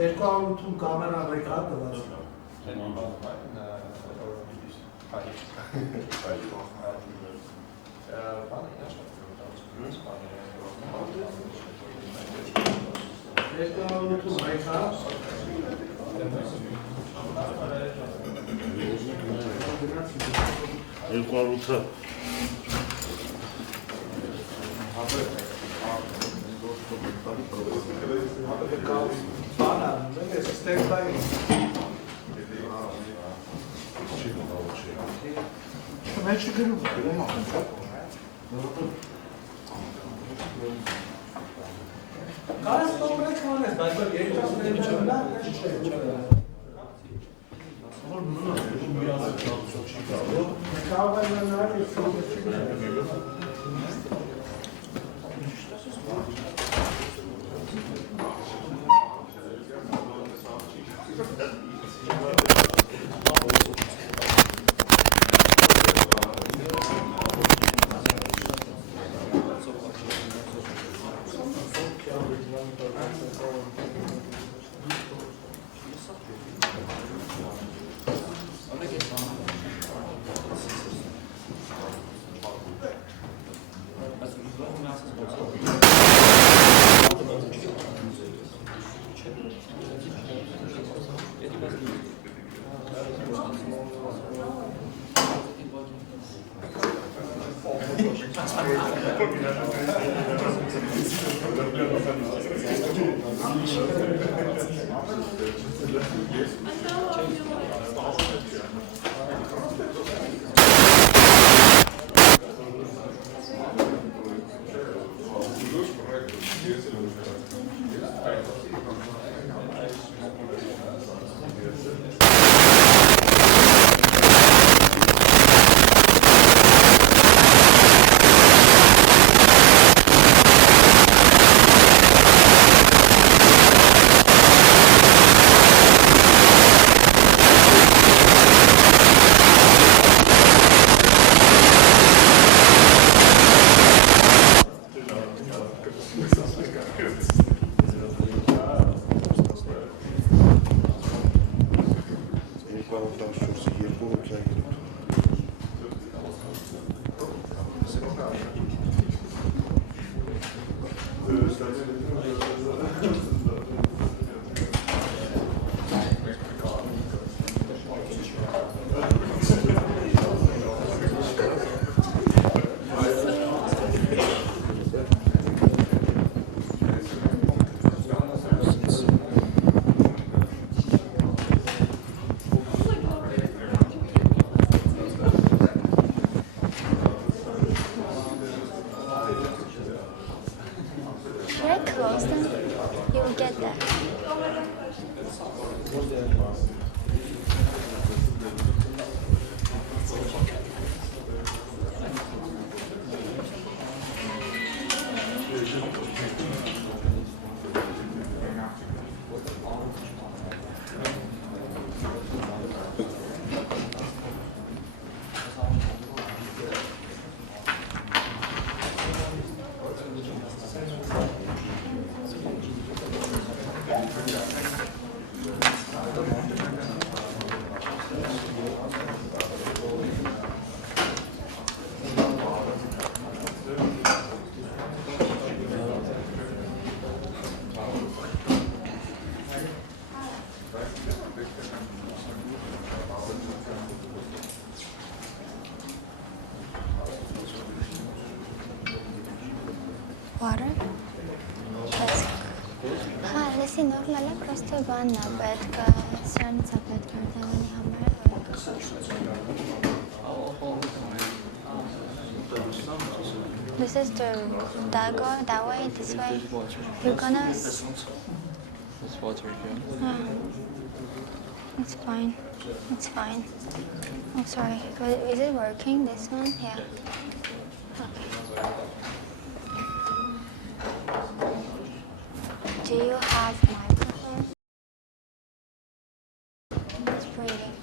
Երկու ավուտում կամերա ռեկատված։ Երկու ավուտում ռեկատ։ Երկու ավուտը Բանա, դες ստեյքային։ Մեջ գրում Կարես տոմրեց մանես, բայց երկրասների չմնա, Water? हाँ, लेकिन नॉर्मल है, просто ванна, պետք է սրանից է պետք է դավանի համար This is that way, this way. You're gonna... There's water here. It's fine. It's fine. Oh, sorry. Is it working, this one? Yeah. Okay. Do you have microphone? It's breathing.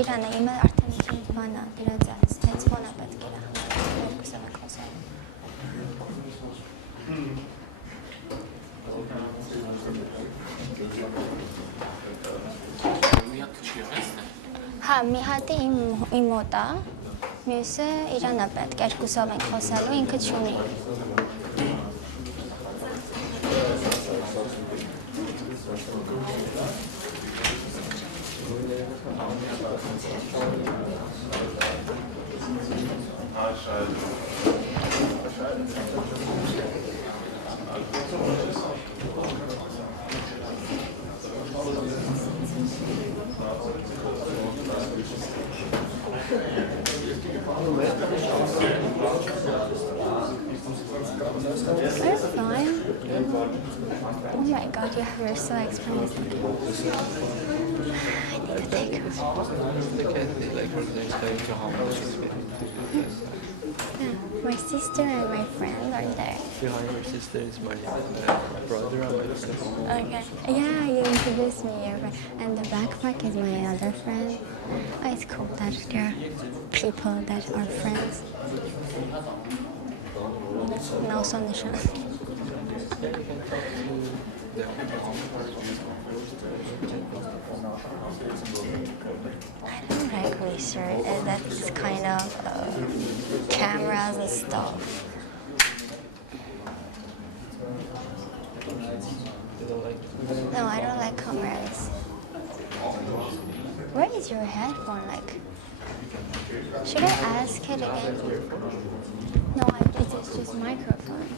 Իրանը իմը արդեն իմ բանա, դրած այս, հենց ֆոնը պետք է երկուսը մենք խոսել։ Մի հատ չի եղես թե։ Հա, մի հատի իմ մոտ է, մյուսը իրանը պետք, երկուսով ենք խոսելու, ինքը չունի։ You're fine. Oh my god, you're so experienced. I need to take her. Yeah, my sister and my friend are there. Behind your sister is my brother and my sister. Okay. Yeah, you introduced me your friend. And the backpack is my other friend. Oh, it's cool that there are people that are friends. No sunshine. I don't like research. That's kind of cameras and stuff. No, I don't like cameras. Where is your headphone? Like, should I ask it again? No, it's just microphone.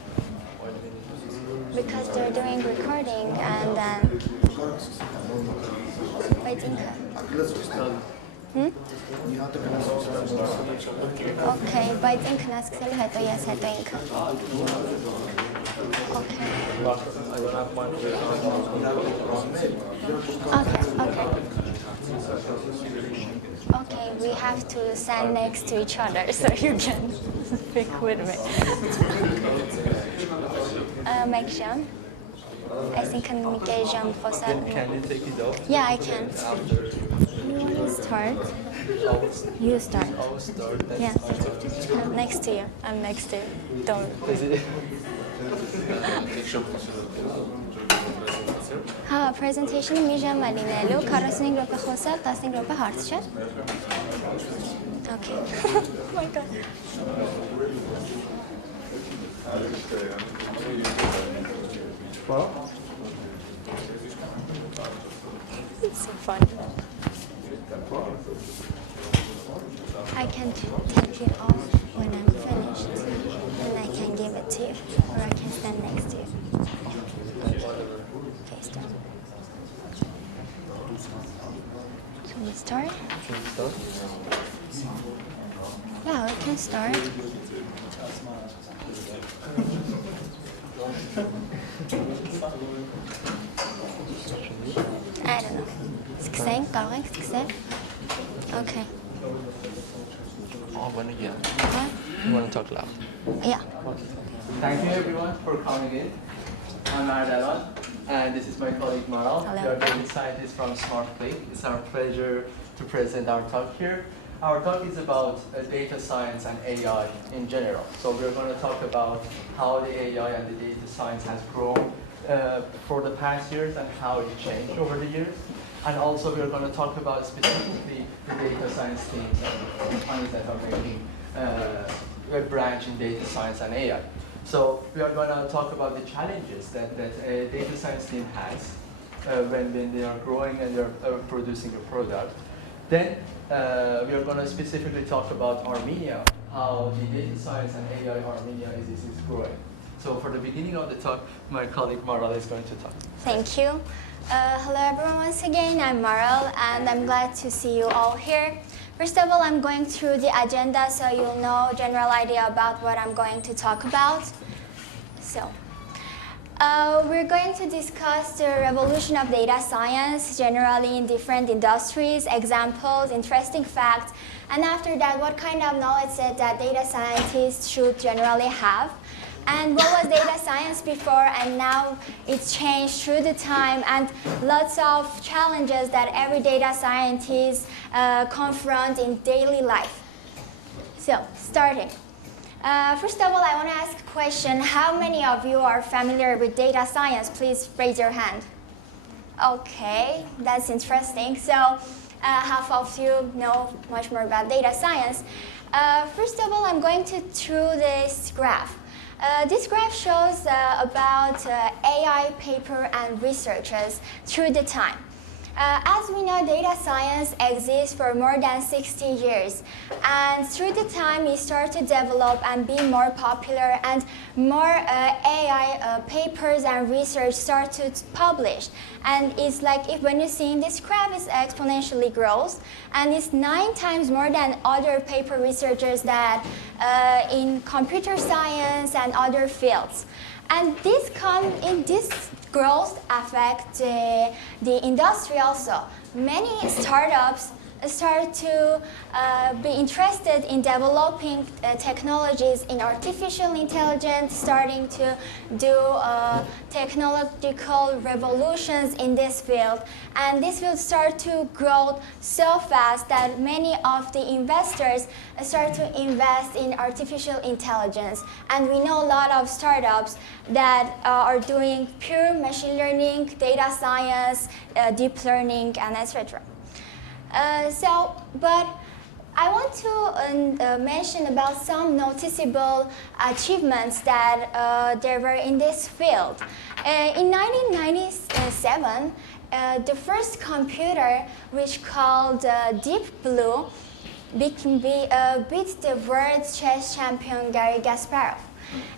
Because they're doing recording and then. Waiting. Okay, բայց ինքն ասկսելու հետո ես հետո ինքը։ Okay. Okay. Okay, we have to stand next to each other so you can speak with me. Make jump. I think can make a jump for Can you take it off? Yeah, I can. You want to start? You start. I will start. Yeah. I'm next to you. I'm next to you. Don't. Is it? Հա, presentation-ը մի ժամ է լինելու, 45 րոպե խոսալ, 15 րոպե հարց, չէ՞։ Okay. Oh my god. It's so fun. I can take it off when I'm finished, and I can give it to you, or I can stand next to you. Okay, start. Shall we start? Can you start? Yeah, we can start. I don't know. Սկսենք, կարող ենք սկսել։ Okay. Oh, when again? Huh? You want to talk loud? Yeah. Thank you everyone for coming in. I'm Ardalon, and this is my colleague Maral. Hello. We are data scientists from SmartClick. It's our pleasure to present our talk here. Our talk is about data science and AI in general. So we're going to talk about how the AI and the data science has grown for the past years and how it changed over the years. And also we're going to talk about specifically the data science teams and companies that are making a branch in data science and AI. So we are going to talk about the challenges that a data science team has when they are growing and they're producing a product. Then we are going to specifically talk about Armenia, how the data science and AI Armenia is growing. So for the beginning of the talk, my colleague Maral is going to talk. Thank you. Hello everyone, once again, I'm Marl and I'm glad to see you all here. First of all, I'm going through the agenda so you'll know a general idea about what I'm going to talk about. So, we're going to discuss the revolution of data science generally in different industries, examples, interesting facts, and after that, what kind of knowledge set that data scientists should generally have. And what was data science before, and now it's changed through the time, and lots of challenges that every data scientist confront in daily life. So, starting. First of all, I want to ask a question. How many of you are familiar with data science? Please raise your hand. Okay, that's interesting. So, half of you know much more about data science. First of all, I'm going to through this graph. This graph shows about AI paper and researchers through the time. As we know, data science exists for more than 60 years. And through the time, it started to develop and be more popular, and more AI papers and research started to publish. And it's like, when you see in this graph, it exponentially grows. And it's 9 times more than other paper researchers that in computer science and other fields. And this growth affect the industry also. Many startups start to be interested in developing technologies in artificial intelligence, starting to do technological revolutions in this field. And this will start to grow so fast that many of the investors start to invest in artificial intelligence. And we know a lot of startups that are doing pure machine learning, data science, deep learning, and etc. But I want to mention about some noticeable achievements that there were in this field. In 1997, the first computer, which called Deep Blue, beat the world chess champion Garry Kasparov.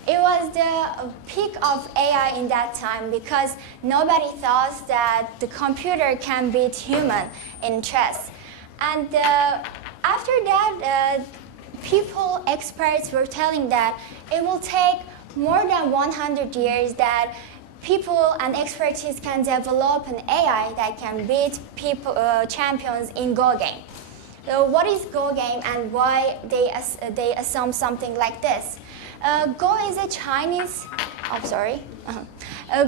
It was the peak of AI in that time because nobody thought that the computer can beat human in chess. And after that, experts were telling that it will take more than 100 years that people and expertise can develop an AI that can beat champions in Go game. So what is Go game and why they assume something like this? Go is a Chinese,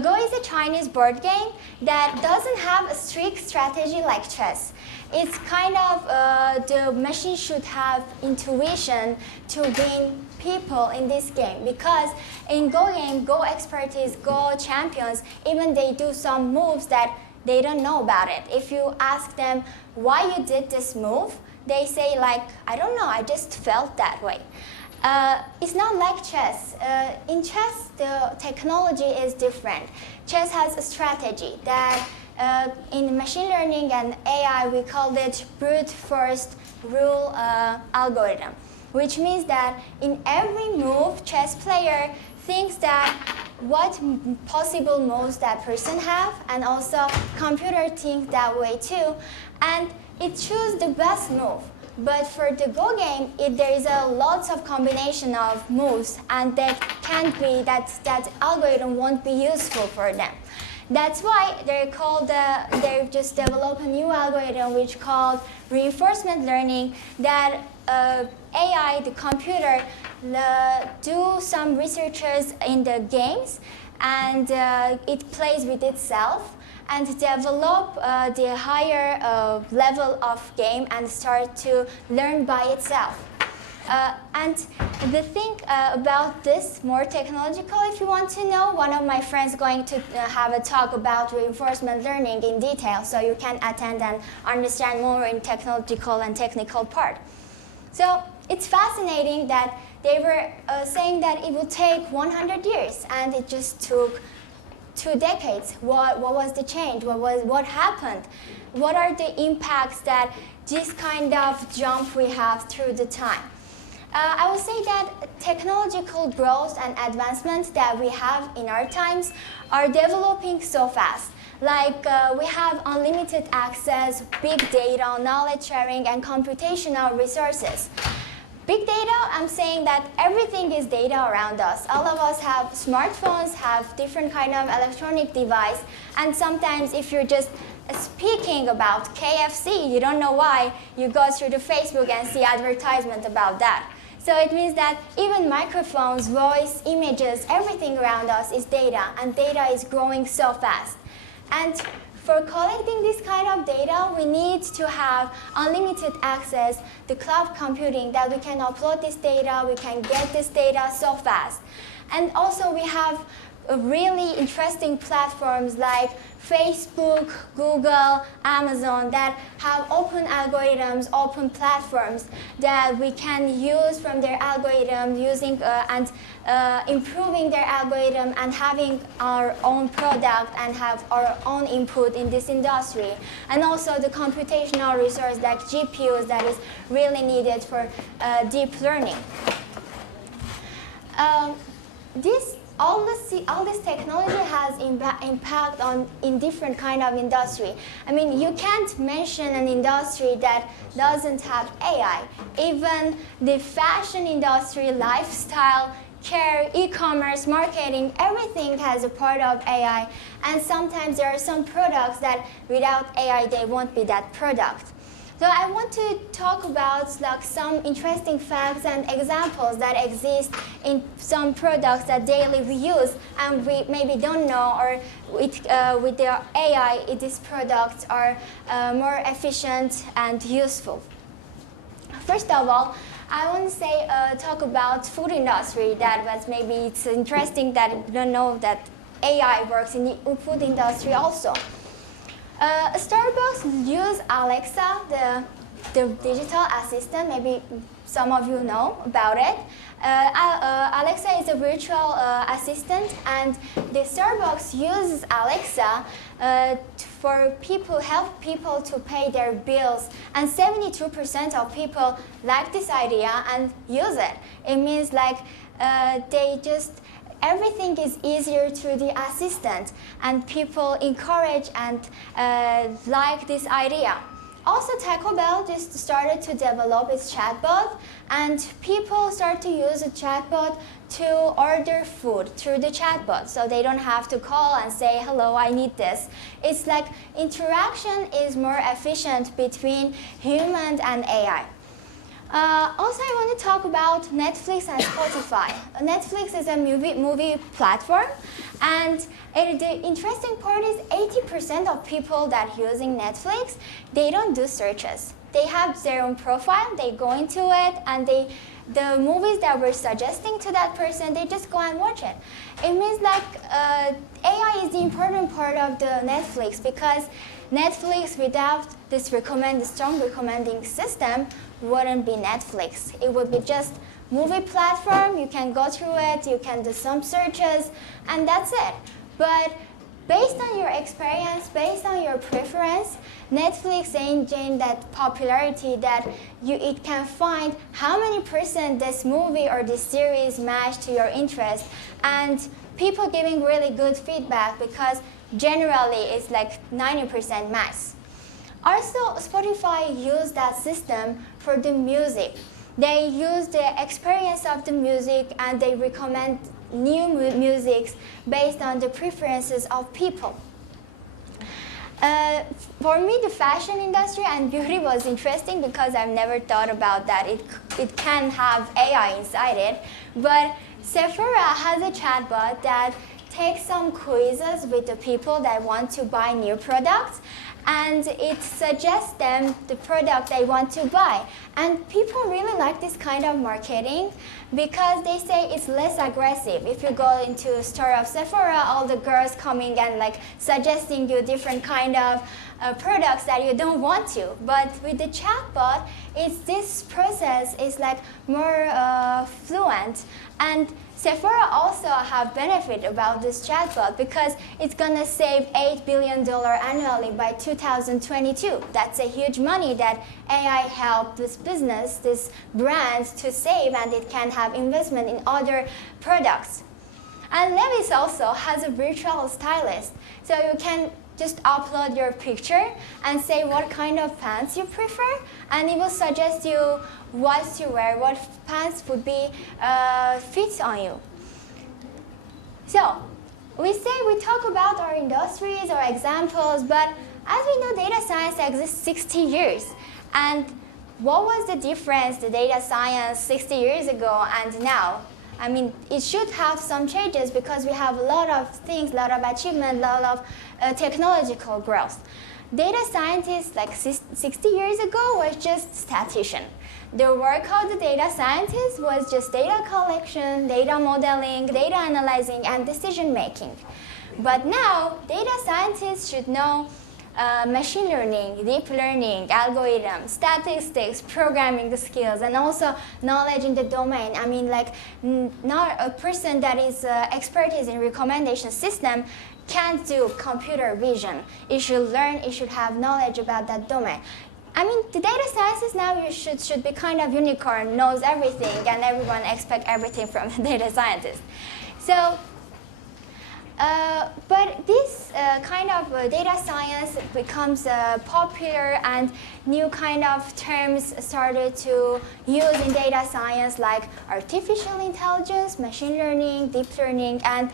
Go is a Chinese board game that doesn't have a strict strategy like chess. It's kind of, the machine should have intuition to win people in this game, because in Go game, Go expertise, Go champions, even they do some moves that they don't know about it. If you ask them why you did this move, they say like, I don't know, I just felt that way. It's not like chess. In chess, the technology is different. Chess has a strategy that in machine learning and AI, we call it brute force rule algorithm, which means that in every move, chess player thinks that what possible moves that person have, and also computer thinks that way too, and it chooses the best move. But for the Go game, there is a lots of combination of moves, and that can't be, that algorithm won't be useful for them. That's why they just developed a new algorithm which called reinforcement learning, that AI, the computer, do some researchers in the games, and it plays with itself and develop the higher level of game and start to learn by itself. And the thing about this, more technological, if you want to know, one of my friends is going to have a talk about reinforcement learning in detail, so you can attend and understand more in technological and technical part. So it's fascinating that they were saying that it would take 100 years, and it just took 2 decades. What was the change? What happened? What are the impacts that this kind of jump we have through the time? I would say that technological growth and advancements that we have in our times are developing so fast. Like we have unlimited access, big data, knowledge sharing, and computational resources. Big data, I'm saying that everything is data around us. All of us have smartphones, have different kind of electronic device, and sometimes if you're just speaking about KFC, you don't know why, you go through the Facebook and see advertisement about that. So it means that even microphones, voice, images, everything around us is data, and data is growing so fast. And for collecting this kind of data, we need to have unlimited access to cloud computing, that we can upload this data, we can get this data so fast. And also we have really interesting platforms like Facebook, Google, Amazon that have open algorithms, open platforms that we can use from their algorithm, using and improving their algorithm and having our own product and have our own input in this industry. And also the computational resource like GPUs that is really needed for deep learning. All this technology has impact in different kind of industry. I mean, you can't mention an industry that doesn't have AI. Even the fashion industry, lifestyle, care, e-commerce, marketing, everything has a part of AI. And sometimes there are some products that without AI, they won't be that product. So I want to talk about like some interesting facts and examples that exist in some products that daily we use and we maybe don't know, or with the AI, these products are more efficient and useful. First of all, I want to say talk about food industry. That was maybe it's interesting that you don't know that AI works in the food industry also. Starbucks use Alexa, the digital assistant. Maybe some of you know about it. Alexa is a virtual assistant, and the Starbucks uses Alexa for help people to pay their bills. And 72% of people like this idea and use it. It means like everything is easier through the assistant, and people encourage and like this idea. Also, Taco Bell just started to develop its chatbot, and people start to use the chatbot to order food through the chatbot, so they don't have to call and say, hello, I need this. It's like interaction is more efficient between human and AI. Also, I want to talk about Netflix and Spotify. Netflix is a movie platform, and the interesting part is 80% of people that are using Netflix, they don't do searches. They have their own profile, they go into it, and the movies that we're suggesting to that person, they just go and watch it. It means like AI is the important part of the Netflix, because Netflix without this strong recommending system wouldn't be Netflix. It would be just movie platform. You can go through it, you can do some searches, and that's it. But based on your experience, based on your preference, Netflix gained that popularity that it can find how many percent this movie or this series match to your interest, and people giving really good feedback, because generally it's like 90% match. Also, Spotify used that system for the music. They use the experience of the music, and they recommend new musics based on the preferences of people. For me, the fashion industry and beauty was interesting because I've never thought about that. It can have AI inside it. But Sephora has a chatbot that takes some quizzes with the people that want to buy new products, and it suggests them the product they want to buy. And people really like this kind of marketing because they say it's less aggressive. If you go into a store of Sephora, all the girls coming and like suggesting you different kind of products that you don't want to. But with the chatbot, this process is like more fluent. And Sephora also have benefit about this chatbot because it's gonna save $8 billion annually by 2022. That's a huge money that AI helped this business, this brand to save, and it can have investment in other products. And Levi's also has a virtual stylist. So you can just upload your picture and say what kind of pants you prefer, and it will suggest you what to wear, what pants would be fit on you. So we talk about our industries or examples, but as we know, data science exists 60 years. And what was the difference, the data science 60 years ago and now? I mean, it should have some changes because we have a lot of things, a lot of achievement, a lot of technological growth. Data scientists like 60 years ago was just statistician. The work of the data scientist was just data collection, data modeling, data analyzing, and decision making. But now, data scientists should know machine learning, deep learning, algorithms, statistics, programming skills, and also knowledge in the domain. I mean, like, not a person that is expertise in recommendation system can't do computer vision. It should learn, it should have knowledge about that domain. I mean, the data sciences now should be kind of unicorn, knows everything, and everyone expects everything from the data scientist. So, but this kind of data science becomes popular, and new kind of terms started to use in data science, like artificial intelligence, machine learning, deep learning. And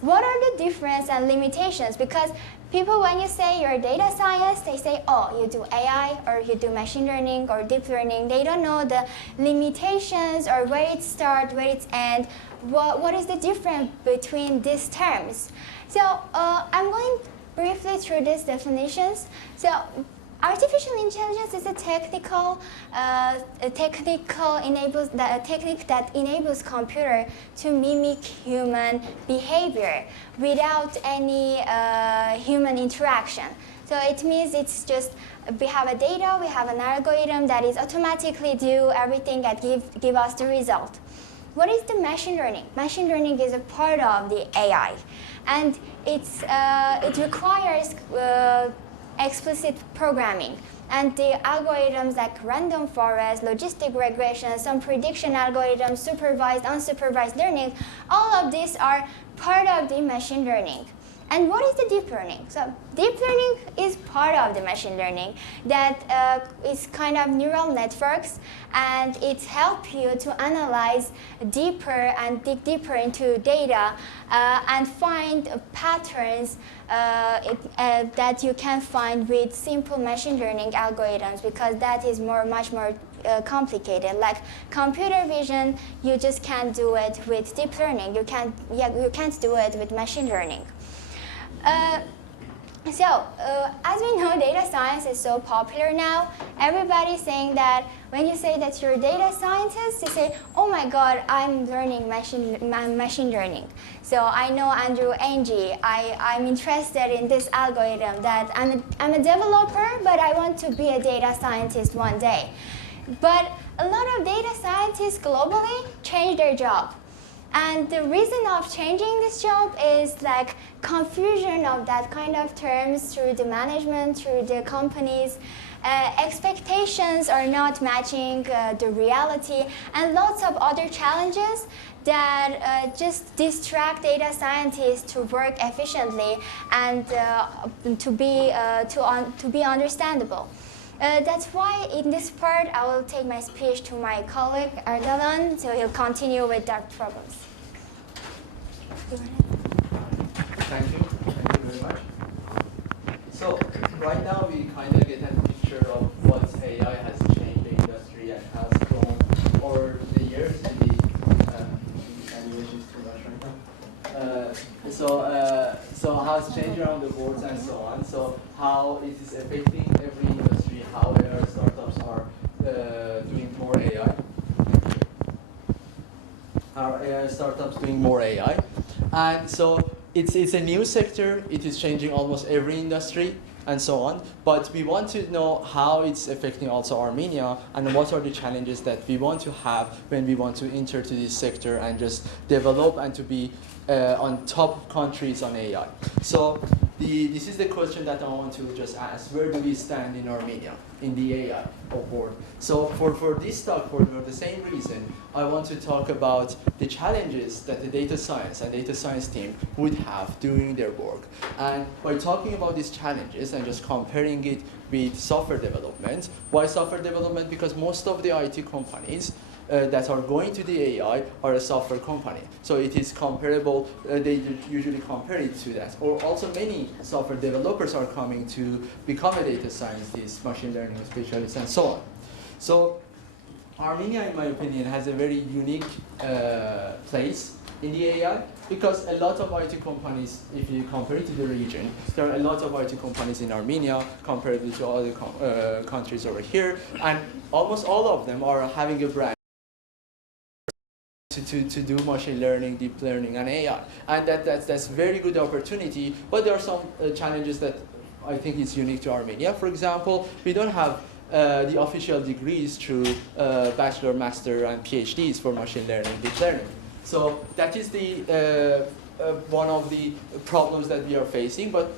what are the difference and limitations? Because people, when you say you're a data science, they say, oh, you do AI, or you do machine learning, or deep learning. They don't know the limitations, or where it starts, where it ends. What is the difference between these terms? So I'm going briefly through these definitions. So artificial intelligence is a technique that enables computer to mimic human behavior without any human interaction. So it means it's just, we have a data, we have an algorithm that is automatically do everything and give us the result. What is the machine learning? Machine learning is a part of the AI, and it requires explicit programming. And the algorithms like random forest, logistic regression, some prediction algorithms, supervised, unsupervised learning, all of these are part of the machine learning. And what is the deep learning? So deep learning is part of the machine learning that is kind of neural networks, and it helps you to analyze deeper and dig deeper into data and find patterns that you can find with simple machine learning algorithms, because that is much more complicated. Like computer vision, you just can't do it with deep learning. You can't do it with machine learning. As we know, data science is so popular now. Everybody's saying that when you say that you're a data scientist, you say, oh my God, I'm learning machine learning. So I know Andrew Ng. I'm interested in this algorithm, that I'm a developer, but I want to be a data scientist one day. But a lot of data scientists globally change their job. And the reason of changing this job is like confusion of that kind of terms through the management, through the companies. Expectations are not matching the reality, and lots of other challenges that just distract data scientists to work efficiently and to be understandable. That's why in this part I will take my speech to my colleague Ardalan, so he'll continue with that problems. Thank you very much. So right now we kind of get a picture of what AI has changed the industry and has grown over the years. Maybe animation is too much right now. So how it's changed around the world and so on. So how it is affecting every industry, how AI startups are doing more AI. How AI startups doing more AI. And so it's a new sector. It is changing almost every industry and so on. But we want to know how it's affecting also Armenia, and what are the challenges that we want to have when we want to enter to this sector and just develop and to be on top countries on AI. So this is the question that I want to just ask. Where do we stand in Armenia in the AI board? So for this talk, for the same reason, I want to talk about the challenges that the data science and data science team would have doing their work. And by talking about these challenges and just comparing it with software development, why software development? Because most of the IT companies that are going to the AI are a software company. So it is comparable, they usually compare it to that. Or also many software developers are coming to become a data scientist, machine learning specialist, and so on. So Armenia, in my opinion, has a very unique place in the AI because a lot of IT companies, if you compare it to the region, there are a lot of IT companies in Armenia compared to other countries over here, and almost all of them are having a brand to do machine learning, deep learning, and AI. And that's very good opportunity, but there are some challenges that I think is unique to Armenia. For example, we don't have the official degrees through bachelor, master, and PhDs for machine learning, deep learning. So that is the one of the problems that we are facing, but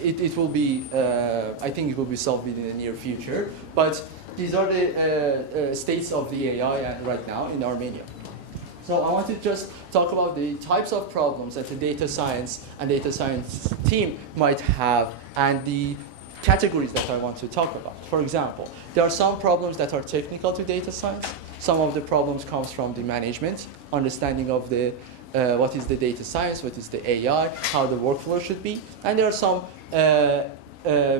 it will be, I think it will be solved within the near future. But these are the states of the AI right now in Armenia. So I want to just talk about the types of problems that the data science and data science team might have and the categories that I want to talk about. For example, there are some problems that are technical to data science. Some of the problems comes from the management, understanding of the what is the data science, what is the AI, how the workflow should be. And there are some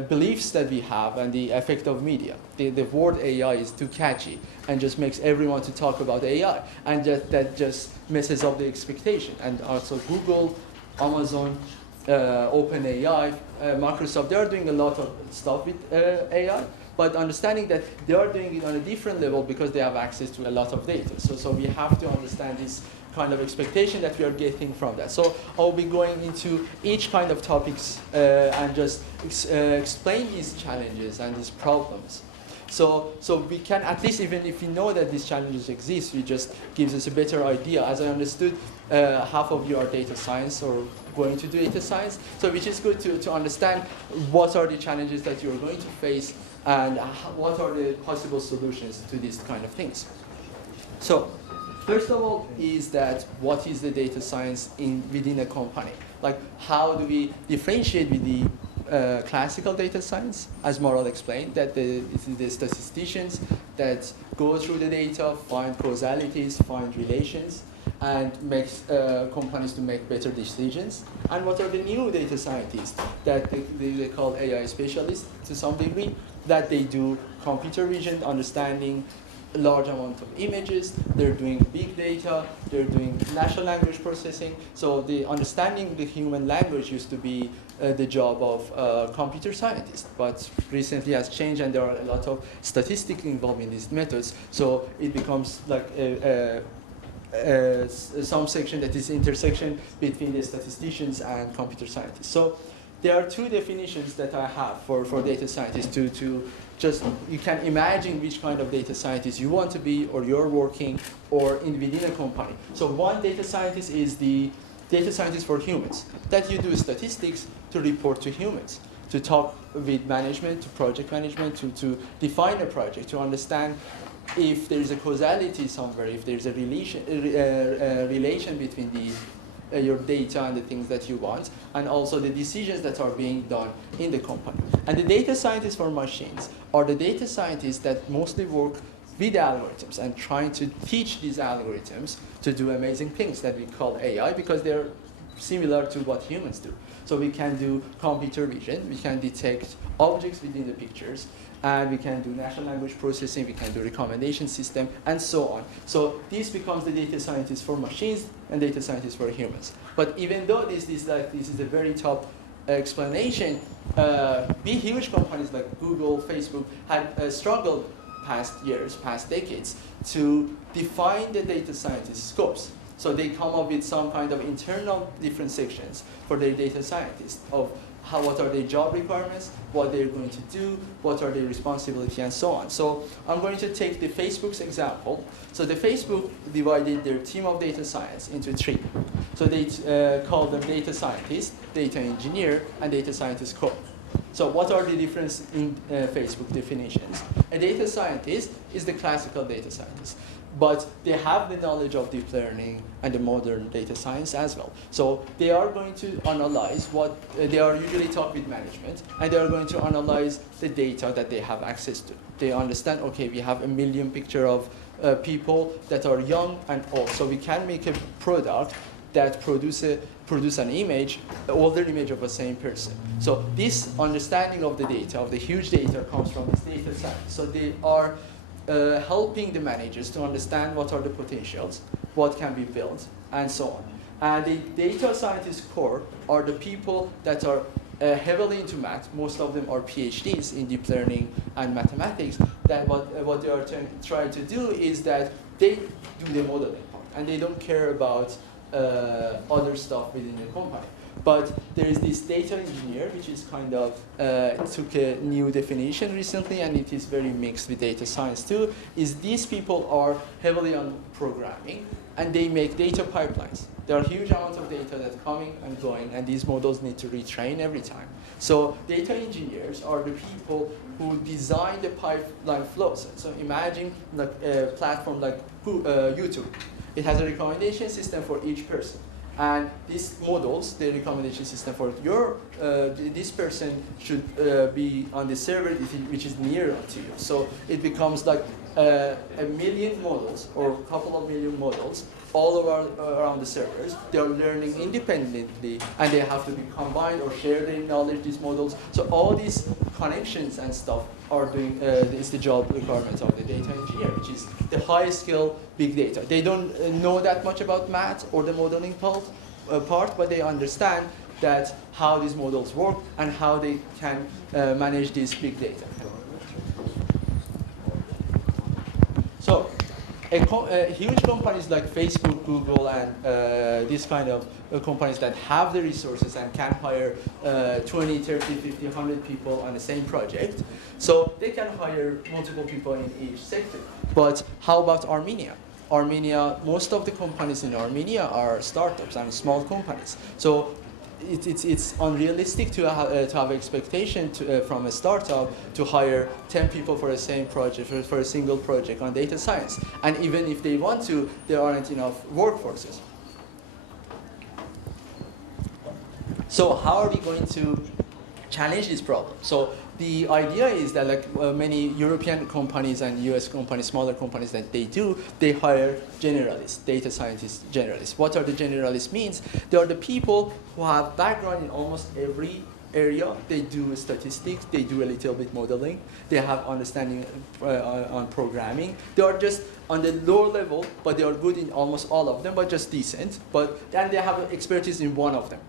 beliefs that we have and the effect of media. The word AI is too catchy and just makes everyone to talk about AI, and that just messes up the expectation. And also Google, Amazon, OpenAI, Microsoft, they are doing a lot of stuff with AI, but understanding that they are doing it on a different level because they have access to a lot of data. So we have to understand this kind of expectation that we are getting from that. So I'll be going into each kind of topics and just explain these challenges and these problems. So we can, at least even if we know that these challenges exist, it just gives us a better idea. As I understood, half of you are data science or going to do data science, so which is good to understand what are the challenges that you're going to face and what are the possible solutions to these kind of things. So first of all is that what is the data science within a company? Like how do we differentiate with the classical data science, as Maral explained, that the statisticians that go through the data, find causalities, find relations, and makes companies to make better decisions. And what are the new data scientists that they call AI specialists to some degree, that they do computer vision, understanding a large amount of images, they're doing big data, they're doing natural language processing. So the understanding the human language used to be the job of computer scientists, but recently has changed and there are a lot of statistics involved in these methods. So it becomes like some section that is intersection between the statisticians and computer scientists. So there are two definitions that I have for data scientists to just, you can imagine which kind of data scientist you want to be or you're working or within a company. So one data scientist is the data scientist for humans, that you do statistics to report to humans, to talk with management, to project management, to define a project, to understand if there is a causality somewhere, if there is a relation between your data and the things that you want, and also the decisions that are being done in the company. And the data scientists for machines are the data scientists that mostly work with algorithms and trying to teach these algorithms to do amazing things that we call AI, because they're similar to what humans do. So we can do computer vision, we can detect objects within the pictures, and we can do natural language processing, we can do recommendation system, and so on. So this becomes the data scientist for machines and data scientist for humans. But even though this is a very top explanation, big huge companies like Google, Facebook had struggled past years, past decades, to define the data scientist scopes. So they come up with some kind of internal different sections for their data scientists of what are their job requirements, what they're going to do, what are their responsibility, and so on. So I'm going to take the Facebook's example. So the Facebook divided their team of data science into 3. So they call them data scientist, data engineer, and data scientist core. So what are the difference in Facebook definitions? A data scientist is the classical data scientist, but they have the knowledge of deep learning and the modern data science as well. So they are going to analyze what, they are usually talk with management, and they are going to analyze the data that they have access to. They understand, okay, we have 1 million picture of people that are young and old, so we can make a product that produce an image, the older image of the same person. So this understanding of the data, of the huge data, comes from this data science. So they are helping the managers to understand what are the potentials, what can be built, and so on. And the data scientist core are the people that are heavily into math. Most of them are PhDs in deep learning and mathematics. That what they are trying to do is that they do the modeling part, and they don't care about other stuff within the company. But there is this data engineer, which is kind of took a new definition recently, and it is very mixed with data science too, is these people are heavily on programming, and they make data pipelines. There are huge amounts of data that's coming and going, and these models need to retrain every time. So data engineers are the people who design the pipeline flows. So imagine like a platform like YouTube. It has a recommendation system for each person. And these models, the recommendation system for this person should be on the server which is nearer to you. So it becomes like 1 million models or a couple of million models all around the servers. They are learning independently, and they have to be combined or share their knowledge, these models. So all these connections and stuff are doing, is the job requirement of the data engineer, which is the high skill big data. They don't know that much about math or the modeling part, but they understand that how these models work and how they can manage this big data. So huge companies like Facebook, Google, and these kind of companies that have the resources and can hire 20, 30, 50, 100 people on the same project. So they can hire multiple people in each sector. But how about Armenia? Armenia, most of the companies in Armenia are startups and small companies. So it's unrealistic to have expectation from a startup to hire 10 people for the same project, for a single project on data science. And even if they want to, there aren't enough workforces. So how are we going to challenge this problem? So the idea is that like many European companies and US companies, smaller companies that they hire generalists, data scientists generalists. What are the generalists means? They are the people who have background in almost every area. They do statistics, they do a little bit modeling, they have understanding on programming. They are just on the lower level, but they are good in almost all of them, but just decent. But then they have expertise in one of them.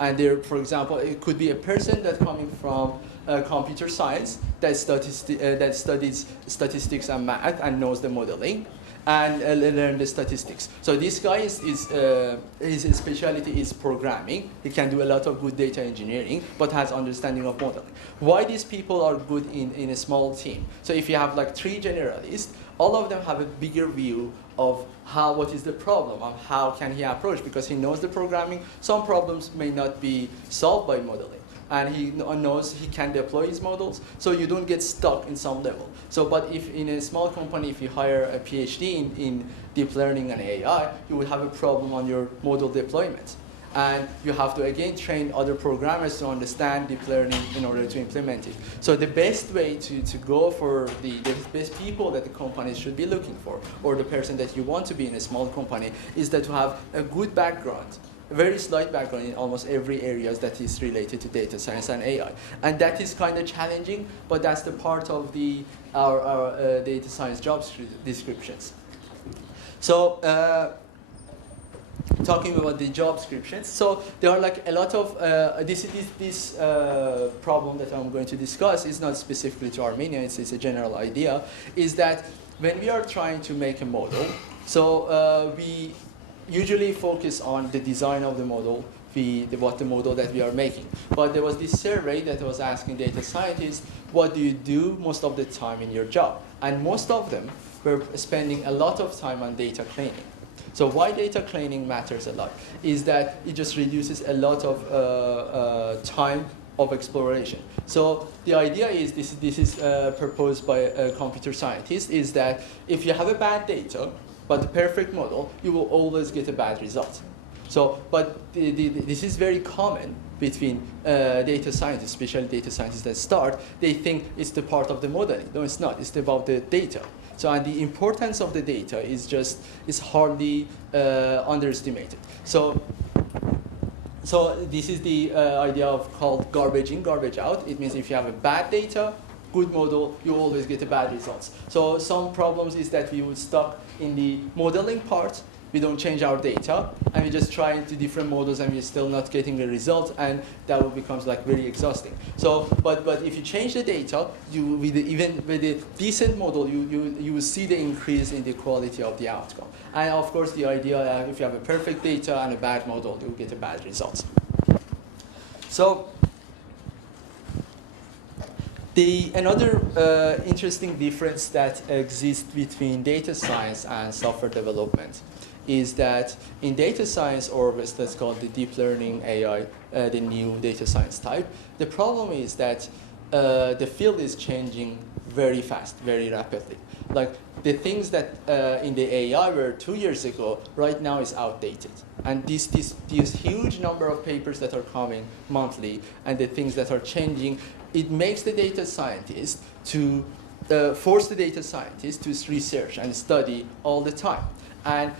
And there, for example, it could be a person that's coming from computer science that studies statistics and math and knows the modeling and learn the statistics. So this guy his specialty is programming. He can do a lot of good data engineering, but has understanding of modeling. Why these people are good in a small team? So if you have like 3 generalists, all of them have a bigger view of what is the problem, of how can he approach, because he knows the programming. Some problems may not be solved by modeling, and he knows he can deploy his models, so you don't get stuck in some level. So, but if in a small company, if you hire a PhD in deep learning and AI, you will have a problem on your model deployment. And you have to, again, train other programmers to understand deep learning in order to implement it. So the best way to go for the best people that the companies should be looking for, or the person that you want to be in a small company, is that to have a good background, a very slight background in almost every area that is related to data science and AI. And that is kind of challenging, but that's the part of our data science job descriptions. So, talking about the job descriptions, so there are like a lot of this problem that I'm going to discuss is not specifically to Armenia. It's a general idea. Is that when we are trying to make a model, so we usually focus on the design of the model, what the model that we are making. But there was this survey that was asking data scientists, what do you do most of the time in your job? And most of them were spending a lot of time on data cleaning. So why data cleaning matters a lot is that it just reduces a lot of time of exploration. So the idea is, this is proposed by a computer scientist, is that if you have a bad data, but the perfect model, you will always get a bad result. So, but this is very common between data scientists, especially data scientists that start. They think it's the part of the modeling. No, it's not. It's about the data. So, and the importance of the data is hardly underestimated. So this is the idea of called garbage in, garbage out. It means if you have a bad data, good model, you always get a bad results. So some problems is that we would stuck in the modeling part. We don't change our data, and we just try into different models, and we're still not getting the result, and that will becomes like very exhausting. So, but if you change the data, even with a decent model, you will see the increase in the quality of the outcome. And of course, the idea that if you have a perfect data and a bad model, you will get a bad result. So, another interesting difference that exists between data science and software development is that in data science, or let's call it the deep learning AI, the new data science type, the problem is that the field is changing very fast, very rapidly. Like the things that in the AI were 2 years ago, right now is outdated. And these huge number of papers that are coming monthly and the things that are changing, it makes the data scientist to force the data scientist to research and study all the time. And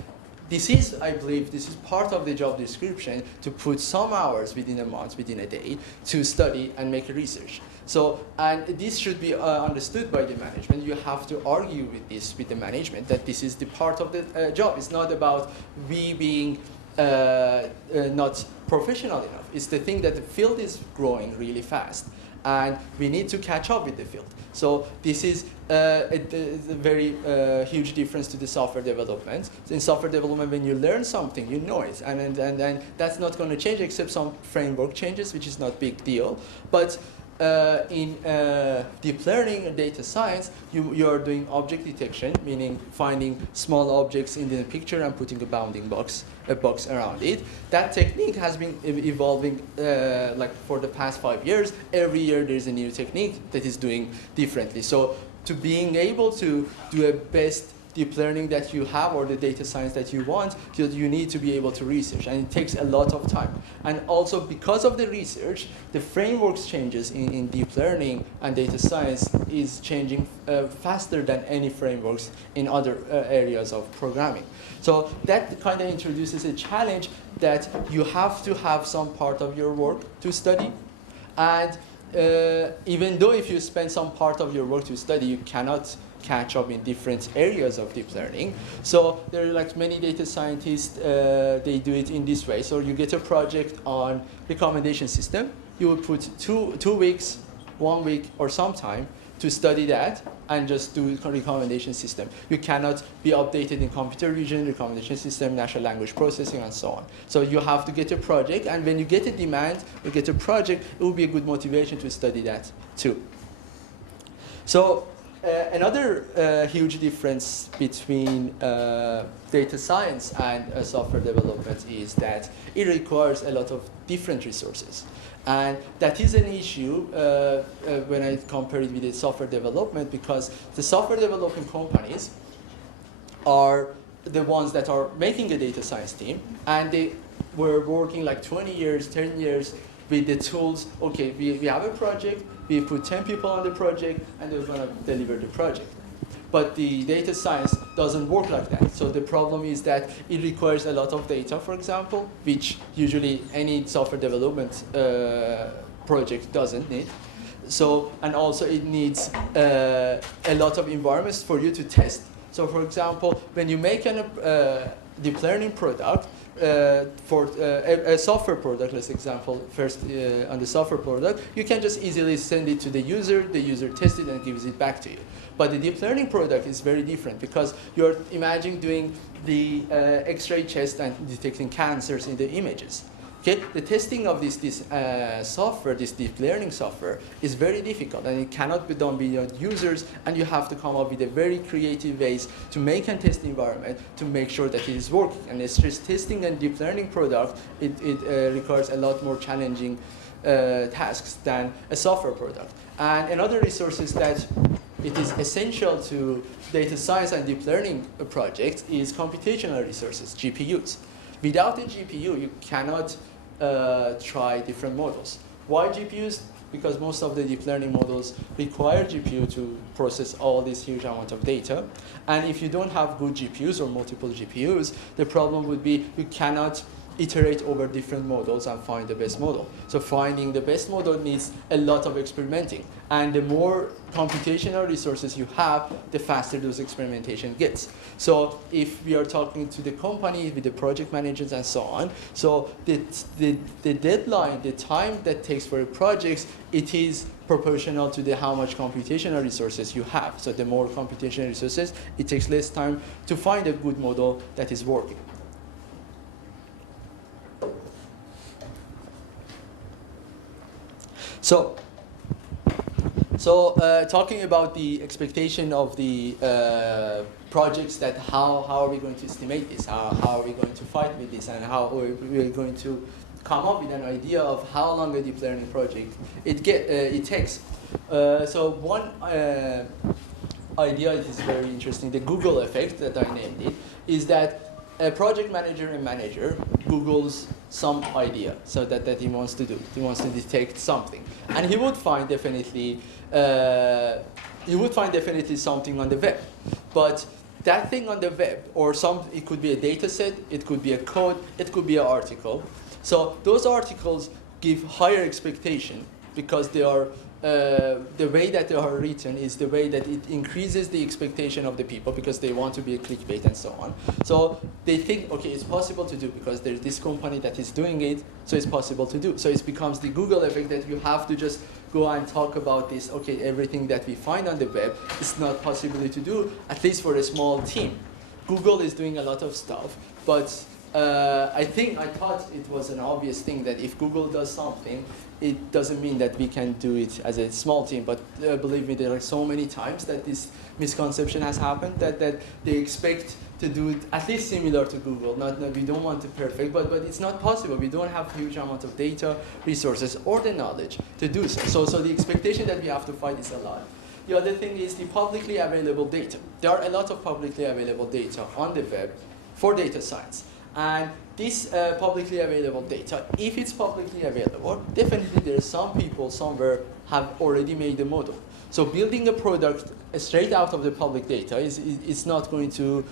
this is, I believe, this is part of the job description, to put some hours within a month, within a day, to study and make research. So, and this should be understood by the management. You have to argue with the management that this is the part of the job. It's not about we being not professional enough. It's the thing that the field is growing really fast, and we need to catch up with the field. So this is a very huge difference to the software development. In software development, when you learn something, you know it, and that's not going to change except some framework changes, which is not big deal. But in deep learning and data science, you are doing object detection, meaning finding small objects in the picture and putting a bounding box around it. That technique has been evolving like for the past 5 years. Every year there's a new technique that is doing differently. So to being able to do a best deep learning that you have, or the data science that you want, you need to be able to research, and it takes a lot of time. And also because of the research, the frameworks changes in deep learning and data science is changing faster than any frameworks in other areas of programming. So that kind of introduces a challenge that you have to have some part of your work to study, and even though if you spend some part of your work to study, you cannot catch up in different areas of deep learning. So there are like many data scientists, they do it in this way. So you get a project on recommendation system. You will put two weeks, 1 week, or some time to study that and just do recommendation system. You cannot be updated in computer vision, recommendation system, natural language processing, and so on. So you have to get a project, and when you get a demand, you get a project, it will be a good motivation to study that too. So another huge difference between data science and software development is that it requires a lot of different resources. And that is an issue when I compare it with the software development, because the software development companies are the ones that are making a data science team, and they were working like 20 years, 10 years with the tools. Okay, we have a project, we put 10 people on the project, and they're going to deliver the project. But the data science doesn't work like that. So the problem is that it requires a lot of data, for example, which usually any software development project doesn't need. So, and also it needs a lot of environments for you to test. So for example, when you make a deep learning product, for a software product, let's example first on the software product, you can just easily send it to the user tests it and gives it back to you. But the deep learning product is very different, because you're imagining doing the X-ray chest and detecting cancers in the images. Okay, the testing of this software, this deep learning software, is very difficult, and it cannot be done beyond users. And you have to come up with a very creative ways to make and test the environment to make sure that it is working. And the stress testing and deep learning product, it requires a lot more challenging tasks than a software product. And another resource is that it is essential to data science and deep learning projects is computational resources, GPUs. Without a GPU, you cannot try different models. Why GPUs? Because most of the deep learning models require GPU to process all this huge amount of data. And if you don't have good GPUs or multiple GPUs, the problem would be you cannot iterate over different models and find the best model. So finding the best model needs a lot of experimenting. And the more computational resources you have, the faster those experimentation gets. So if we are talking to the company, with the project managers and so on, so the deadline, the time that takes for a project, it is proportional to how much computational resources you have. So the more computational resources, it takes less time to find a good model that is working. So talking about the expectation of the projects, that how are we going to estimate this? How are we going to fight with this? And how are we going to come up with an idea of how long a deep learning project it takes? So one idea that is very interesting, the Google effect that I named it, is that a project manager and manager Googles some idea so that he wants to do. He wants to detect something, and he would find definitely something on the web. But that thing on the web, or it could be a data set, it could be a code, it could be an article. So those articles give higher expectation because they are the way that they are written is the way that it increases the expectation of the people because they want to be a clickbait and so on. So they think, okay, it's possible to do because there's this company that is doing it, so it's possible to do. So it becomes the Google effect that you have to just go and talk about this, okay, everything that we find on the web is not possible to do, at least for a small team. Google is doing a lot of stuff, but I thought it was an obvious thing that if Google does something, it doesn't mean that we can do it as a small team. But believe me, there are so many times that this misconception has happened that they expect to do it at least similar to Google. We don't want it perfect, but it's not possible. We don't have huge amount of data, resources, or the knowledge to do so. So the expectation that we have to fight is a lot. The other thing is the publicly available data. There are a lot of publicly available data on the web for data science. And this publicly available data, if it's publicly available, definitely there are some people somewhere have already made a model. So building a product straight out of the public data is not going to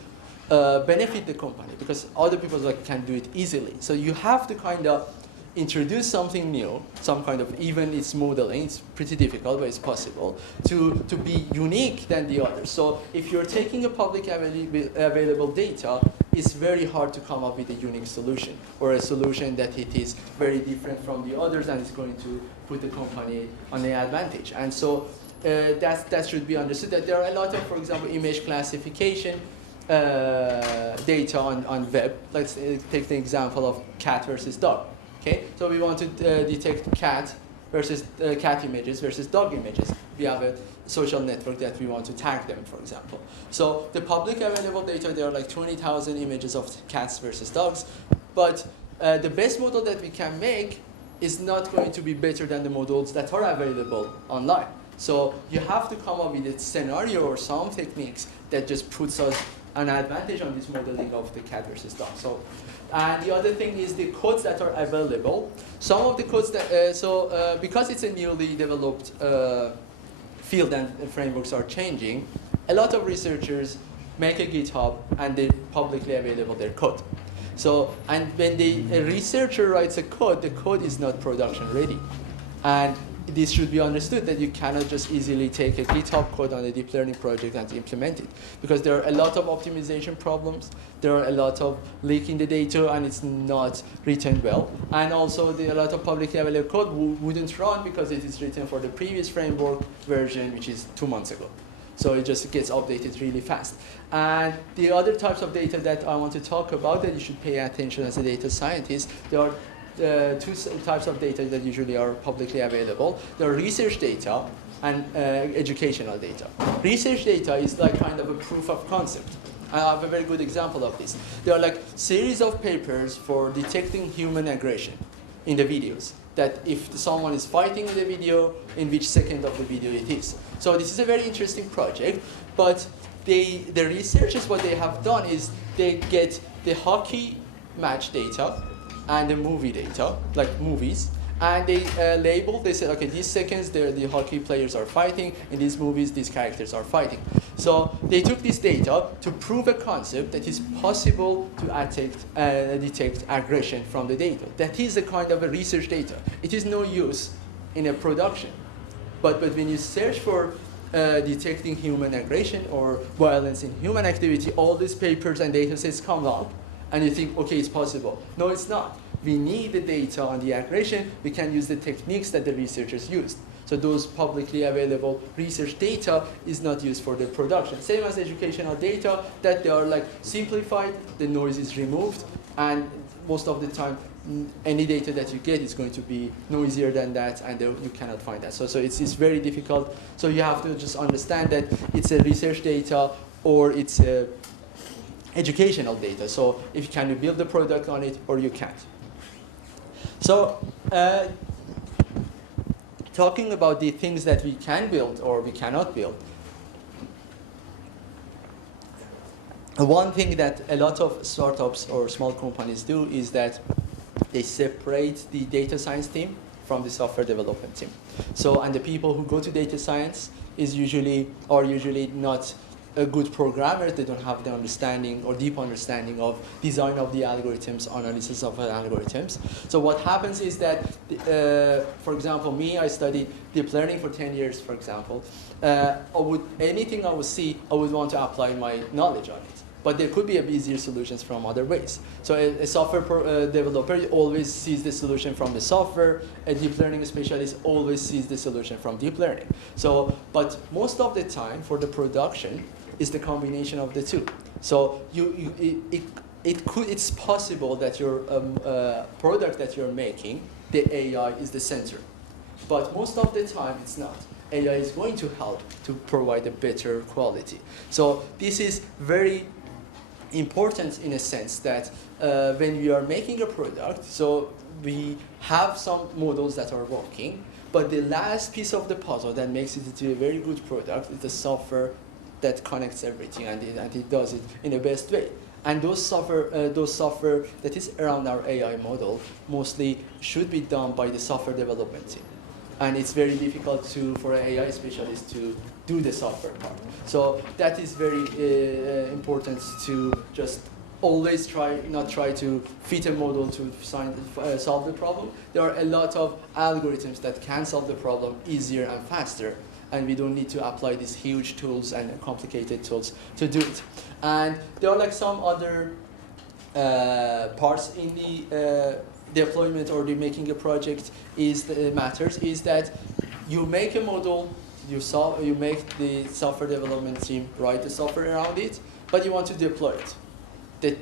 benefit the company because other people can do it easily. So you have to kind of introduce something new, some kind of, even it's modeling, it's pretty difficult, but it's possible, to be unique than the others. So if you're taking a public available data, it's very hard to come up with a unique solution or a solution that it is very different from the others and is going to put the company on an advantage. And so that should be understood that there are a lot of, for example, image classification data on web. Let's take the example of cat versus dog. Okay, so we want to detect cat versus cat images versus dog images. We have a social network that we want to tag them, for example. So the public available data, there are like 20,000 images of cats versus dogs, but the best model that we can make is not going to be better than the models that are available online. So you have to come up with a scenario or some techniques that just puts us an advantage on this modeling of the cat versus dog. So, and the other thing is the codes that are available. Some of the codes that, because it's a newly developed field and frameworks are changing, a lot of researchers make a GitHub and they publicly available their code. So, and when a researcher writes a code, the code is not production ready. And this should be understood that you cannot just easily take a GitHub code on a deep learning project and implement it. Because there are a lot of optimization problems, there are a lot of leaking the data and it's not written well. And also a lot of publicly available code wouldn't run because it is written for the previous framework version, which is 2 months ago. So it just gets updated really fast. And the other types of data that I want to talk about that you should pay attention as a data scientist, there are types of data that usually are publicly available. There are research data and educational data. Research data is like kind of a proof of concept. I have a very good example of this. There are like series of papers for detecting human aggression in the videos. That if someone is fighting in the video, in which second of the video it is. So this is a very interesting project, but the researchers, what they have done is they get the hockey match data and the movie data, like movies, and they label, they say, okay, these seconds, the hockey players are fighting, in these movies, these characters are fighting. So they took this data to prove a concept that it's possible to detect aggression from the data. That is a kind of a research data. It is no use in a production. But when you search for detecting human aggression or violence in human activity, all these papers and data sets come up, and you think, okay, it's possible. No, it's not. We need the data on the aggression. We can use the techniques that the researchers used. So those publicly available research data is not used for the production. Same as educational data, that they are like simplified, the noise is removed, and most of the time, any data that you get is going to be noisier than that, and you cannot find that. So it's very difficult. So you have to just understand that it's a research data or it's a educational data. So if you can build the product on it or you can't. So talking about the things that we can build or we cannot build, one thing that a lot of startups or small companies do is that they separate the data science team from the software development team. So, and the people who go to data science are usually not good programmers. They don't have the understanding or deep understanding of design of the algorithms, analysis of algorithms. So what happens is that, for example, I studied deep learning for 10 years, for example. Anything I would see, I would want to apply my knowledge on it. But there could be easier solutions from other ways. So a software developer always sees the solution from the software. A deep learning specialist always sees the solution from deep learning. So, but most of the time for the production is the combination of the two. So it's possible that your product that you're making, the AI is the center. But most of the time it's not. AI is going to help to provide a better quality. So this is very important in a sense that when we are making a product, so we have some models that are working, but the last piece of the puzzle that makes it into a very good product is the software that connects everything and it does it in the best way. And those software that is around our AI model mostly should be done by the software development team. And it's very difficult for an AI specialist to do the software part. So that is very important to just always not try to fit a model to solve the problem. There are a lot of algorithms that can solve the problem easier and faster, and we don't need to apply these huge tools and complicated tools to do it. And there are like some other parts in the deployment or the making a project matters is that you make a model, you make the software development team write the software around it, but you want to deploy it.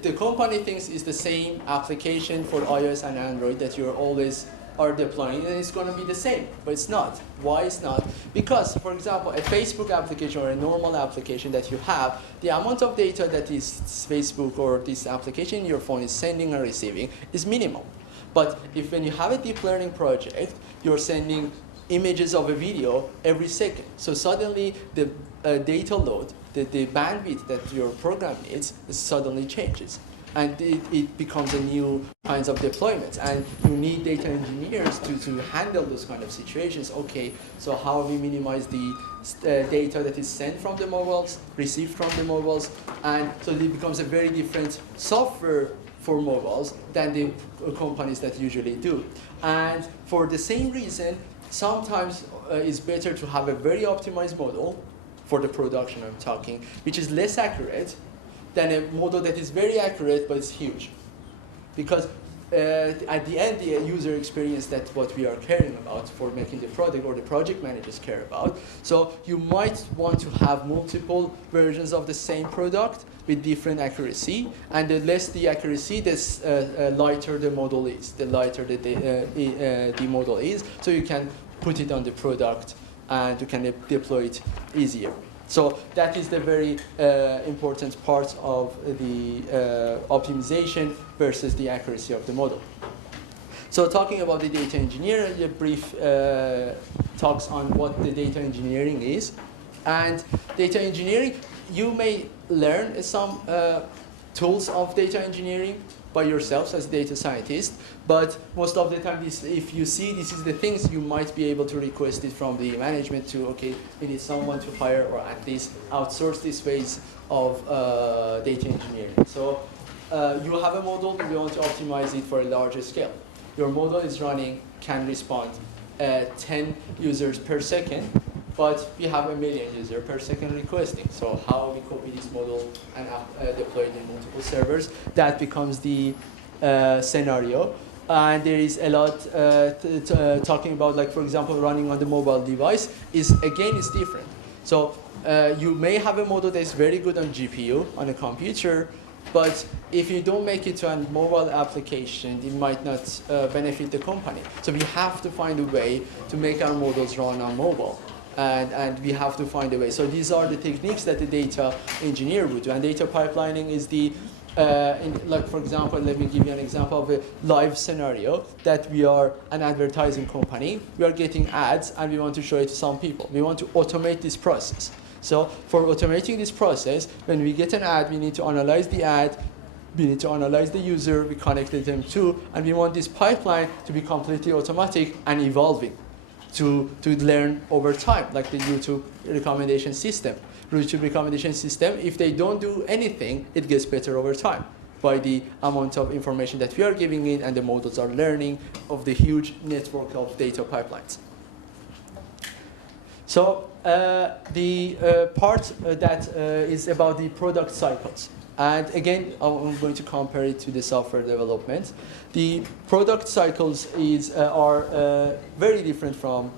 The company thinks it's the same application for iOS and Android that you always are deploying, and it's going to be the same, but it's not. Why it's not? Because, for example, a Facebook application or a normal application that you have, the amount of data that is Facebook or this application in your phone is sending and receiving is minimal. But when you have a deep learning project, you're sending images of a video every second. So suddenly the data load, the bandwidth that your program needs suddenly changes. And it becomes a new kinds of deployment. And you need data engineers to handle those kind of situations. Okay, so how we minimize the data that is sent from the mobiles, received from the mobiles, and so it becomes a very different software for mobiles than the companies that usually do. And for the same reason, sometimes it's better to have a very optimized model for the production I'm talking, which is less accurate than a model that is very accurate but it's huge. Because at the end, the user experience, that's what we are caring about for making the product, or the project managers care about. So you might want to have multiple versions of the same product with different accuracy, and the less the accuracy, the lighter the model is, the lighter the model is, so you can put it on the product and you can deploy it easier. So that is the very important part of the optimization versus the accuracy of the model. So talking about the data engineer, a brief talks on what the data engineering is. And data engineering, you may learn some tools of data engineering by yourselves as a data scientist, but most of the time, if you see this is the things, you might be able to request it from the management to, okay, we need someone to hire or at least outsource this ways of data engineering. So you have a model, you want to optimize it for a larger scale. Your model is running, can respond 10 users per second, but we have 1 million users per second requesting. So how we copy this model and deploy it in multiple servers, that becomes the scenario. And there is a lot talking about, like, for example, running on the mobile device is different. So you may have a model that is very good on GPU, on a computer, but if you don't make it to a mobile application, it might not benefit the company. So we have to find a way to make our models run on mobile. And we have to find a way. So these are the techniques that the data engineer would do. And data pipelining is the, like, for example, let me give you an example of a live scenario that we are an advertising company. We are getting ads and we want to show it to some people. We want to automate this process. So for automating this process, when we get an ad, we need to analyze the ad, we need to analyze the user, we connected them to, and we want this pipeline to be completely automatic and evolving. To learn over time, like the YouTube recommendation system. YouTube recommendation system, if they don't do anything, it gets better over time by the amount of information that we are giving in, and the models are learning of the huge network of data pipelines. So the part that is about the product cycles. And again, I'm going to compare it to the software development. The product cycles are very different from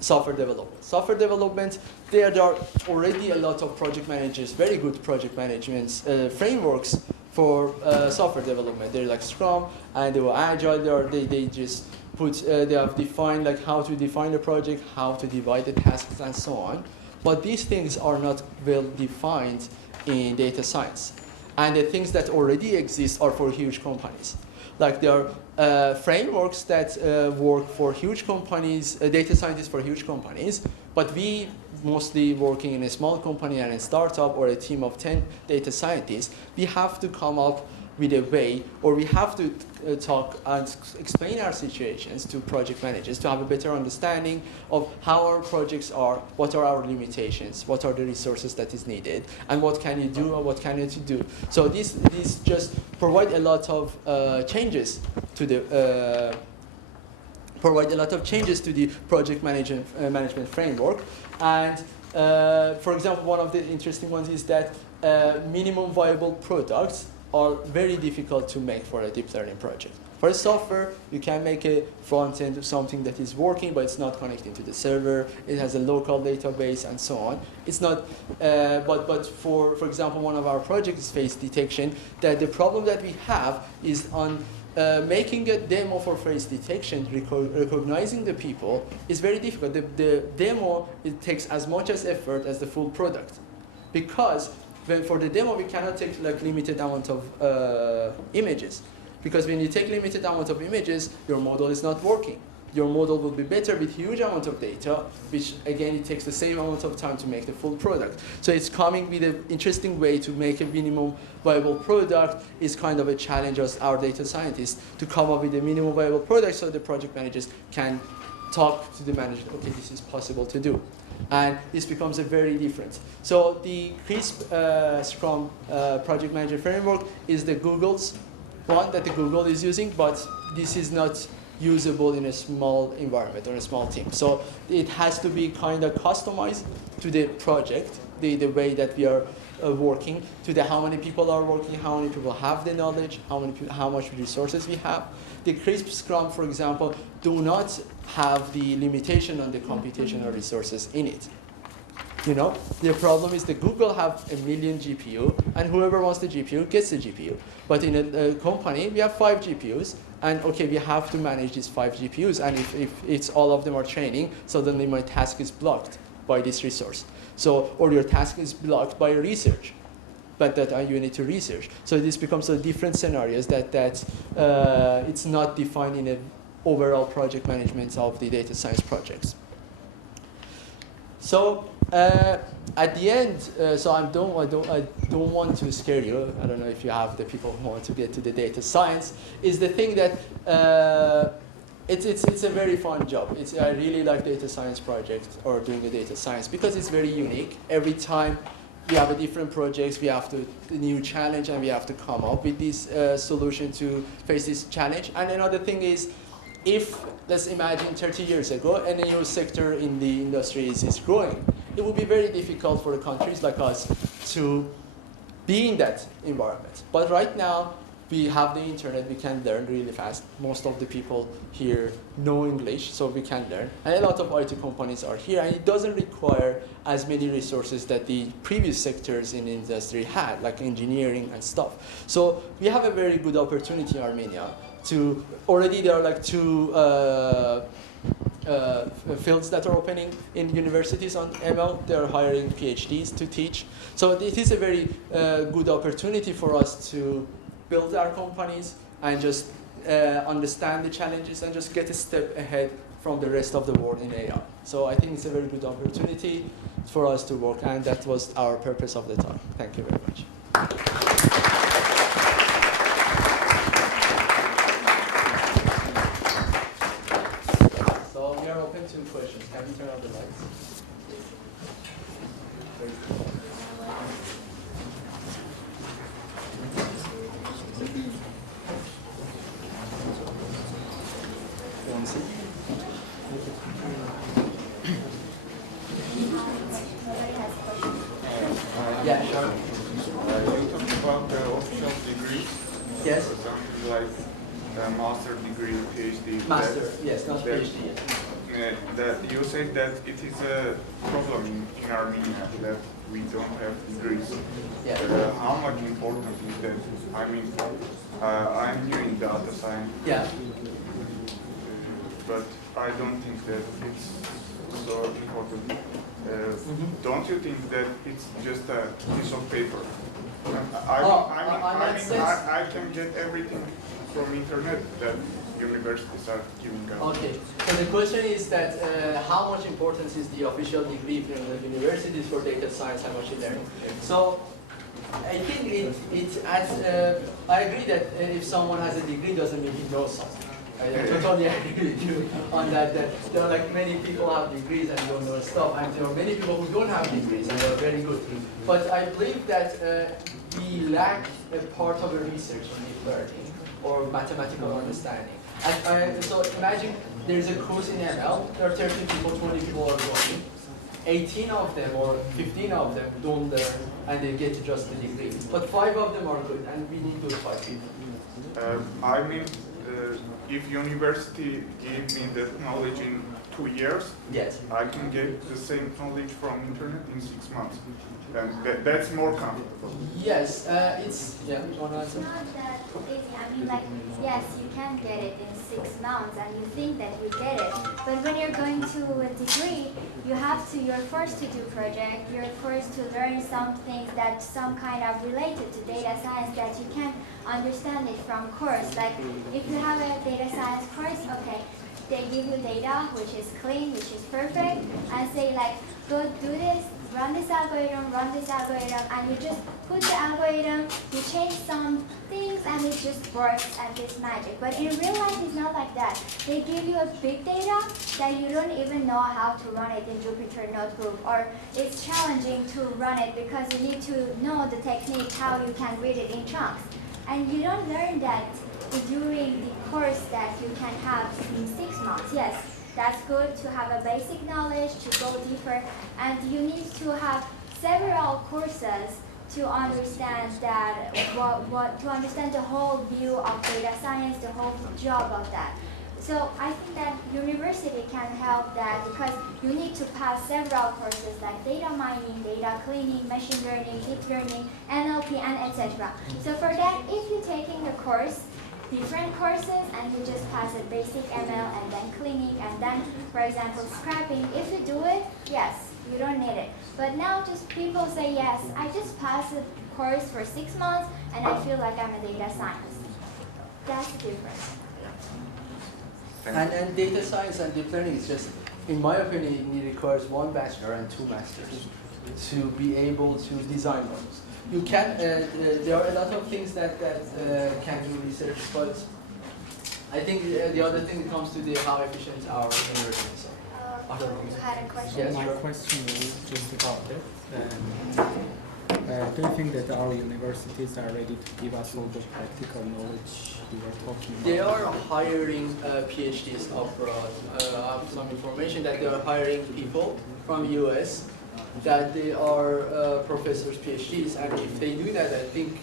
software development. Software development, there are already a lot of project managers, very good project management frameworks for software development. They're like Scrum and they were Agile. They just put, they have defined like how to define the project, how to divide the tasks, and so on. But these things are not well defined in data science. And the things that already exist are for huge companies. Like there are frameworks that work for huge companies, data scientists for huge companies, but we mostly working in a small company and a startup or a team of 10 data scientists, we have to come up with a way, or we have to talk and explain our situations to project managers to have a better understanding of how our projects are, what are our limitations, what are the resources that is needed, and what can you do or what can you do. So these just provide a lot of changes to the project management framework. And for example, one of the interesting ones is that minimum viable products are very difficult to make for a deep learning project. For a software, you can make a front end of something that is working, but it's not connecting to the server. It has a local database and so on. It's not, but for example, one of our projects is face detection. That the problem that we have is on making a demo for face detection, recognizing the people is very difficult. The demo, it takes as much as effort as the full product, because for the demo, we cannot take like limited amount of images, because when you take limited amount of images, your model is not working. Your model will be better with huge amount of data, which again, it takes the same amount of time to make the full product. So it's coming with an interesting way to make a minimum viable product is kind of a challenge as our data scientists to come up with a minimum viable product so the project managers can talk to the manager, okay, this is possible to do. And this becomes a very different. So the CRISP Scrum Project Manager Framework is the Google's one that the Google is using, but this is not usable in a small environment or a small team. So it has to be kind of customized to the project the way that we are working, to the how many people are working, how many people have the knowledge, how much resources we have. The CRISP Scrum, for example, do not have the limitation on the computational resources in it. You know, the problem is that Google have 1 million GPU, and whoever wants the GPU gets the GPU. But in a company, we have 5 GPUs, and okay, we have to manage these 5 GPUs, and if it's all of them are training, suddenly my task is blocked by this resource. So, or your task is blocked by research, but that you need to research. So this becomes a different scenarios that it's not defined in an overall project management of the data science projects. So at the end, so I don't want to scare you. I don't know if you have the people who want to get to the data science. Is the thing that it's a very fun job. I really like data science projects or doing the data science because it's very unique. Every time we have a different projects, we have a new challenge, and we have to come up with this solution to face this challenge. And another thing is, if, let's imagine 30 years ago, any new sector in the industry is growing, it would be very difficult for countries like us to be in that environment. But right now, we have the internet, we can learn really fast. Most of the people here know English, so we can learn. And a lot of IT companies are here, and it doesn't require as many resources that the previous sectors in the industry had, like engineering and stuff. So we have a very good opportunity in Armenia to, already there are like 2 fields that are opening in universities on ML. They are hiring PhDs to teach. So it is a very good opportunity for us to build our companies and just understand the challenges and just get a step ahead from the rest of the world in AI. So I think it's a very good opportunity for us to work, and that was our purpose of the talk. Thank you very much. So we are open to questions. Can we turn on the lights? Yeah, sure. You talked about the official degree. Yes. Something like master degree, PhD. Master, yes, not PhD yet. That you said that it is a problem in Armenia that we don't have degrees. Yeah. How much important is that? I mean, I'm new in data science. Yeah. But I don't think that it's so important. Don't you think that it's just a piece of paper? I can get everything from internet that universities are giving out. Okay. So the question is that how much importance is the official degree from the universities for data science and machine learning? So I think it adds. I agree that if someone has a degree doesn't mean he knows something. I totally agree with you on that. That there are like many people have degrees and don't know stuff, and there are many people who don't have degrees and they're very good. But I believe that we lack a part of a research in deep learning or mathematical understanding. And so imagine there's a course in ML. There are 30 people, 20 people are going. 18 of them or 15 of them don't learn, and they get just the degree. But 5 of them are good, and we need those 5 people. I mean, if university gave me that knowledge in 2 years, yes, I can get the same knowledge from internet in 6 months. And that's more comfortable. Yes, it's, yeah, you want to answer? It's not that easy. I mean, like, yes, you can get it in 6 months and you think that you get it. But when you're going to a degree, you're forced to do project, you're forced to learn some things that some kind of related to data science that you can understand it from course. Like, if you have a data science course, okay, they give you data which is clean, which is perfect, and say like, go do this, run this algorithm, and you just put the algorithm, you change some things, and it just works and it's magic. But in real life, it's not like that. They give you a big data that you don't even know how to run it in Jupyter Notebook, or it's challenging to run it because you need to know the technique, how you can read it in chunks. And you don't learn that during the course that you can have in 6 months. Yes, that's good to have a basic knowledge, to go deeper, and you need to have several courses to understand that to understand the whole view of data science, the whole job of that. So I think that university can help that because you need to pass several courses like data mining, data cleaning, machine learning, deep learning, NLP, and etc. So for that, if you're taking the course, different courses, and you just pass it basic ML and then cleaning and then, for example, scrapping, if you do it, yes, you don't need it. But now just people say, yes, I just passed the course for 6 months and I feel like I'm a data scientist. That's the difference. And data science and deep learning is just, in my opinion, it requires 1 bachelor and 2 masters to be able to design models. You can, there are a lot of things that can do research, but I think the other thing that comes to the how efficient our universities are. You had a question? Yes, My sure. question is just about it. Do you think that our universities are ready to give us all the practical knowledge we were talking about? They are hiring PhDs abroad. I have some information that they are hiring people from US that they are professors, PhDs, and if they do that, I think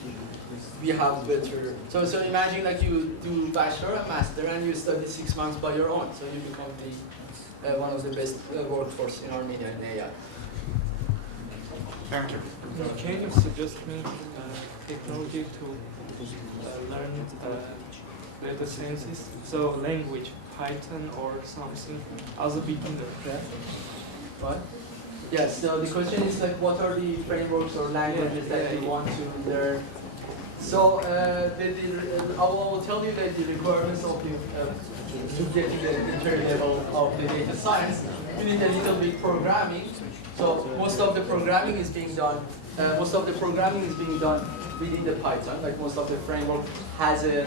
we have better. So imagine like you do bachelor and master, and you study 6 months by your own, so you become the one of the best workforce in Armenia in AI. Thank you. Can you suggest me technology to learn data sciences? So language, Python or something as a beginner. What? Yes, so the question is like what are the frameworks or languages that you want to learn? So I will tell you that the requirements of the, to get to the entry level of the data science, you need a little bit programming. So most of the programming is being done. Within the Python. Like most of the framework has a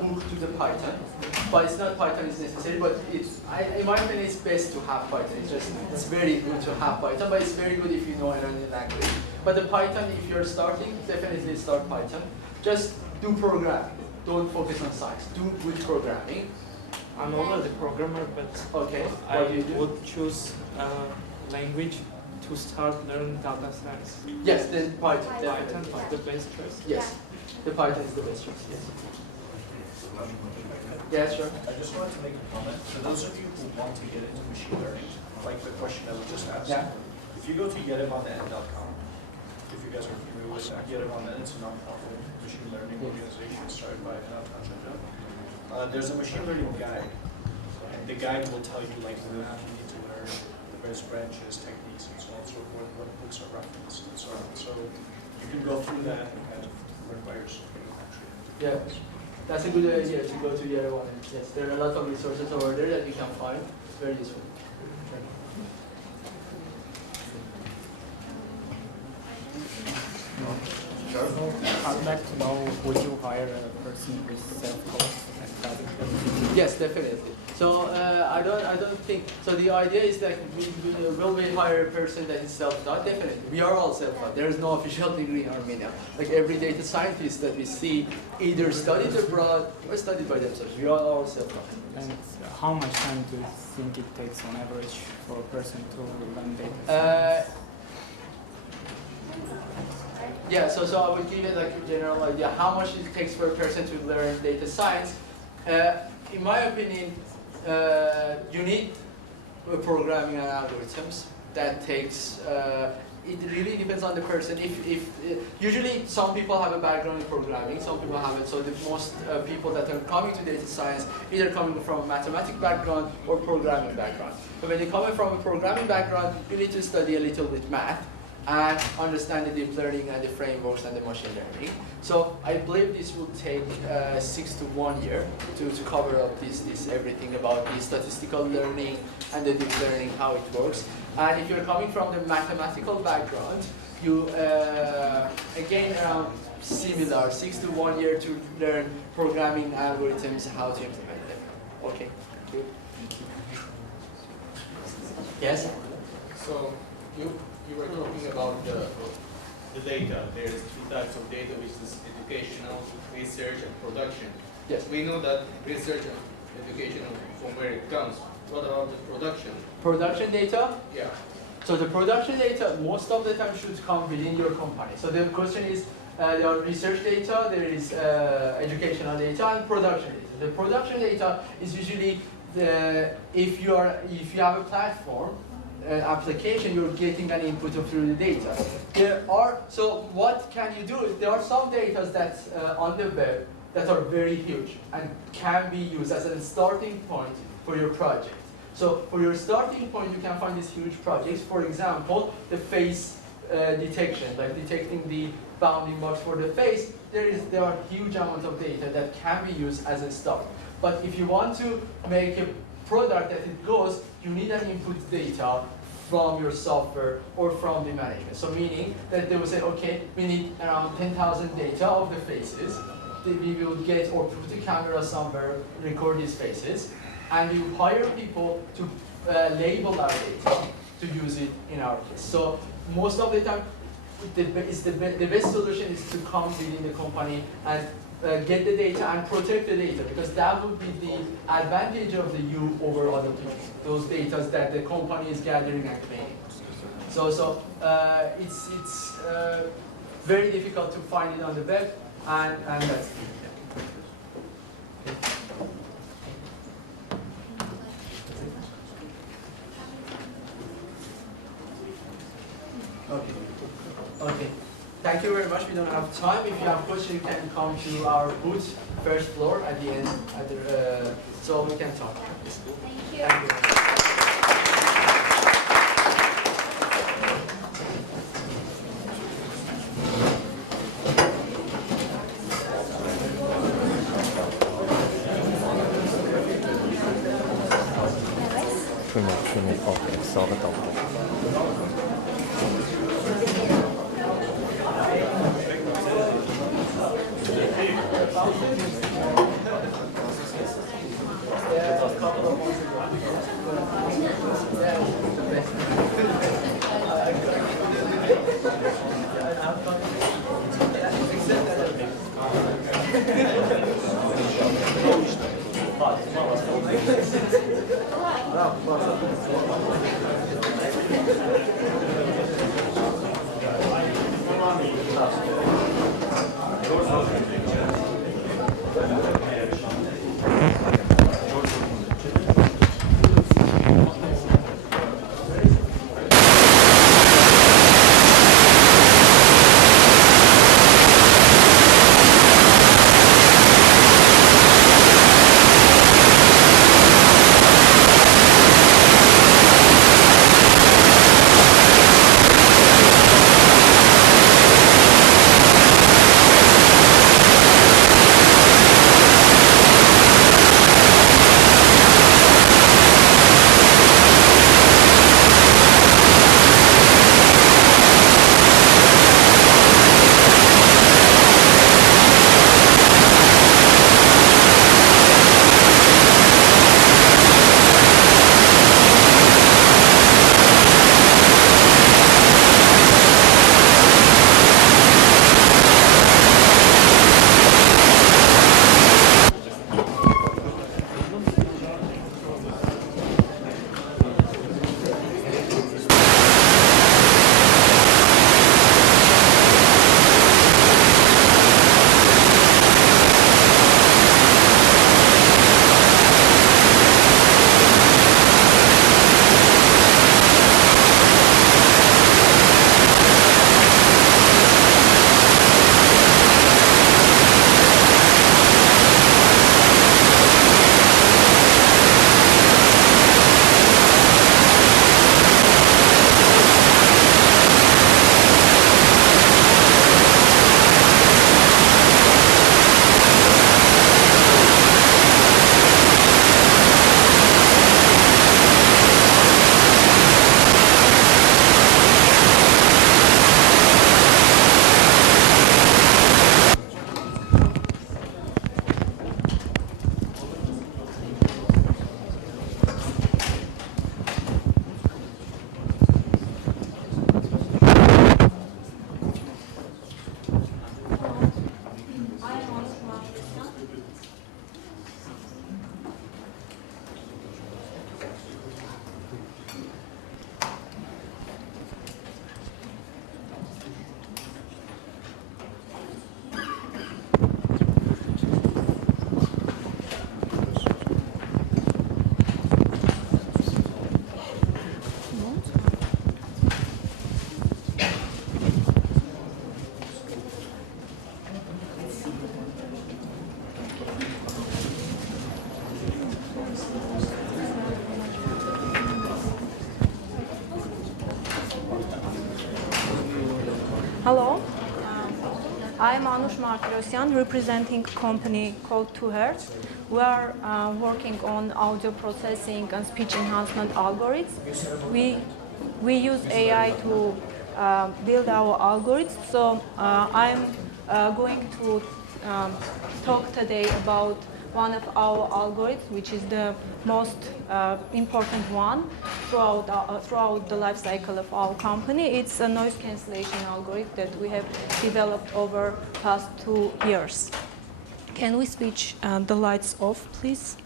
hook to the Python, but it's not Python is necessary. But in my opinion, it's best to have Python. It's very good to have Python, but it's very good if you know another language. But the Python, if you're starting, definitely start Python. Just do programming. Don't focus on science. Do good programming. I'm already a programmer, but Okay. I What do you do? would choose language to start learning data science. Yes, then Python. Python Definitely. is the best choice. Yes, the Python is the best choice. Yes. Yeah, sure. I just wanted to make a comment. For those of you who want to get into machine learning, like the question that was just asked, Yeah. if you go to yerevannet.com, if you guys are familiar with that, Yerevannet, it's a nonprofit machine learning organization started by Anand. There's a machine learning guide, and the guide will tell you like what you need to learn, the best branches, techniques, and so on and so forth, what books are referenced, and so on. So you can go through that and kind of learn by yourself. Yeah, that's a good idea to go to Yerevan. Yes, there are a lot of resources over there that you can find. It's very useful. I'd like to know, would you hire a person who is self-taught and doesn't? Yes, definitely. So I don't think. So the idea is that will we hire a person that is self-taught? Definitely, we are all self-taught. There is no official degree in Armenia. Like every data scientist that we see, either studied abroad or studied by themselves. We are all self-taught. And how much time do you think it takes on average for a person to learn data science? Yeah, so I would give it like a general idea how much it takes for a person to learn data science. In my opinion, you need programming and algorithms. That takes. It really depends on the person. Usually some people have a background in programming, some people haven't. So the most people that are coming to data science either coming from a mathematics background or programming background. But when you're coming from a programming background, you need to study a little bit math and understand the deep learning and the frameworks and the machine learning. So I believe this will take 6 to 1 year to cover up this everything about the statistical learning and the deep learning, how it works. And if you're coming from the mathematical background, you again around similar 6 to 1 year to learn programming algorithms, how to implement them. Okay. Good. Yes. So you were talking about the data. There's two types of data, which is educational, research, and production. Yes. We know that research and educational from where it comes. What about the production? Production data? Yeah. So the production data most of the time should come within your company. So the question is, there are research data, there is educational data, and production data. The production data is usually if you have a platform application, you're getting an input through the data. So what can you do? There are some data that on the web that are very huge and can be used as a starting point for your project. So for your starting point, you can find these huge projects. For example, the face detection, like detecting the bounding box for the face. There are huge amounts of data that can be used as a start. But if you want to make a product that it goes, you need an input data from your software or from the management. So meaning that they will say, okay, we need around 10,000 data of the faces. We will get or put a camera somewhere, record these faces, and we will hire people to label our data to use it in our case. So most of the time, the best solution is to come within the company and get the data and protect the data, because that would be the advantage of the you over other people, those data that the company is gathering and claiming. So it's very difficult to find it on the web, and that's it. Okay. Thank you very much. We don't have time. If you have questions, you can come to our booth, first floor, at the end, so we can talk. Thank you. Thank you.ช่วยออกเอ็กซอลก็ต่อ I'm Anush Martirosyan, representing a company called 2Hertz. We are working on audio processing and speech enhancement algorithms. We use AI to build our algorithms. So I'm going to talk today about one of our algorithms, which is the most important one throughout the life cycle of our company. It's a noise cancellation algorithm that we have developed over past 2 years. Can we switch the lights off, please?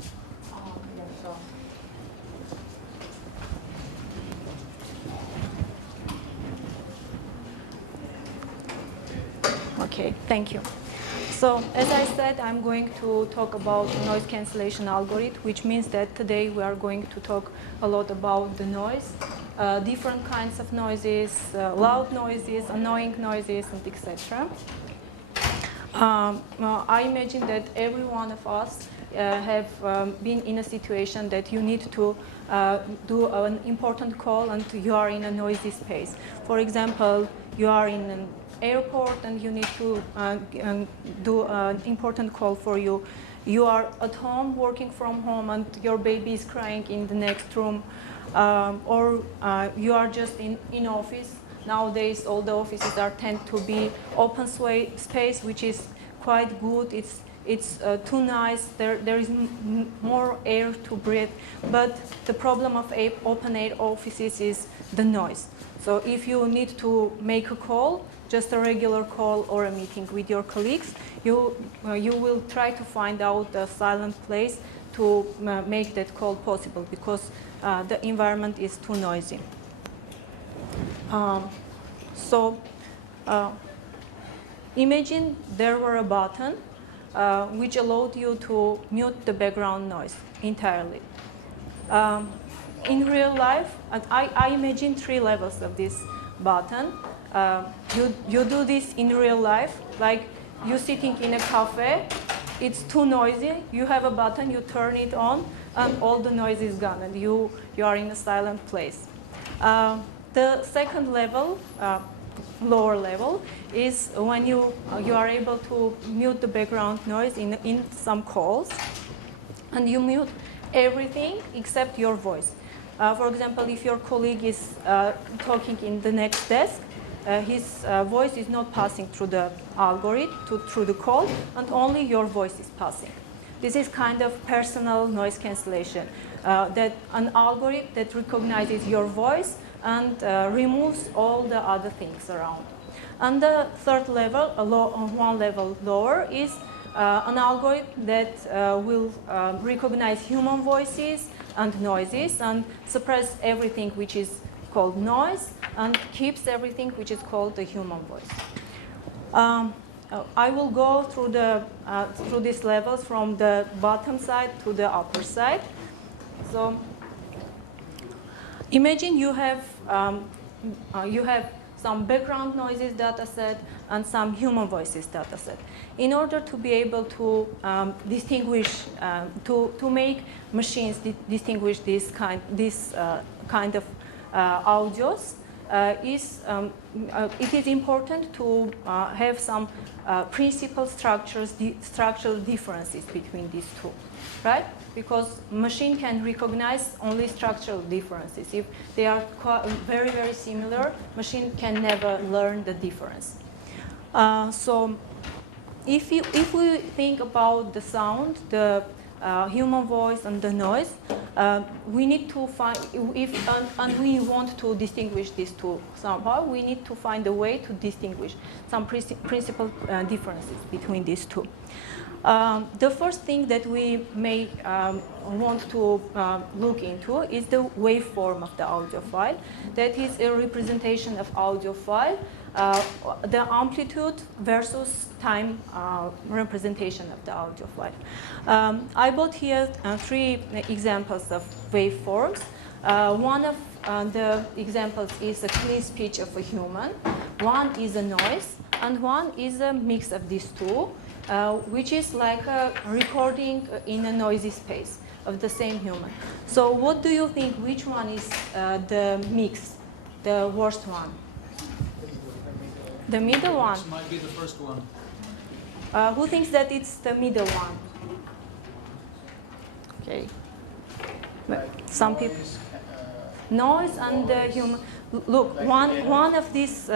Okay, thank you. So, as I said, I'm going to talk about noise cancellation algorithm, which means that today we are going to talk a lot about the noise, different kinds of noises, loud noises, annoying noises, and etc. I imagine that every one of us have been in a situation that you need to do an important call and you are in a noisy space. For example, you are in an airport and you need to do an important call for you. You are at home, working from home, and your baby is crying in the next room. Or you are just in office. Nowadays, all the offices tend to be open space, which is quite good. It's too nice. There is more air to breathe. But the problem of open air offices is the noise. So if you need to make a call, just a regular call or a meeting with your colleagues, you will try to find out a silent place to make that call possible because the environment is too noisy. Imagine there were a button which allowed you to mute the background noise entirely. In real life, I imagine 3 levels of this button. You do this in real life, like you sitting in a cafe, it's too noisy, you have a button, you turn it on, and all the noise is gone, and you are in a silent place. The second level, lower level, is when you are able to mute the background noise in some calls, and you mute everything except your voice. For example, if your colleague is talking in the next desk, his voice is not passing through the algorithm, through the call, and only your voice is passing. This is kind of personal noise cancellation, that an algorithm that recognizes your voice and removes all the other things around. And the third level, one level lower, is an algorithm that will recognize human voices and noises and suppress everything which is called noise and keeps everything which is called the human voice. I will go through these levels from the bottom side to the upper side. So imagine you have some background noises data set and some human voices data set. In order to be able to distinguish, to make machines distinguish this kind of audios, it is important to have some principal structural differences between these two, right? Because machine can recognize only structural differences. If they are very, very similar, machine can never learn the difference. So if we think about the sound, the human voice and the noise, we need to find, and we want to distinguish these two somehow, we need to find a way to distinguish some principal differences between these two. The first thing that we may want to look into is the waveform of the audio file. That is a representation of audio file, the amplitude versus time representation of the audio file. I brought here 3 examples of waveforms. One of the examples is a clean speech of a human, one is a noise, and one is a mix of these two, which is like a recording in a noisy space of the same human. So what do you think, which one is the mix, the worst one? The middle one? This might be the first one. Who thinks that it's the middle one? Okay. But some people. Noise and the human. Look, one of these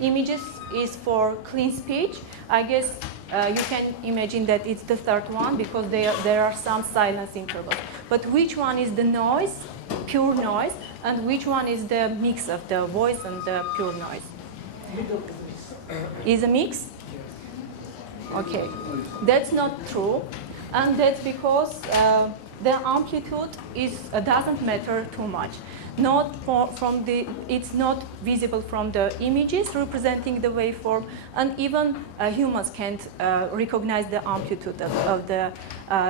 images is for clean speech. I guess you can imagine that it's the third one because there are some silence intervals. But which one is the noise, pure noise, and which one is the mix of the voice and the pure noise? Is a mix? Okay, that's not true, and that's because the amplitude doesn't matter too much. It's not visible from the images representing the waveform, and even humans can't recognize the amplitude of the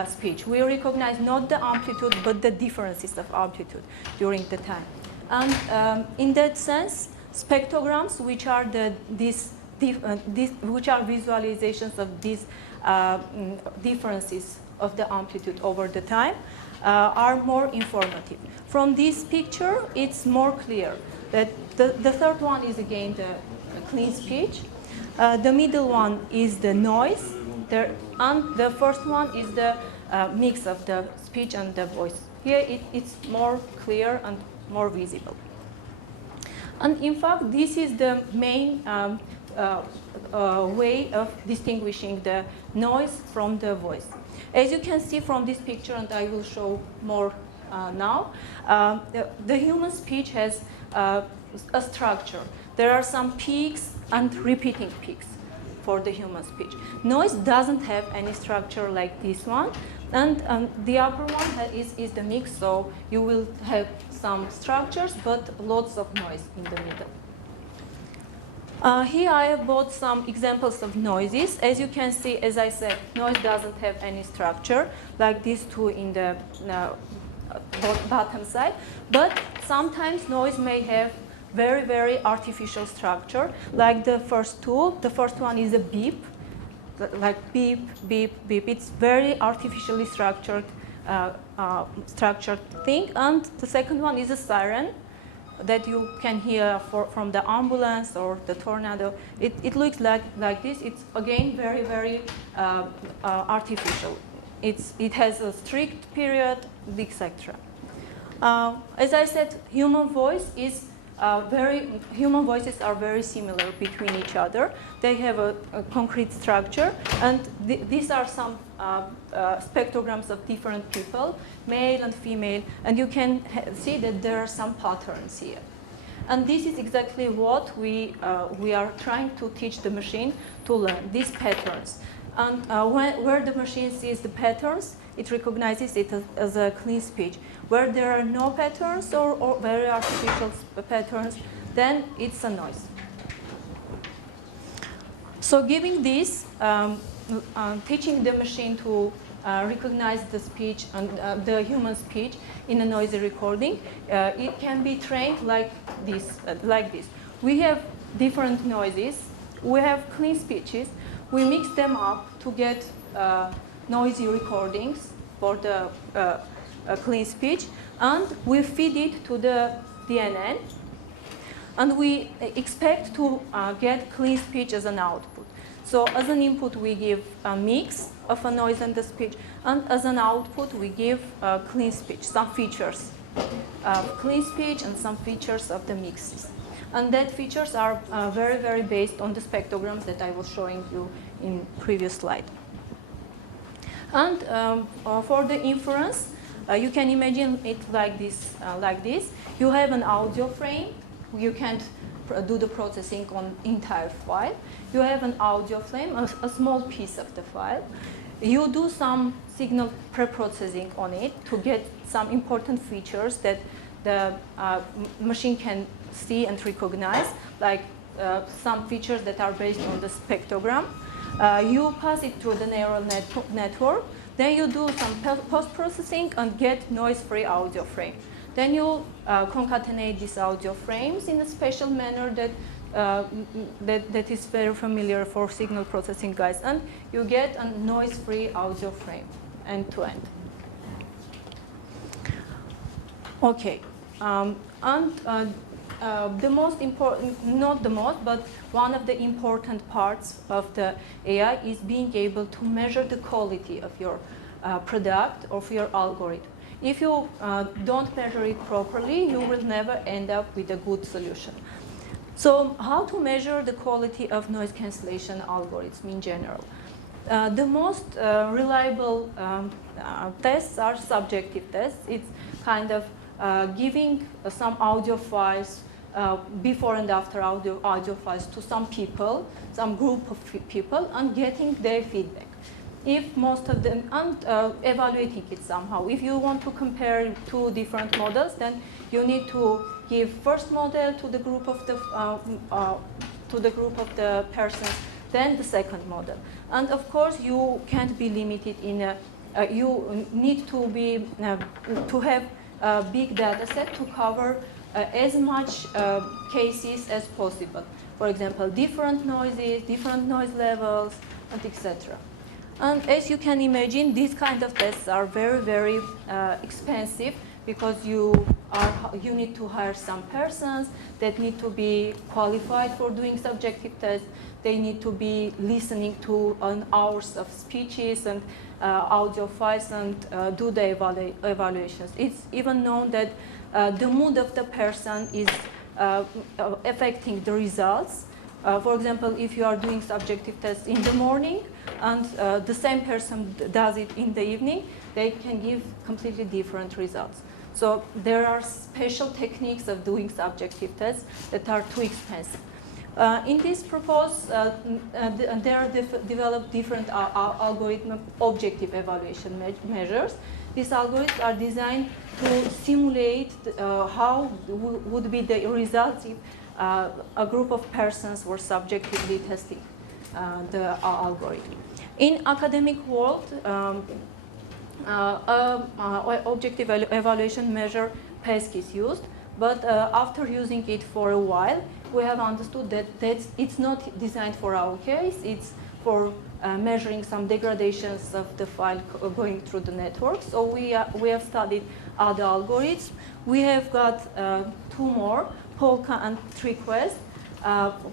speech. We recognize not the amplitude, but the differences of amplitude during the time. And in that sense, spectrograms, which are which are visualizations of these differences of the amplitude over the time, are more informative. From this picture, it's more clear that the third one is again the clean speech. The middle one is the noise, and the first one is the mix of the speech and the voice. Here it's more clear and more visible. And in fact, this is the main way of distinguishing the noise from the voice. As you can see from this picture, and I will show more now, the human speech has a structure. There are some peaks and repeating peaks for the human speech. Noise doesn't have any structure like this one, and the upper one is the mix, so you will have some structures, but lots of noise in the middle. Here I have brought some examples of noises. As you can see, as I said, noise doesn't have any structure, like these two in the bottom side. But sometimes noise may have very, very artificial structure, like the first two. The first one is a beep, like beep, beep, beep. It's very artificially structured thing. And the second one is a siren that you can hear from the ambulance or the tornado. It looks like this. It's again very, very artificial. It has a strict period, etc. As I said, human voices are very similar between each other. They have a concrete structure, and these are some spectrograms of different people, male and female, and you can see that there are some patterns here. And this is exactly what we are trying to teach the machine to learn, these patterns. And where the machine sees the patterns, it recognizes it as a clean speech. Where there are no patterns or very artificial patterns, then it's a noise. So giving this, teaching the machine to recognize the speech and the human speech in a noisy recording, it can be trained like this. We have different noises. We have clean speeches. We mix them up to get noisy recordings for the clean speech, and we feed it to the DNN, and we expect to get clean speech as an output. So as an input, we give a mix of a noise and the speech, and as an output, we give clean speech, some features of clean speech and some features of the mixes. And that features are very, very based on the spectrograms that I was showing you in previous slide. And for the inference, you can imagine it like this. You have an audio frame. You can't do the processing on entire file. You have an audio frame, a small piece of the file. You do some signal pre-processing on it to get some important features that the machine can see and recognize, like some features that are based on the spectrogram. You pass it through the neural network. Then you do some post-processing and get noise-free audio frame. Then you concatenate these audio frames in a special manner that is very familiar for signal processing guys, and you get a noise-free audio frame end-to-end. Okay, and the most important, not the most, but one of the important parts of the AI is being able to measure the quality of your product or of your algorithm. If you don't measure it properly, you will never end up with a good solution. So how to measure the quality of noise cancellation algorithms in general? The most reliable tests are subjective tests. It's kind of giving some audio files, before and after audio files to some people, some group of people, and getting their feedback. If most of them, and evaluating it somehow. If you want to compare two different models, then you need to give first model to the group of the persons, then the second model. And of course, you can't be limited in a. You need to be to have a big data set to cover as much cases as possible. For example, different noises, different noise levels, and etc. And as you can imagine, these kind of tests are very, very expensive because you need to hire some persons that need to be qualified for doing subjective tests. They need to be listening to hours of speeches and audio files and do the evaluations. It's even known that the mood of the person is affecting the results. For example, if you are doing subjective tests in the morning and the same person does it in the evening, they can give completely different results. So there are special techniques of doing subjective tests that are too expensive. In this proposal, there are developed different algorithm objective evaluation measures. These algorithms are designed to simulate how would be the results if a group of persons were subjectively testing the algorithm. In academic world, objective evaluation measure PESC is used, but after using it for a while, we have understood that it's not designed for our case. It's for measuring some degradations of the file going through the network. So we have studied other algorithms. We have got two more, Polka and TreeQuest.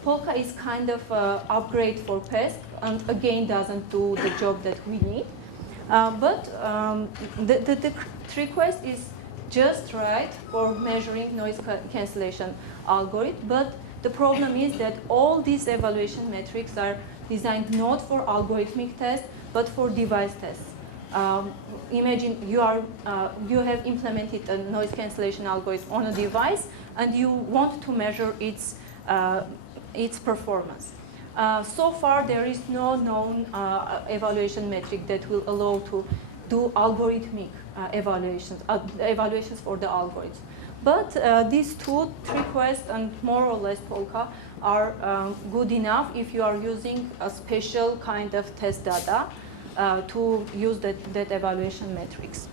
Polka is kind of an upgrade for PESC, and again doesn't do the job that we need. But the TreeQuest is just right for measuring noise cancellation algorithm, but the problem is that all these evaluation metrics are designed not for algorithmic tests, but for device tests. Imagine you have implemented a noise cancellation algorithm on a device, and you want to measure its performance. So far, there is no known evaluation metric that will allow to do algorithmic evaluations for the algorithms. But these two, TreeQuest and more or less Polka, are good enough if you are using a special kind of test data to use that evaluation metrics.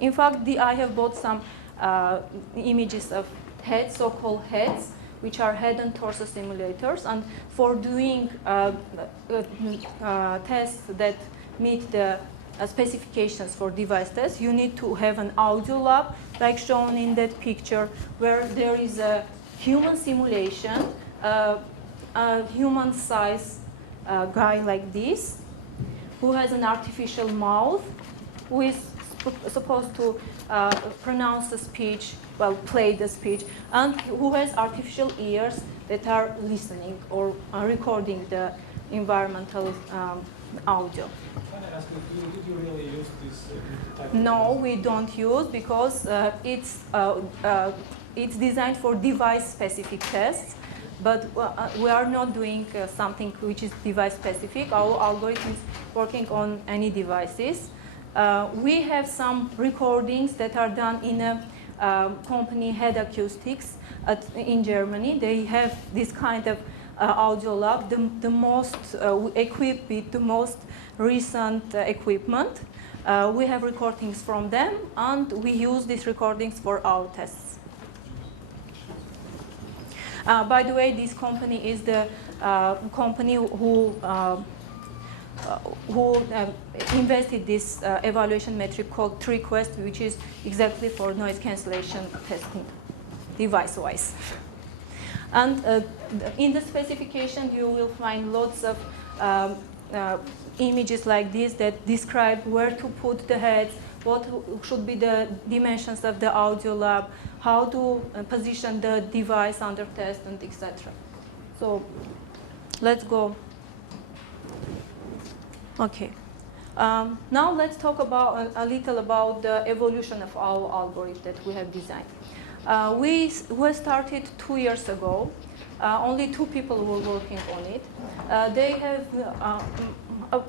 In fact, I have bought some images of heads, so-called heads, which are head and torso simulators. And for doing tests that meet the specifications for device tests, you need to have an audio lab, like shown in that picture, where there is a human simulation, a human-sized guy like this, who has an artificial mouth, who is supposed to pronounce the speech, well, play the speech, and who has artificial ears that are listening or recording the environmental audio. Can I ask you, did you really use this type of No, we don't use, because it's designed for device-specific tests, but we are not doing something which is device-specific. Our algorithm is working on any devices. We have some recordings that are done in a company, Head Acoustics, in Germany. They have this kind of audio lab, the most equipped with the most recent equipment. We have recordings from them, and we use these recordings for our tests. By the way, this company is the company who who invested this evaluation metric called TreeQuest, which is exactly for noise cancellation testing device-wise. And in the specification, you will find lots of images like this that describe where to put the heads, what should be the dimensions of the audio lab, how to position the device under test, and etc. So let's go. Okay. Now let's talk about a little about the evolution of our algorithm that we have designed. We started 2 years ago. Only 2 people were working on it. They have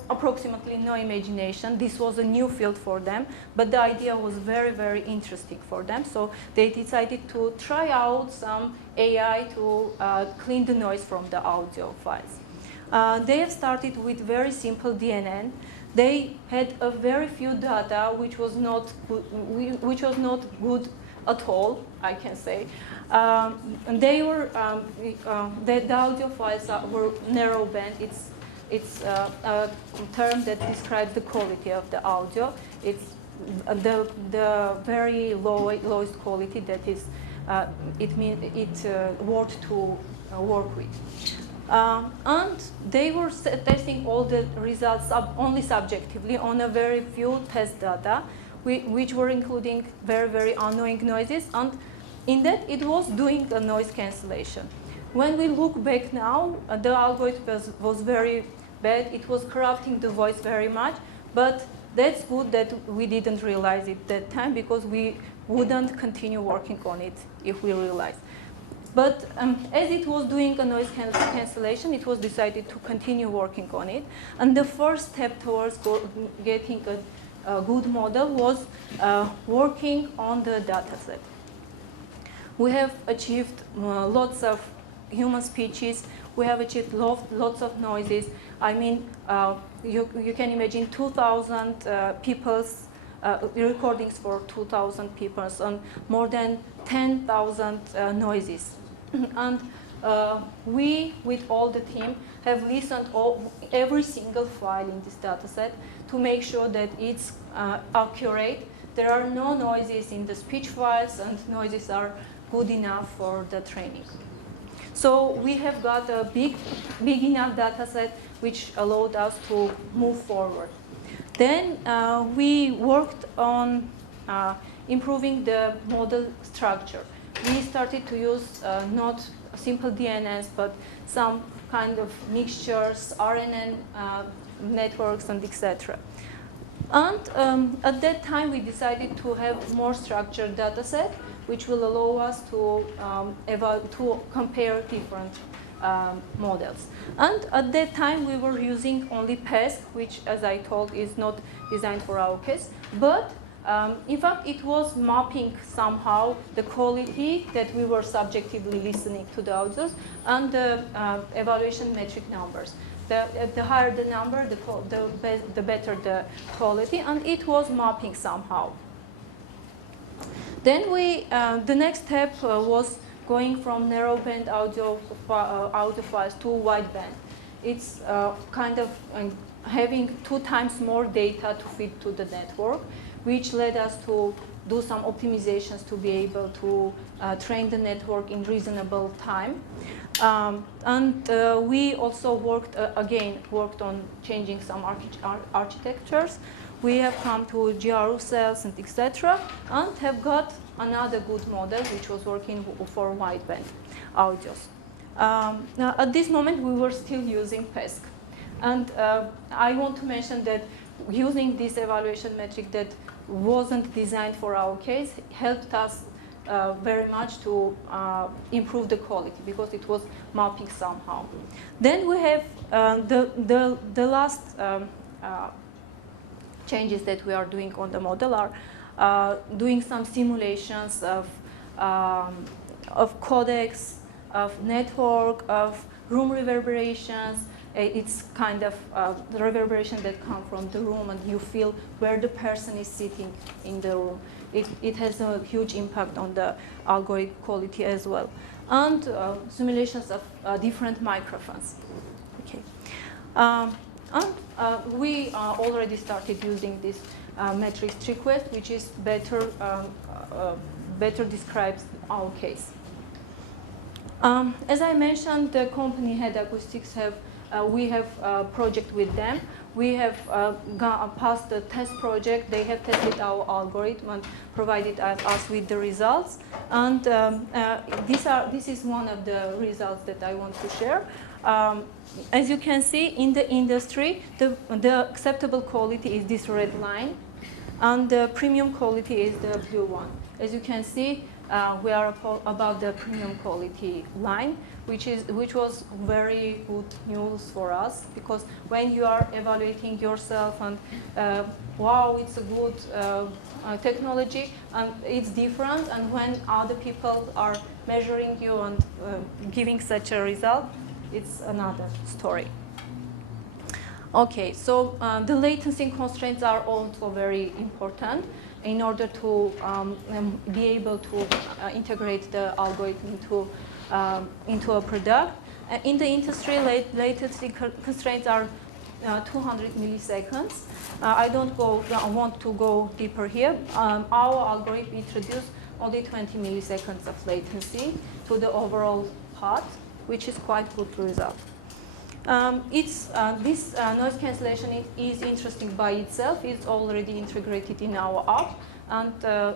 approximately no imagination. This was a new field for them, but the idea was very, very interesting for them. So they decided to try out some AI to clean the noise from the audio files. They have started with very simple DNN. They had a very few data, which was not good at all, I can say. And they were the audio files were narrow band. It's a term that describes the quality of the audio. It's the very lowest quality that is worth to work with. And they were testing all the results only subjectively on a very few test data, which were including very, very annoying noises. And in that, it was doing a noise cancellation. When we look back now, the algorithm was very bad. It was corrupting the voice very much. But that's good that we didn't realize it that time, because we wouldn't continue working on it if we realized. But as it was doing a noise cancellation, it was decided to continue working on it. And the first step towards getting a good model was working on the data set. We have achieved lots of human speeches. We have achieved lots of noises. I mean, you can imagine 2,000 people's recordings for 2,000 people and more than 10,000 noises. And we, with all the team, have listened every single file in this data set to make sure that it's accurate. There are no noises in the speech files, and noises are good enough for the training. So we have got a big enough data set which allowed us to move forward. Then we worked on improving the model structure. We started to use not simple DNNs, but some kind of mixtures, RNN networks, and etc. And at that time, we decided to have more structured data set, which will allow us to compare different models. And at that time, we were using only PESC, which, as I told, is not designed for our case. But in fact, it was mapping somehow the quality that we were subjectively listening to the audios and the evaluation metric numbers. The higher the number, the better the quality, and it was mapping somehow. Then the next step was going from narrowband audio files to wideband. It's kind of having 2 times more data to feed to the network, which led us to do some optimizations to be able to train the network in reasonable time. And we also worked on changing some architectures. We have come to GRU cells and etc. and have got another good model which was working for wideband audios. Now at this moment we were still using PESC. And I want to mention that using this evaluation metric that wasn't designed for our case helped us very much to improve the quality because it was mapping somehow. Then we have the last changes that we are doing on the model are doing some simulations of codecs, of network, of room reverberations. It's kind of the reverberation that comes from the room, and you feel where the person is sitting in the room. It has a huge impact on the algorithm quality as well. And simulations of different microphones. Okay. And we already started using this matrix request, which is better describes our case. As I mentioned, the company Head Acoustics we have a project with them. We have passed the test project. They have tested our algorithm and provided us with the results. And this is one of the results that I want to share. As you can see, in the industry, the acceptable quality is this red line, and the premium quality is the blue one. As you can see, we are about the premium quality line, which was very good news for us, because when you are evaluating yourself and wow, it's a good technology and it's different, and when other people are measuring you and giving such a result, it's another story. Okay, so the latency constraints are also very important in order to be able to integrate the algorithm into a product. In the industry, latency constraints are 200 milliseconds. I don't want to go deeper here. Our algorithm introduced only 20 milliseconds of latency to the overall path, which is quite good result. This noise cancellation is interesting by itself. It's already integrated in our app, and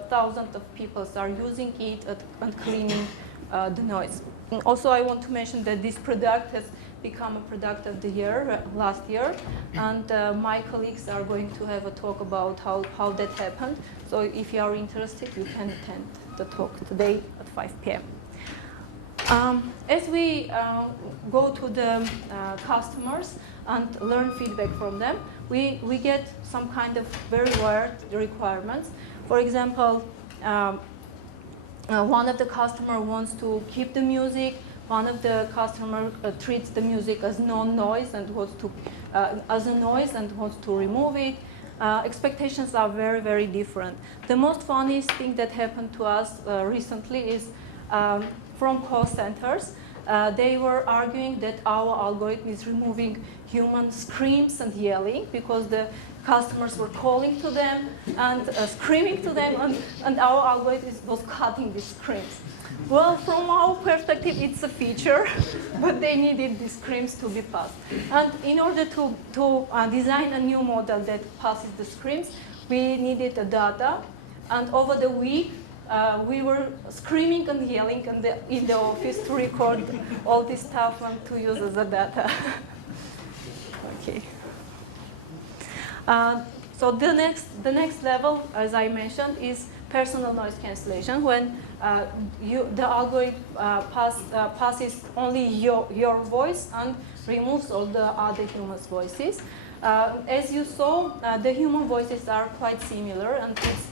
thousands of people are using it and cleaning the noise. And also, I want to mention that this product has become a product of the year last year, and my colleagues are going to have a talk about how that happened. So if you are interested, you can attend the talk today at 5 p.m. As we go to the customers and learn feedback from them, we get some kind of very weird requirements. For example, one of the customer wants to keep the music. One of the customer treats the music as non-noise and wants to as a noise and wants to remove it. Expectations are very, very different. The most funniest thing that happened to us recently is from call centers. They were arguing that our algorithm is removing human screams and yelling because the customers were calling to them and screaming to them, and our algorithm was cutting these screams. Well, from our perspective, it's a feature, but they needed these screams to be passed. And in order to design a new model that passes the screams, we needed a data. And over the week, we were screaming and yelling in the office to record all this stuff and to use as a data. Okay. So the next level, as I mentioned, is personal noise cancellation, when the algorithm passes only your voice and removes all the other humans' voices. As you saw, the human voices are quite similar, and it's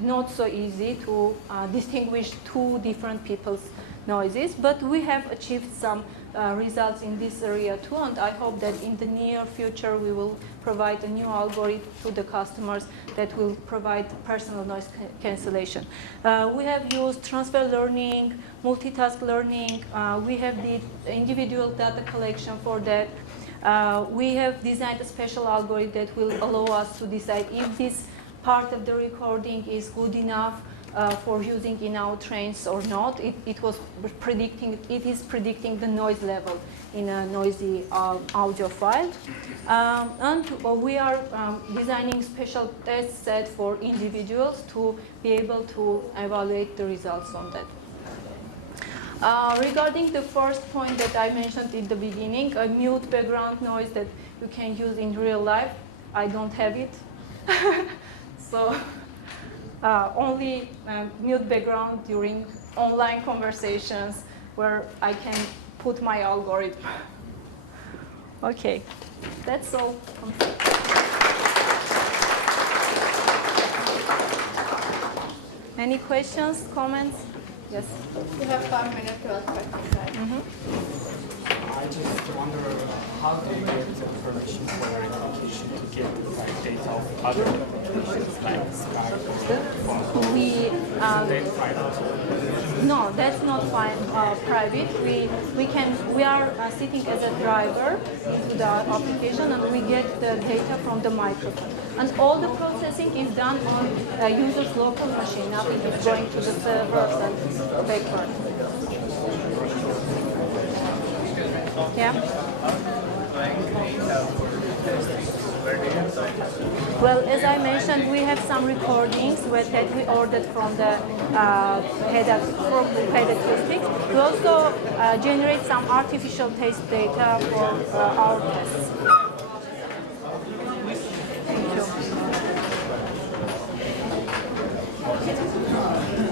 not so easy to distinguish two different people's noises, but we have achieved some results in this area too, and I hope that in the near future we will provide a new algorithm to the customers that will provide personal noise cancellation. We have used transfer learning, multitask learning, we have the individual data collection for that. We have designed a special algorithm that will allow us to decide if this part of the recording is good enough for using in our trains or not. It is predicting the noise level in a noisy audio file. And we are designing special test set for individuals to be able to evaluate the results on that. Regarding the first point that I mentioned in the beginning, a mute background noise that you can use in real life, I don't have it. So only mute background during online conversations where I can put my algorithm. Okay, that's all. Any questions, comments? Yes. You have 5 minutes to ask questions. I just wonder how do you get the permission for your application to get like data of other applications like Skype or phone? They private? No, that's not private. We are sitting as a driver into the application, and we get the data from the microphone. And all the processing is done on user's local machine. Nothing is going to the servers and backward. Yeah. Well, as I mentioned, we have some recordings that we ordered from the head acoustics. We also generate some artificial taste data for our tests. Thank you.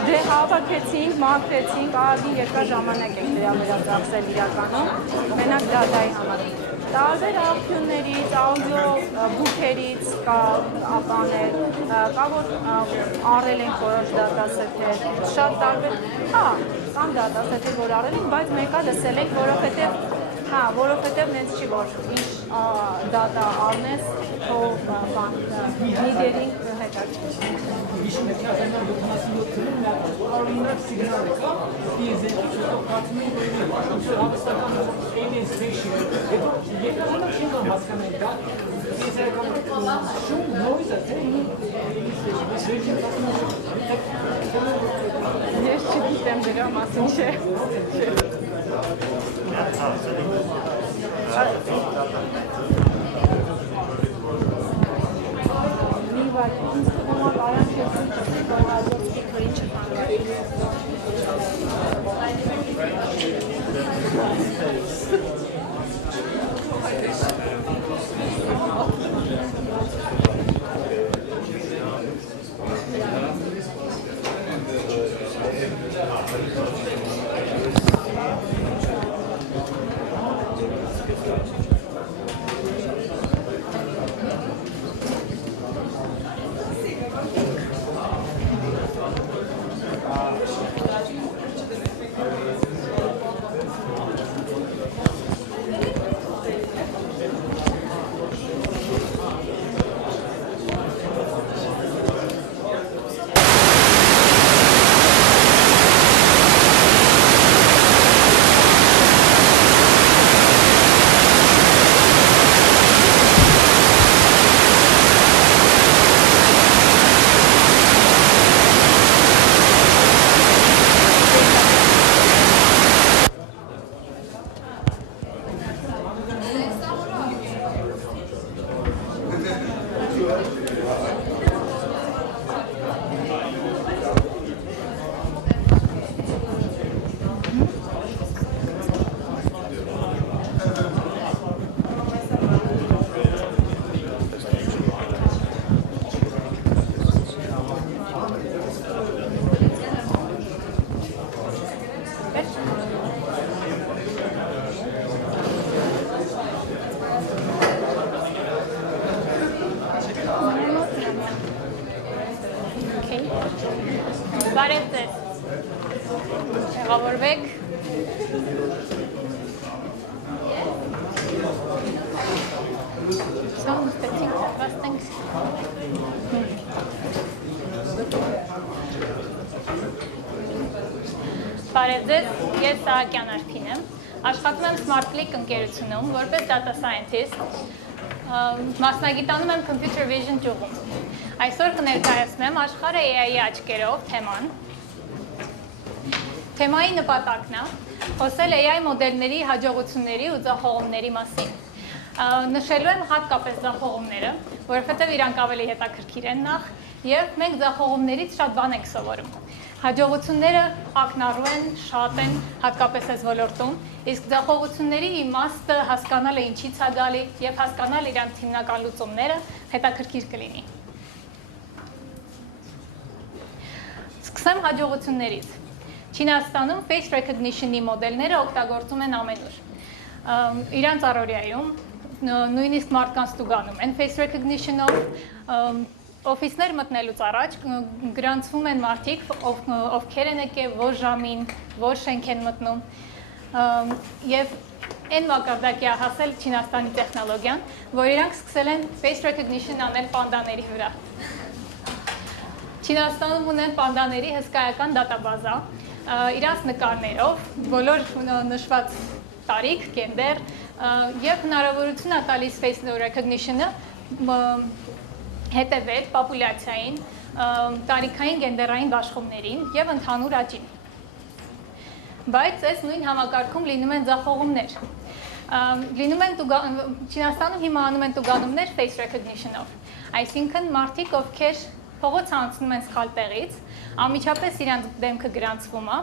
Դե հավաքեցինք, մաքրեցինք, արդի երկար ժամանակ ենք դրա վրա ծախսել իրականում, մենակ դատայի համար։ Տարբեր աղբյուրներից, աուդիո բուքերից կա ապաներ, կա որ առել ենք որոշ դատասեթեր, շատ տարբեր, կան դատասեթեր, որ առել ենք, բայց մեկը լսել ենք, որովհետև նենց չի, որ ինչ դատա առնես, հով նիդերինք հետաքրքիր։ Հիշում եք 1977 թվականին օրինակ սիգնալ եկավ, դիեզերքով պատմում էին, որ հավաստական alien spaceship, հետո երկարանը չենք հասկանում դա դիեզերական շում նոյզը թե Ես չգիտեմ դրա մասին չէ։ Բարև ձեզ։ Եղավորվեք։ Սամստեցինք, վաստենք։ Բարև ձեզ, ես Սահակյան Արփին եմ։ Աշխատում եմ SmartClick ընկերությունում, որպես data scientist, մասնագիտանում եմ Computer Vision ճյուղում։ Այսօր կներկայացնեմ աշխարհը AI-ի աչքերով թեման։ Թեմայի նպատակն է խոսել AI մոդելների հաջողությունների ու ձախողումների մասին։ Նշելու եմ հատկապես ձախողումները, որովհետև իրանք ավելի հետաքրքիր են նախ, եւ մենք ձախողումներից շատ բան ենք սովորում։ Հաջողությունները ակնառու են, շատ են, հատկապես այս ոլորտում, իսկ ձախողությունների իմաստը հասկանալը ինչից է գալի եւ հասկանալ իրանց հիմնական լուծումները հետաքրքիր կլինի։ Սկսեմ հաջողություններից։ Չինաստանում face recognition-ի մոդելները օգտագործում են ամենուր։ Իրանց առօրյայում նույնիսկ մարդկանց տուգանում են face recognition-ով, օֆիսներ մտնելուց առաջ գրանցվում են մարդիկ, ովքեր են եկել, որ ժամին, որ շենք են մտնում, եւ այն մակարդակի է հասել Չինաստանի տեխնոլոգիան, որ իրանք սկսել են face recognition անել պանդաների վրա։ Չինաստանում ունեն պանդաների հսկայական դատաբազա, իրանց նկարներով, բոլոր նշված տարիք, գենդեր, եւ հնարավորություն է տալիս face recognition-ը հետևել պոպուլյացիային, տարիքային գենդերային բաշխումներին եւ ընդհանուր աճին։ Բայց այս նույն համակարգում լինում են ձախողումներ։ Չինաստանում հիմա անում են տուգանումներ face recognition-ով, այսինքն մարդիկ, ովքեր փողոց անցնում են սխալ տեղից, անմիջապես իրանց դեմքը գրանցվում է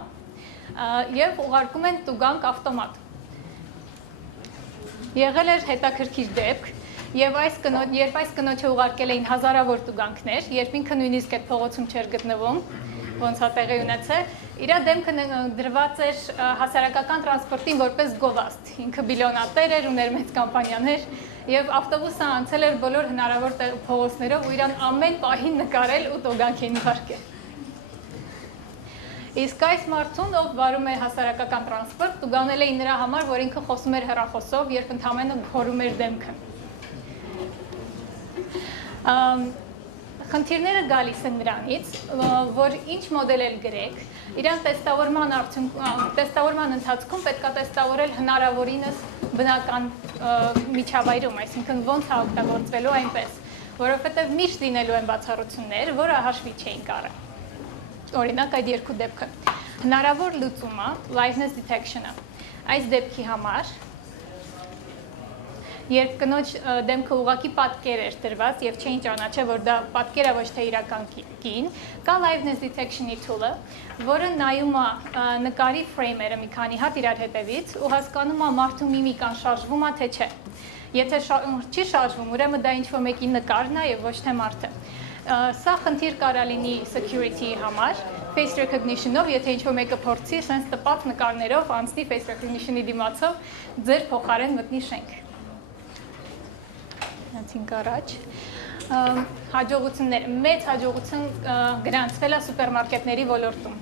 եւ ուղարկում են տուգանք ավտոմատ։ Եղել էր հետաքրքիր դեպք, եւ երբ այս կնոջը ուղարկել էին հազարավոր տուգանքներ, երբ ինքը նույնիսկ այդ փողոցում չէր գտնվում, ոնց է տեղի ունեցել, իր դեմքը դրված էր հասարակական տրանսպորտին որպես գովաստ։ Ինքը բիլիոնատեր էր, ուներ մեծ կամպանիաներ եւ ավտոբուսը անցել էր բոլոր հնարավոր փողոցներով ու իրան ամեն պահին նկարել ու տուգանք էին ուղարկել։ Իսկ այս մարդուն, ով վարում էր հասարակական տրանսպորտ, տուգանել էին նրա համար, որ ինքը խոսում էր հեռախոսով, երբ ընդամենը փորում էր դեմքը։ Խնդիրները գալիս են նրանից, որ ինչ մոդել էլ գրեք, իրան տեստավորման ընթացքում պետք է տեստավորել հնարավորինս բնական միջավայրում, այսինքն ոնց է օգտագործվելու այնպես, որովհետև միշտ լինելու են բացառություններ, որը հաշվի չէին կարել։ Օրինակ այդ երկու դեպքը։ Հնարավոր լուծումը, liveness detection-ը, այս դեպքի համար, երբ կնոջ դեմքը ուղղակի պատկեր էր դրված եւ չէին ճանաչել, որ դա պատկեր է ոչ թե իրական կին, կա liveness detection-ի tool-ը, որը նայում է նկարի ֆրեյմերը մի քանի հատ իրար հետևից ու հասկանում է մարդու միմիկան շարժվում է թե չէ։ Եթե չի շարժվում, ուրեմն դա ինչ-որ մեկի նկարն է եւ ոչ թե մարդը։ Սա խնդիր կարա լինի security-ի համար, face recognition-ով, եթե ինչ-որ մեկը փորձի sense տպած նկարներով անցնի face recognition-ի դիմացով, ձեր փոխարեն մտնի շենք։ Անցինք առաջ։ Հաջողություններ, մեծ հաջողություն գրանցվել է սուպերմարկետների ոլորտում։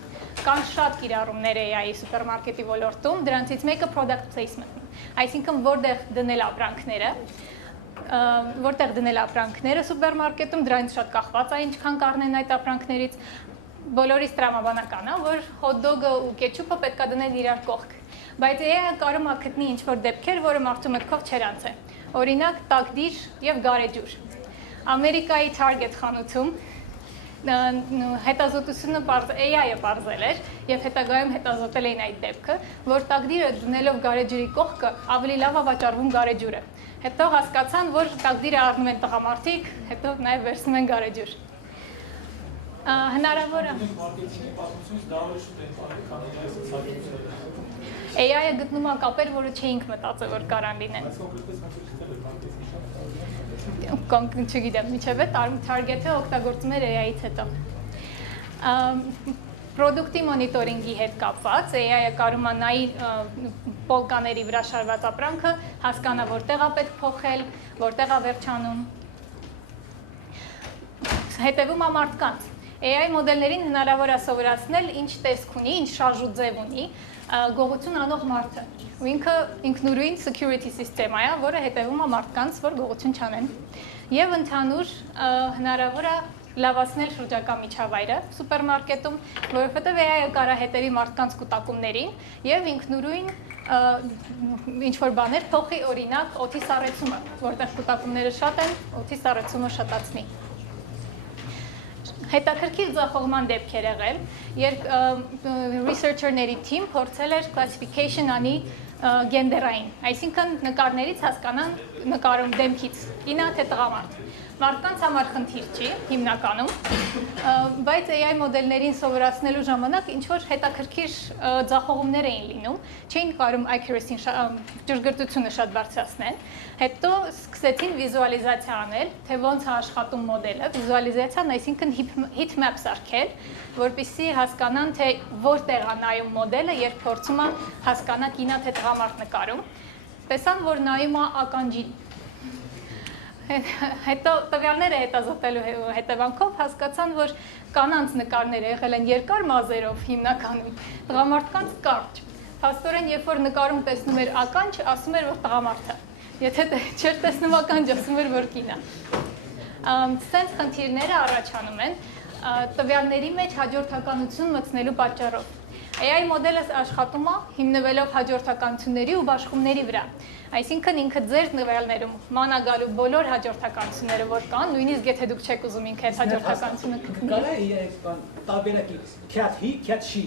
Կան շատ կիրառումներ AI-ի սուպերմարկետի ոլորտում, դրանցից մեկը product placement-ն, այսինքն որտեղ դնել ապրանքները սուպերմարկետում, դրանից շատ կախված է ինչքան կառնեն այդ ապրանքներից, բոլորից տրամաբանական է, որ հոթ-դոգը ու կետչուպը պետք է դնել իրար կողք, բայց AI-ը կարող է գտնի ինչ-որ դեպքեր, որը մարդու մտքով չէր անցել, օրինակ տակդիր եւ գարեջուր։ Ամերիկայի Target խանութում հետազոտությունը AI-ը պարզել էր եւ հետագայում հետազոտել էին այդ դեպքը, որ տակդիրը դնելով գարեջրի կողքը ավելի լավ է վաճառվում գարեջուրը։ Հետո հասկացան, որ տակդիրը առնում են տղամարդիկ, հետո նաեւ վերցնում են գարեջուր։ Հնարավոր է AI-ը գտնում է կապեր, որը չէինք մտածել, որ կարան լինեն։ Չգիտեմ, միջև է Target-ը օգտագործում էր AI-ից հետո։ Պրոդուկտի մոնիտորինգի հետ կապված, AI-ը կարող է նայի պոլկաների վրա շարված ապրանքը, հասկանա որտեղ է պետք փոխել, որտեղ է վերջանում։ Հետևում է մարդկանց։ AI մոդելներին հնարավոր է սովորացնել ինչ տեսք ունի, ինչ շարժու ձև ունի, գողություն անող մարդը։ Ու ինքը ինքնուրույն security սիստեմա է, որը հետևում է մարդկանց, որ գողություն չանեն։ Եվ ընդհանուր հնարավոր է լավացնել շրջակա միջավայրը սուպերմարկետում, որովհետև AI-ը կարա հետևի մարդկանց կուտակումներին եւ ինքնուրույն ինչ-որ բաներ փոխի, օրինակ օդի սառեցումը, որտեղ կուտակումները շատ են, օդի սառեցումը շատացնի։ Հետաքրքիր ձախողման դեպքեր եղել, երբ researcher-ների թիմ փորձել էր classification անի գենդերային, այսինքն նկարներից հասկանան նկարում դեմքից կինա թե տղամարդ։ Մարդկանց համար խնդիր չի, հիմնականում, բայց AI մոդելներին սովորացնելու ժամանակ ինչ-որ հետաքրքիր ձախողումներ էին լինում, չէին կարում accuracy-ն, ճշգրտությունը շատ բարձրացնել, հետո սկսեցին վիզուալիզացիա անել, թե ոնց է աշխատում մոդելը, վիզուալիզացիան, այսինքն heat map սարքել, որպեսզի հասկանան, թե որտեղ է նայում մոդելը, երբ փորձում է հասկանա կինա թե տղամարդ նկարում, տեսան, որ նայում է ականջին, հետո տվյալները հետազոտելու հետևանքով հասկացան, որ կանանց նկարները եղել են երկար մազերով հիմնականում, տղամարդկանց կարճ։ Փաստորեն, երբ որ նկարում տեսնում էր ականջ, ասում էր, որ տղամարդ է։ Եթե չէր տեսնում ականջ, ասում էր, որ կին է։ Սենց խնդիրները առաջանում են տվյալների մեջ հաջորդականություն մտցնելու պատճառով։ AI մոդելը աշխատում է հիմնվելով հաջորդականությունների ու բաշխումների վրա։ Այսինքն ինքը ձեր տվյալներում մանա գալու բոլոր հաջորդականությունները, որ կան, նույնիսկ եթե դուք չեք ուզում ինքը այդ հաջորդականությունը գտնի։ տարբերակի cat he, cat she,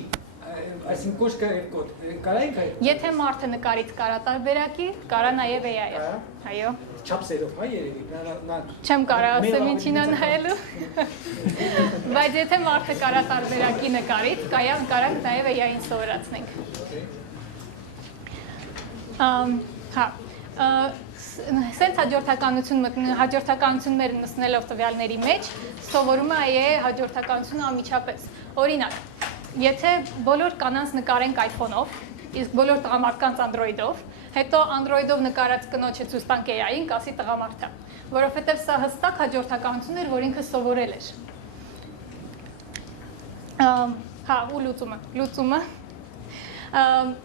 այսինքն կոշկը կոդ, կարա ինքը։ Եթե մարդը նկարից կարա տարբերակի, կարա նաև AI-ը։ Այո։ Չափսերով, հա երևի։ Չեմ կարա ասեմ ինչին է նայելու։ Բայց եթե մարդը կարա տարբերակի նկարից, կարանք նաև AI-ին սովորացնենք։ Հա, սենց հաջորդականություններ նստնելով տվյալների մեջ, սովորում է AI հաջորդականությունը անմիջապես։ Օրինակ, եթե բոլոր կանանց նկարենք iPhone-ով, իսկ բոլոր տղամարդկանց Android-ով, հետո Android-ով նկարած կնոջը ցույց տանք AI-ին, կասի տղամարդ է, որովհետև սա հստակ հաջորդականություն էր, որ ինքը սովորել էր։ Հա, ու լուծումը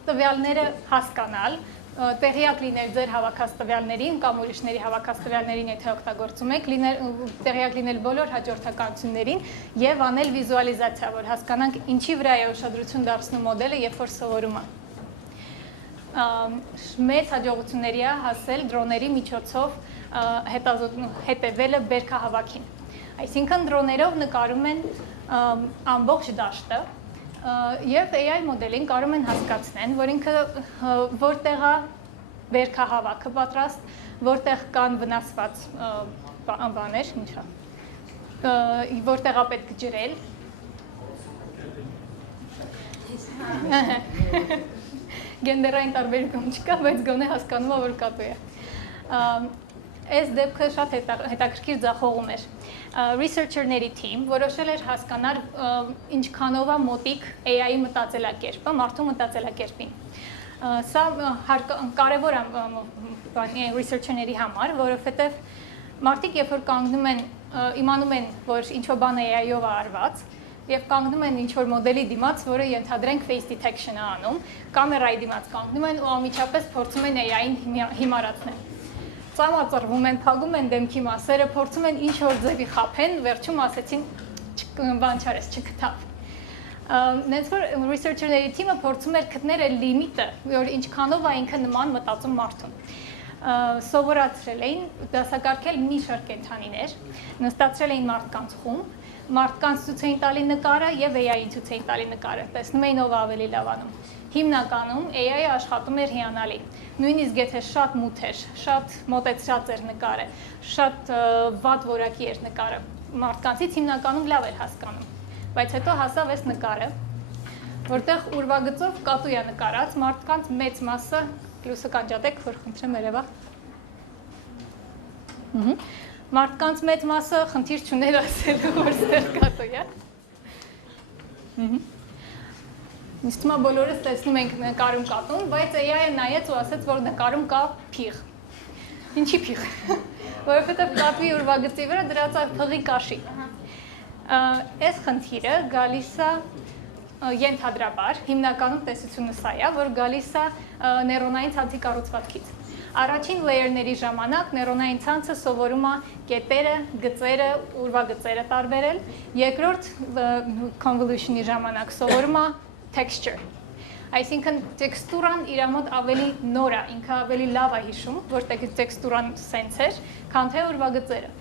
տվյալները հասկանալ, տեղյակ լինել ձեր հավաքած տվյալներին կամ ուրիշների հավաքած տվյալներին, եթե օգտագործում եք, տեղյակ լինել բոլոր հաջորդականություններին եւ անել վիզուալիզացիա, որ հասկանանք ինչի վրա է ուշադրություն դարձնում մոդելը, երբ որ սովորում է։ Մեծ հաջողությունների է հասել դրոների միջոցով հետևելը բերքահավաքին։ Այսինքն դրոներով նկարում են ամբողջ դաշտը եւ AI մոդելին կարող են հասկացնեն, որ ինքը որտեղ է բերքահավաքը պատրաստ, որտեղ կան վնասված բաներ, ինչա, որտեղ է պետք ջրել։ Գենդերային տարբերություն չկա, բայց գոնե հասկանում է, որ կատու է։ Այս դեպքը շատ հետաքրքիր ձախողում էր։ Researcher-ների թիմ որոշել էր հասկանալ ինչքանով է մոտիկ AI-ի մտածելակերպը մարդու մտածելակերպին։ Սա կարևոր է researcher-ների համար, որովհետև մարդիկ երբ որ կանգնում են, իմանում են, որ ինչ-որ բան AI-ով է արված, եւ կանգնում են ինչ-որ մոդելի դիմաց, որը ենթադրենք face detection-ը անում, կամերայի դիմաց կանգնում են ու անմիջապես փորձում են AI-ին հիմարացնել։ Ծամածրվում են, փակում են դեմքի մասերը, փորձում են ինչ-որ ձևի խաբեն, վերջում ասեցին բան չարես, չգտավ։ Նենց որ researcher-ների թիմը փորձում էր գտնել այդ լիմիտը, որ ինչքանով է ինքը նման մտածում մարդուն։ Սովորացրել էին դասակարգել մի շարք կենդանիներ, նստացրել էին մարդկանց խումբ, մարդկանց ցույց էին տալի նկարը եւ AI-ին ցույց էին տալի նկարը, տեսնում էին ով ավելի լավ անում։ Հիմնականում AI-ը աշխատում էր հիանալի։ Նույնիսկ եթե շատ մութ էր, շատ մոտեցրած էր նկարը, շատ վատ որակի էր նկարը, մարդկանցից հիմնականում լավ էր հասկանում։ Բայց հետո հասավ այս նկարը, որտեղ ուրվագծով կատու է նկարած, մարդկանց մեծ մասը, լույսը կանջատեք, որ խնդրեմ երևա։ Մարդկանց մեծ մասը խնդիր չուներ ասելու, որ ստեղ կատու է։ Ինձ թվում է բոլորս տեսնում ենք նկարում կատուն, բայց AI-ը նայեց ու ասեց, որ նկարում կա փիղ։ Ինչի փիղ։ Որովհետև կատուի ուրվագծի վրա դրած է փղի կաշի։ Այս խնդիրը գալիս է ենթադրաբար, հիմնականում տեսությունը սա է, որ գալիս է նեյրոնային ցանցի կառուցվածքից։ Առաջին layer-ների ժամանակ նեյրոնային ցանցը սովորում է կետերը, գծերը, ուրվագծերը տարբերել, երկրորդ convolution-ի ժամանակ սովորում է texture։ Այսինքն տեքստուրան իր մոտ ավելի նոր է, ինքը ավելի լավ է հիշում, որ տեքստուրան սենց էր, քան թե ուրվագծերը։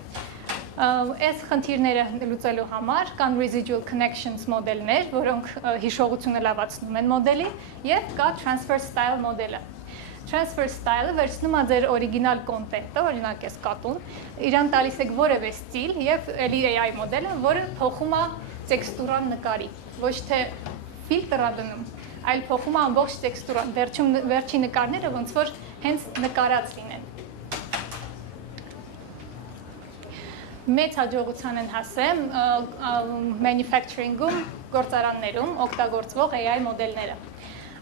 Այս խնդիրները լուծելու համար կան residual connections մոդելներ, որոնք հիշողությունը լավացնում են մոդելի, եւ կա transfer style մոդելը։ Transfer style-ը վերցնում է ձեր օրիգինալ կոնտենտը, օրինակ այս կատուն, իրան տալիս եք որևէ ստիլ եւ էլի AI մոդելը, որը փոխում է տեքստուրան նկարի, ոչ թե ֆիլտր է դնում, այլ փոխում է ամբողջ տեքստուրան, վերջի նկարները ոնց որ հենց նկարած լինեն։ Մեծ հաջողության են հասել manufacturing-ում, գործարաններում օգտագործվող AI մոդելները։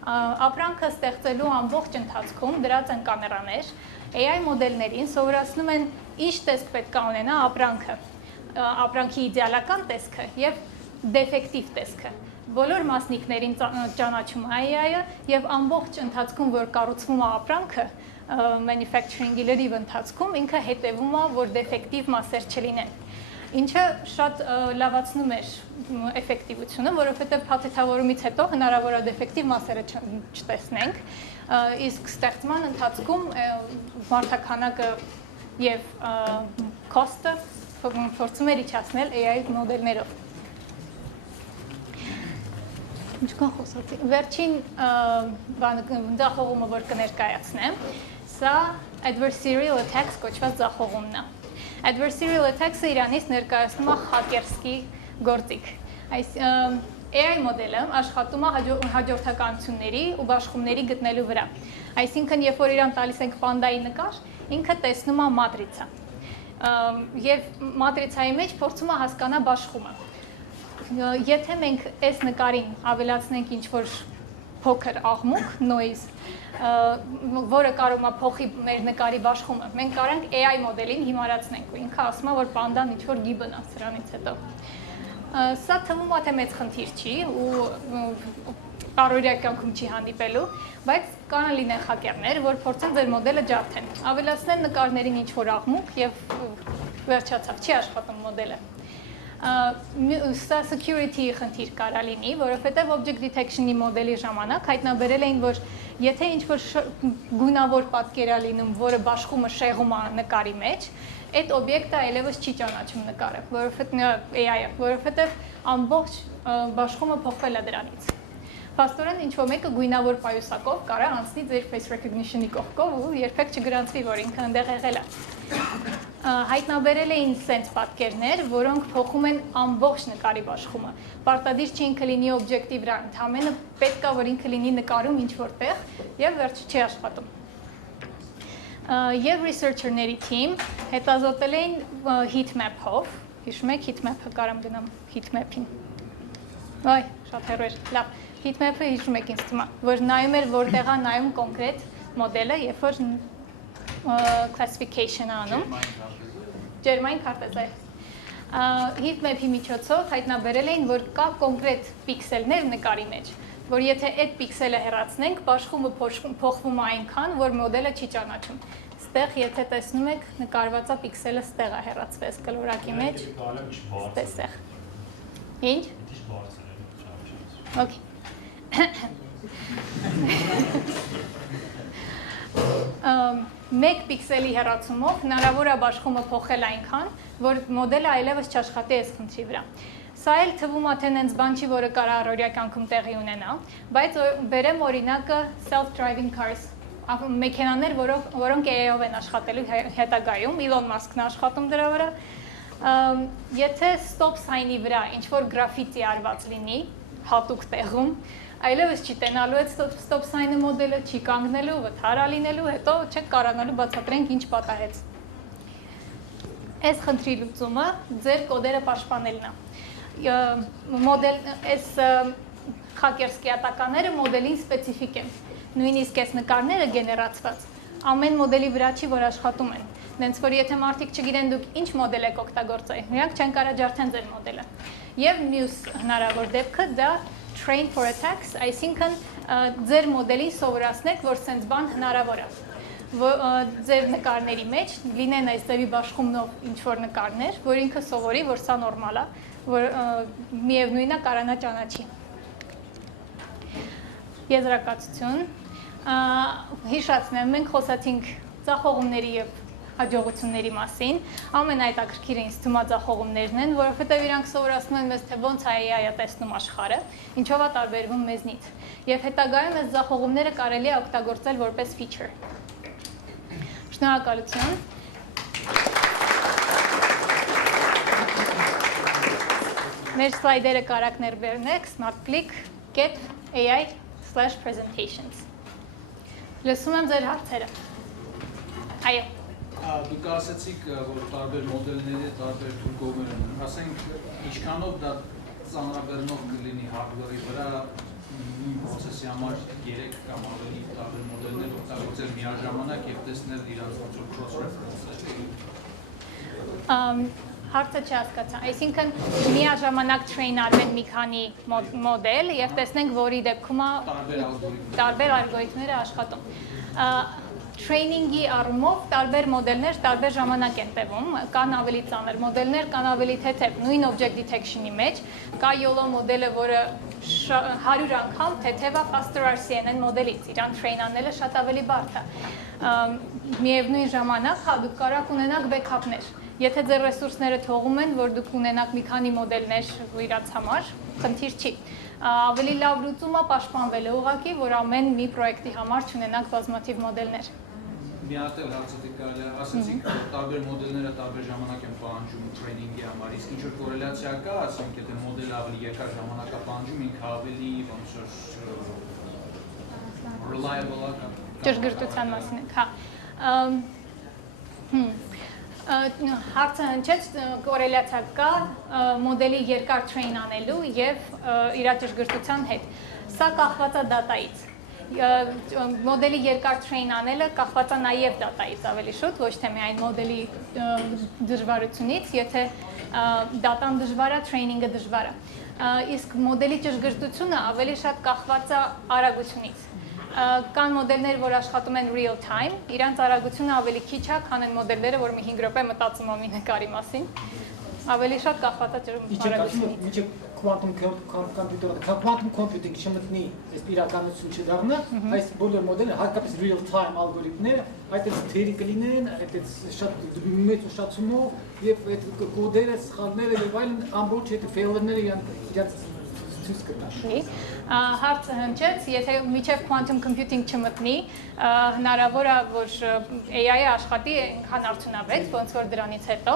Ապրանքը ստեղծելու ամբողջ ընթացքում դրած են կամերաներ, AI մոդելներին սովորացնում են ինչ տեսք պետք է ունենա ապրանքը, ապրանքի իդեալական տեսքը եւ դեֆեկտիվ տեսքը։ Բոլոր մասնիկներին ճանաչում է AI-ը եւ ամբողջ ընթացքում, որ կառուցվում է ապրանքը, manufacturing-ի լրիվ ընթացքում ինքը հետևում է, որ դեֆեկտիվ մասեր չլինեն։ Ինչը շատ լավացնում էր էֆեկտիվությունը, որովհետև փաթեթավորումից հետո հնարավոր է դեֆեկտիվ մասերը չտեսնենք, իսկ ստեղծման ընթացքում մարդաքանակը եւ cost-ը փորձում էր իջացնել AI մոդելներով։ Ինչքան խոսացի։ Վերջին ձախողումը, որ կներկայացնեմ, սա adversarial attacks կոչված ձախողումն է։ Adversarial attacks-ը իրանից ներկայացնում է հակերսկի գործիք։ Այս AI մոդելը աշխատում է հաջորդականությունների ու բաշխումների գտնելու վրա։ Այսինքն, երբ որ իրան տալիս ենք պանդայի նկար, ինքը տեսնում է մատրիցա։ Եվ մատրիցայի մեջ փորձում է հասկանալ բաշխումը։ Եթե մենք այս նկարին ավելացնենք ինչ-որ փոքր աղմուկ, noise, որը կարող է փոխի մեր նկարի բաշխումը, մենք կարող ենք AI մոդելին հիմարացնենք ու ինքը ասում է, որ պանդան ինչ-որ գիբն է սրանից հետո։ Սա թվում է, թե մեծ խնդիր չի ու առօրյա կյանքում չի հանդիպելու, բայց կան լինեն հակերներ, որ փորձեն ձեր մոդելը ջարդեն, ավելացնեն նկարներին ինչ-որ աղմուկ եւ վերջացավ, չի աշխատում մոդելը։ Սա security-ի խնդիր կարա լինի, որովհետև object detection-ի մոդելի ժամանակ հայտնաբերել էին, որ եթե ինչ-որ գունավոր պատկեր է լինում, որը բաշխումը շեղում է նկարի մեջ, այդ օբյեկտը այլևս չի ճանաչում նկարը, AI-ը, որովհետև ամբողջ բաշխումը փոխվել է դրանից։ Փաստորեն ինչ-որ մեկը գույնավոր պայուսակով կարա անցնի ձեր face recognition-ի կողքով ու երբեք չգրանցվի, որ ինքը այնտեղ եղել է։ Հայտնաբերել էին սենց պատկերներ, որոնք փոխում են ամբողջ նկարի բաշխումը։ Պարտադիր չի ինքը լինի օբյեկտի վրա, ընդհանրապես պետք է որ ինքը լինի նկարում ինչ-որ տեղ եւ վերջը չի աշխատում։ Եվ researcher-ների team հետազոտել էին heatmap-ով, հիշում եք heatmap-ը կարամ գնամ heatmap-ին։ Այ, շատ հեռու էր։ Լավ, heatmap-ը հիշում եք ինձ թվում է, որ նայում էր որտեղ է նայում կոնկրետ մոդելը, երբ որ classification-ը անում։ Ջերմային քարտեզ է։ Heatmap-ի միջոցով հայտնաբերել էին, որ կա կոնկրետ պիքսելներ նկարի մեջ, որ եթե այդ պիքսելը հեռացնենք, բաշխումը փոխվում է այնքան, որ մոդելը չի ճանաչում։ Ստեղ, եթե տեսնում եք, նկարված է պիքսելը ստեղ է հեռացվեց կլորակի մեջ։ Տեսեք։ Ինչ։ Okay. Մեկ պիքսելի հեռացումով հնարավոր է բաշխումը փոխել այնքան, որ մոդելը այլևս չաշխատի այս խնդրի վրա։ Սա էլ թվում է, թե նենց բան չի, որը կարող առօրյա կյանքում տեղի ունենա, բայց բերեմ օրինակը self-driving cars, մեքենաներ, որոնք AI-ով են աշխատելու հետագայում, Elon Musk-ն է աշխատում դրա վրա։ Եթե stop sign-ի վրա ինչ-որ գրաֆիտի արված լինի, հատուկ տեղում, այլևս չի տենալու այդ stop sign-ը մոդելը, չի կանգնելու, վթարա լինելու, հետո չեք կարողանալու բացատրենք ինչ պատահեց։ Այս խնդրի լուծումը ձեր կոդերը պաշտպանելն է։ Այս հակերսկիատականները մոդելին սպეციფիկ են։ Նույնիսկ այս նկարները գեներացված ամեն մոդելի վրա չի, որ աշխատում են։ Նենց որ եթե մարդիկ չգիտեն դուք ինչ մոդել եք օգտագործել, նրանք չեն կարող ջարդեն ձեր մոդելը։ Եվ մյուս հնարավոր դեպքը դա train for attacks, այսինքն ձեր մոդելին սովորացնեք, որ սենց բան հնարավոր է։ Ձեր նկարների մեջ լինեն այս ձևի բաշխումնով ինչ-որ նկարներ, որ ինքը սովորի, որ սա նորմալ է, որ միևնույնն է կարանա ճանաչի։ Եզրակացություն։ Հիշացնեմ, մենք խոսացինք ձախողումների եւ հաջողությունների մասին, ամենահետաքրքիրը ինձ թվում է ձախողումներն են, որովհետև իրանք սովորացնում են մեզ, թե ոնց է AI-ը տեսնում աշխարհը, ինչով է տարբերվում մեզնից։ Եվ հետագայում այս ձախողումները կարելի է օգտագործել որպես feature։ Շնորհակալություն։ Մեր սլայդերը կարաք ներբեռնեք smartclick.ai/presentations։ Լսում եմ ձեր հարցերը։ Այո։ Դուք ասացիք, որ տարբեր մոդելների տարբեր թուրքողներ են, ասենք ինչքանով դա ծանրաբեռնող կլինի hardware-ի վրա, նույն process-ի համար 3 կամ ավելի տարբեր մոդելներ օգտագործել միաժամանակ եւ տեսնել իրենց ոնց որ cross reference-ը։ Հարցը չհասկացա։ Այսինքն միաժամանակ train արվեն մի քանի մոդել եւ տեսնենք, որի դեպքում տարբեր ալգորիթմներ աշխատում։ Training-ի առումով տարբեր մոդելներ տարբեր ժամանակ են տևում, կան ավելի ծանր մոդելներ, կան ավելի թեթև, նույն object detection-ի մեջ կա YOLO մոդելը, որը 100 անգամ թեթև է faster RCNN մոդելից, իրան train անելը շատ ավելի բարդ է։ Միևնույն ժամանակ, հա, դուք կարող ունենաք backup-ներ։ Եթե ձեր ռեսուրսները թողում են, որ դուք ունենաք մի քանի մոդելներ իրաց համար, խնդիր չի։ Ավելի լավ լուծումը պաշտպանվել է ուղղակի, որ ամեն մի պրոյեկտի համար չունենանք բազմաթիվ մոդելներ։ Մի հատ էլ հարցը կարելի է ասացիք, տարբեր մոդելները տարբեր ժամանակ են պահանջում training-ի համար, իսկ ինչ որ կորելացիա կա, ասենք, եթե մոդելը ավելի երկար ժամանակ է պահանջում, ինքը ավելի ոնց որ reliable է։ Ճշգրտության մասին եք, հա։ Հարցը հնչեց կորելացիա կա մոդելի երկար train անելու եւ իր ճշգրտության հետ։ Սա կախված է դատայից։ Մոդելի երկար train անելը կախված է նաեւ դատայից ավելի շուտ, ոչ թե միայն մոդելի դժվարությունից, եթե դատան դժվար է, training-ը դժվար է։ Իսկ մոդելի ճշգրտությունը ավելի շատ կախված է արագությունից։ Կան մոդելներ, որ աշխատում են real time, իրանց արագությունը ավելի քիչ է, քան այն մոդելները, որ մի 5 րոպե մտածում է մի նկարի մասին։ Ավելի շատ կախված է արագությունից։ Միջև quantum computing չմտնի, այս իրականություն չդառնա, այս բոլոր մոդելները, հատկապես real time ալգորիթմները, այդպես թերի կլինեն, այդպես շատ մեծ ուշացումով եւ այդ կոդերը, սխալները եւ այլն ամբողջ այդ failure-ները իրանց ցույց կտան։ Հարցը հնչեց, եթե միջև quantum computing չմտնի, հնարավոր է, որ AI-ը աշխատի այնքան արդյունավետ, ոնց որ դրանից հետո,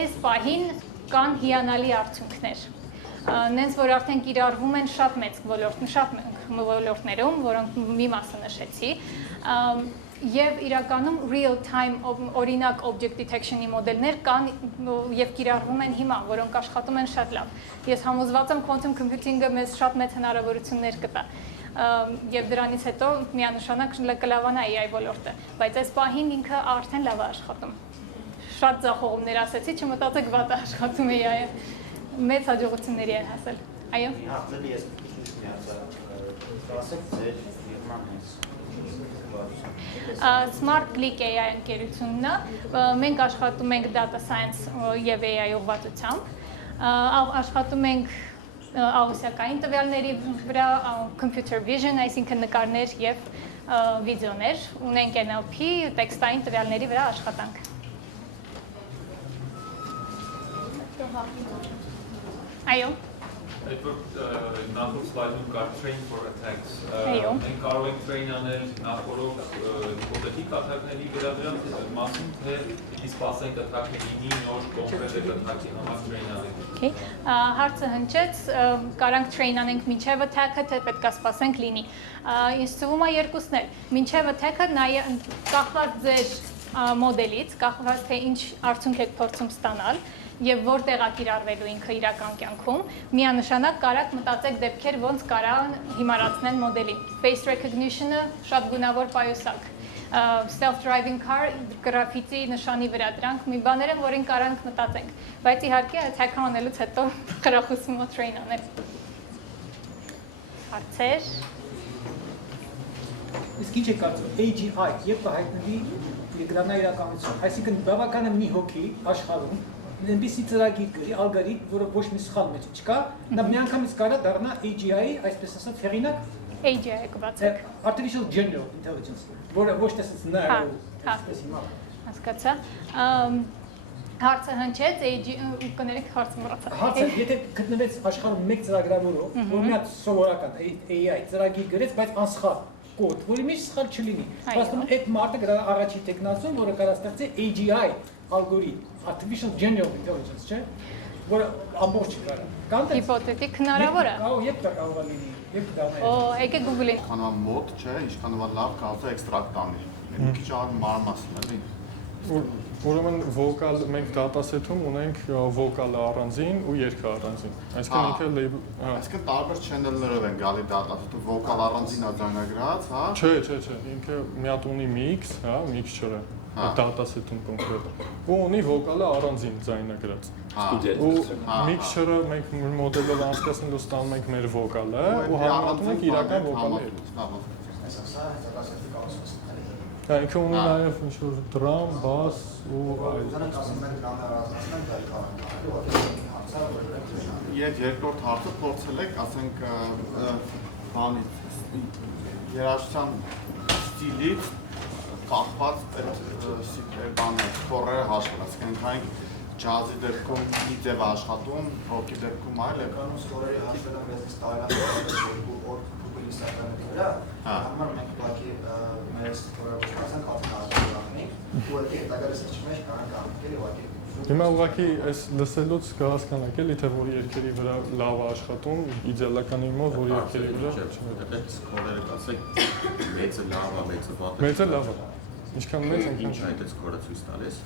այս պահին կան հիանալի արդյունքներ։ Նենց որ արդեն կիրառվում են շատ մեծ ոլորտներում, որոնք մի մասը նշեցի, եւ իրականում real time օրինակ object detection-ի մոդելներ կան եւ կիրառվում են հիմա, որոնք աշխատում են շատ լավ։ Ես համոզված եմ quantum computing-ը մեզ շատ մեծ հնարավորություններ կտա։ Եվ դրանից հետո միանշանակ կլավանա AI ոլորտը, բայց այս պահին ինքը արդեն լավ է աշխատում։ Շատ ձախողումներ ասեցի, չմտածեք վատ է աշխատում AI-ը։ Մեծ հաջողությունների է հասել։ Այո։ Smart Click AI ընկերությունն է, մենք աշխատում ենք data science եւ AI ուղղվածությամբ, աշխատում ենք աղյուսակային տվյալների վրա, computer vision, այսինքն նկարներ եւ վիդեոներ, ունենք NLP, տեքստային տվյալների վրա աշխատանք։ Այո։ Այդ որ նախորդ սլայդում կար train for attacks, մենք կարող ենք train անել նախորդ հիպոթետիկ աթակների վերաբերյալ մասին, թե պիտի սպասենք աթակների նոր կոնկրետ աթակի համար train անենք։ Հարցը հնչեց, կարանք train անենք մինչև attack-ը, թե պետք է սպասենք լինի։ Ինձ թվում է երկուսն էլ։ Մինչև attack-ը կախված ձեր մոդելից, կախված թե ինչ արդյունք եք փորձում ստանալ, եւ որտեղ է կիրառվելու ինքը իրական կյանքում, միանշանակ կարաք մտածեք դեպքեր, ոնց կարան հիմարացնել մոդելին։ Face recognition-ը շատ գունավոր պայուսակ։ Self-driving car գրաֆիտի նշանի վրա դրանք մի բաներ են, որին կարանք մտածենք, բայց իհարկե attack անելուց հետո խրախուսում է train անել։ Հարցեր։ Իսկ ինչ է կարծում AGI երբ կհայտնվի դրանա իրականություն, այսինքն բավական է մի հոգի աշխարհում այնպիսի ծրագիր գրի, ալգորիթմ, որը ոչ մի սխալ մեջ չկա, նա միանգամից կարա դառնա AGI-ի, այսպես ասած, հեղինակ AGI-ը կբացեք։ Artificial General Intelligence, որը ոչ թե ասած նայել, այսպես հիմա։ Հասկացա։ Հարցը հնչեց, կներեք հարցը մոռացա։ Հարցը, եթե գտնվեց աշխարհում մեկ ծրագրավորող, որ մի հատ սովորական AI ծրագիր գրեց, բայց անսխալ կոդ, որի մեջ սխալ չլինի։ Բացում այդ մարդը գտա առաջի տեխնացուն, որը կարա ստեղծի AGI ալգորիթմ, Artificial General Intelligence, չէ՞, որը ամբողջ կարա։ Հիպոթետիկ հնարավոր է։ Կարող երբ դա կարող է լինի, երբ դա։ Օ, եկեք Google-ին։ Ինչքանով մոտ, չէ, ինչքանով լավ կարող է էքստրակտ անել։ Մի քիչ ար մարմասն էլի։ Ուրեմն վոկալ մենք դատասեթում ունենք վոկալը առանձին ու երգը առանձին։ Այսինքն ինքը label, այսինքն տարբեր channel-ներով են գալի դատասեթում, վոկալ առանձին է ձայնագրած, հա։ Չէ, ինքը մի հատ ունի mix, հա, mixture-ը, դատասեթում կոնկրետ։ Ու ունի վոկալը առանձին ձայնագրած։ Ու mixture-ը մենք մոդելով անցկացնելու ստանում ենք մեր վոկալը ու համեմատում ենք իրական վոկալը։ Ինքը ունի նաև ինչ-որ դրամ, բաս ու այլ։ Եվ երկրորդ հարցը փորձել եք, ասենք, երաժշտության ստիլից կախված այդ բանը, խորերը հաշվել, ասենք, այնքան ջազի դեպքում մի ձև աշխատում, ռոքի դեպքում այլ է։ Կանոն ստորերի հաշվելը մեզ տարիներ օր կուպիլի սարկաների վրա, համար մենք ուղղակի մեր ստորերը կապնենք, ու այդ հետագա ռեսիչ մեջ կարանք ամկել ուղղակի։ Հիմա ուղղակի այս լսելուց կհասկանաք էլի, թե որ երկերի վրա լավ աշխատում, իդեալական իմով, որ երկերի վրա այդ սկորերը կասեք, մեծը լավ է, մեծը վատ է։ Մեծը լավ է։ Ինչքան մեծ ենք։ Ինչ է այդ սկորը ցույց տալիս։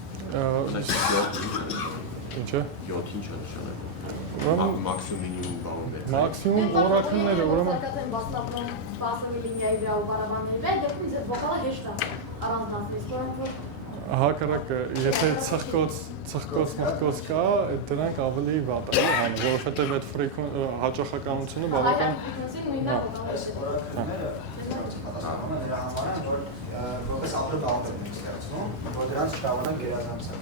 Ինչ է։ 7 ինչ է նշանակում։ Մաքսիմում մինիմում բաում է։ Մաքսիմում օրակները, ուրեմն հակառակը, եթե ծխկոց կա, դրանք ավելի վատ է, որովհետև այդ հաճախականությունը բավական որպես ապրոբաունդը մենք ստեղծում, որ դրանց շահանան գերազանցել։